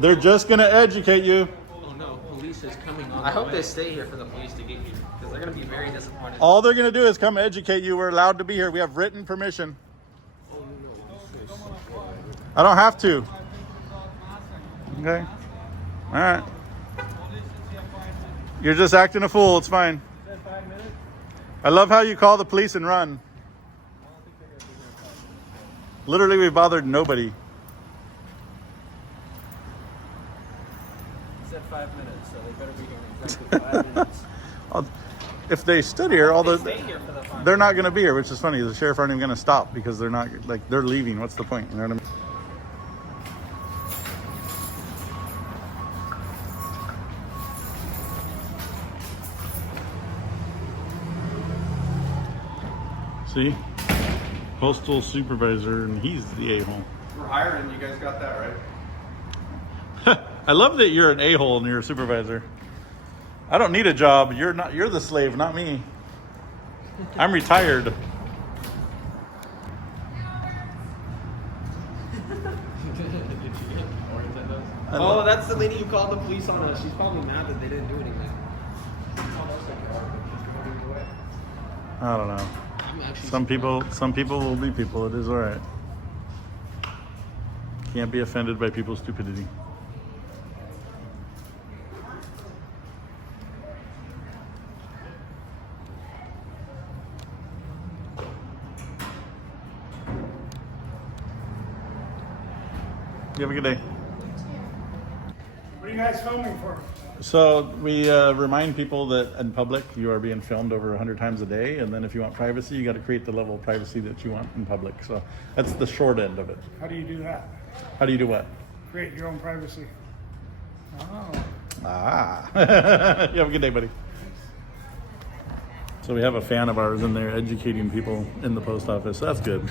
They're just going to educate you. Oh no, police is coming on. I hope they stay here for the police to get you, because they're gonna be very disappointed. All they're going to do is come educate you. We're allowed to be here. We have written permission. I don't have to. Okay. All right. You're just acting a fool. It's fine. I love how you call the police and run. Literally, we bothered nobody. You said 5 minutes, so they better be here in exactly 5 minutes. If they stood here, Stay here for the 5 they're not going to be here, which is funny. The sheriff aren't even going to stop because they're not, they're leaving. What's the point? You know what I mean? See? Postal supervisor, and he's the a-hole. We're hiring. You guys got that right? I love that you're an a-hole and you're a supervisor. I don't need a job. You're the slave, not me. I'm retired. Oh, that's the lady who called the police on us. She's probably mad that they didn't do anything. I don't know. Some people will be people. It is all right. Can't be offended by people's stupidity. You have a good day. What are you guys filming for? So we remind people that in public you are being filmed over 100 times a day, and then if you want privacy, you got to create the level of privacy that you want in public. So that's the short end of it. How do you do that? How do you do what? Create your own privacy. Oh. Ah. You have a good day, buddy. So we have a fan of ours in there educating people in the post office. So that's good.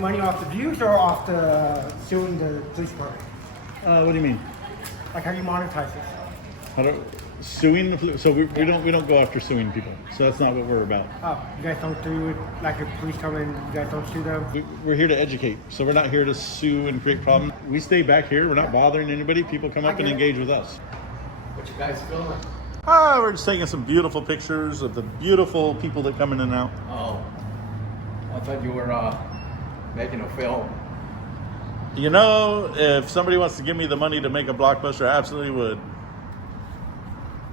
Money off the views or off the suing the police department? What do you mean? Like how do you monetize it? How do, suing the police? So we don't go after suing people. So that's not what we're about. Oh, you guys don't do it like if police come in, you guys don't sue them? We're here to educate. So we're not here to sue and create problems. We stay back here. We're not bothering anybody. People come up and engage with us. What you guys filming? We're just taking some beautiful pictures of the beautiful people that come in and out. Oh, I thought you were making a film. You know, if somebody wants to give me the money to make a blockbuster, I absolutely would.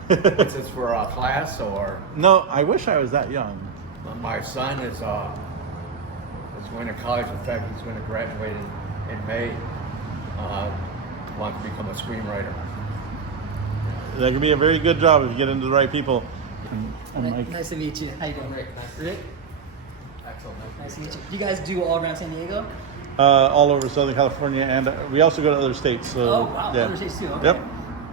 Is this for a class or? No, I wish I was that young. My son is going to college. In fact, he's going to graduate in May. Wants to become a screenwriter. That can be a very good job if you get into the right people. Nice to meet you. How you doing? Rick, Rick? Excellent. Nice to meet you. Do you guys do all around San Diego? All over Southern California, and we also go to other states. So, Oh, wow. yeah. Other states too. Okay. Yep.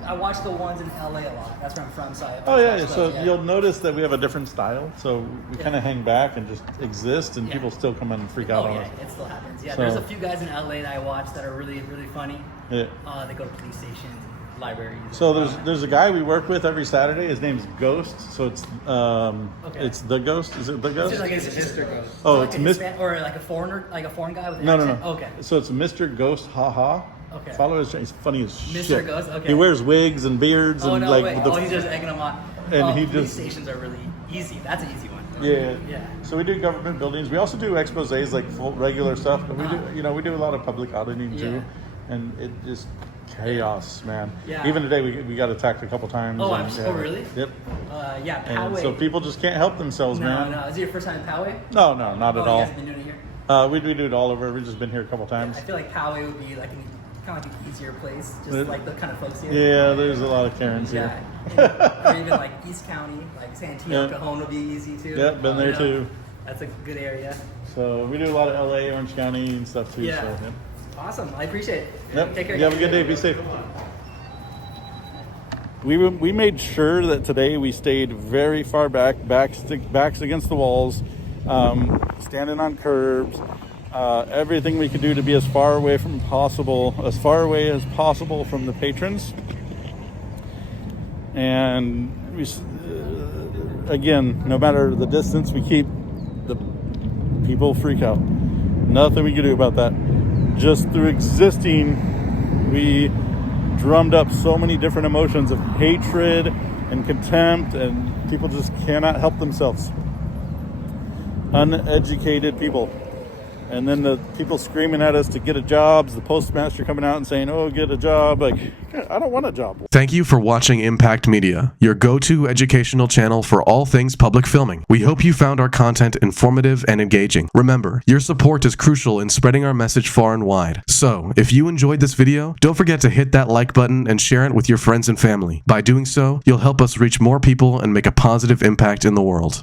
I watch the ones in LA a lot. That's where I'm from. So You'll notice that we have a different style. So we kind of hang back and just exist, and people still come and freak out on us. It still happens. Yeah, So- there's a few guys in LA that I watch that are really, really funny. Yeah. They go to police stations, libraries. So there's a guy we work with every Saturday. His name's Ghost. So it's it's the Ghost. Is it the Ghost? It's like it's Mr. Ghost. Oh, like it's a Mr. or like a foreigner, like a foreign guy with an No. accent. Okay. So it's Mr. Ghost, haha. Okay. Follow his. He's funny as Mr. shit. Ghost, okay. He wears wigs and beards and no like. way. the- He's just egging them on. And he police just- stations are really easy. That's an easy one. Yeah. Yeah. So we do government buildings. We also do exposés, like full regular stuff. But we do, we do a lot of public auditing too, and it just chaos, man. Yeah. Even today, we got attacked a couple times. Oh, and, oh, really? Yep. Yeah, And Poway. so people just can't help themselves, man. No. Is it your first time in Poway? No, not at all. You guys have been doing it here? We do it all over. We've just been here a couple times. I feel like Poway would be like kind of like an easier place, just like the kind of folks here. Yeah, there's a lot of Karens here. Or even like East County, like Santee, Cajon would be easy too. Yep, been there too. That's a good area. So we do a lot of LA, Orange County and stuff too. Yeah. So, yep. Awesome. I appreciate it. Yep. Take care. You have a good day. Be safe. We made sure that today we stayed very far backs against the walls, standing on curbs, everything we could do to be as far away as possible from the patrons. And we, again, no matter the distance, we keep the people freak out. Nothing we can do about that. Just through existing, we drummed up so many different emotions of hatred and contempt, and people just cannot help themselves. Uneducated people. And then the people screaming at us to get a job, the postmaster coming out and saying, oh, get a job. Like, I don't want a job. Thank you for watching Impact Media, your go-to educational channel for all things public filming. We hope you found our content informative and engaging. Remember, your support is crucial in spreading our message far and wide. So, if you enjoyed this video, don't forget to hit that like button and share it with your friends and family. By doing so, you'll help us reach more people and make a positive impact in the world.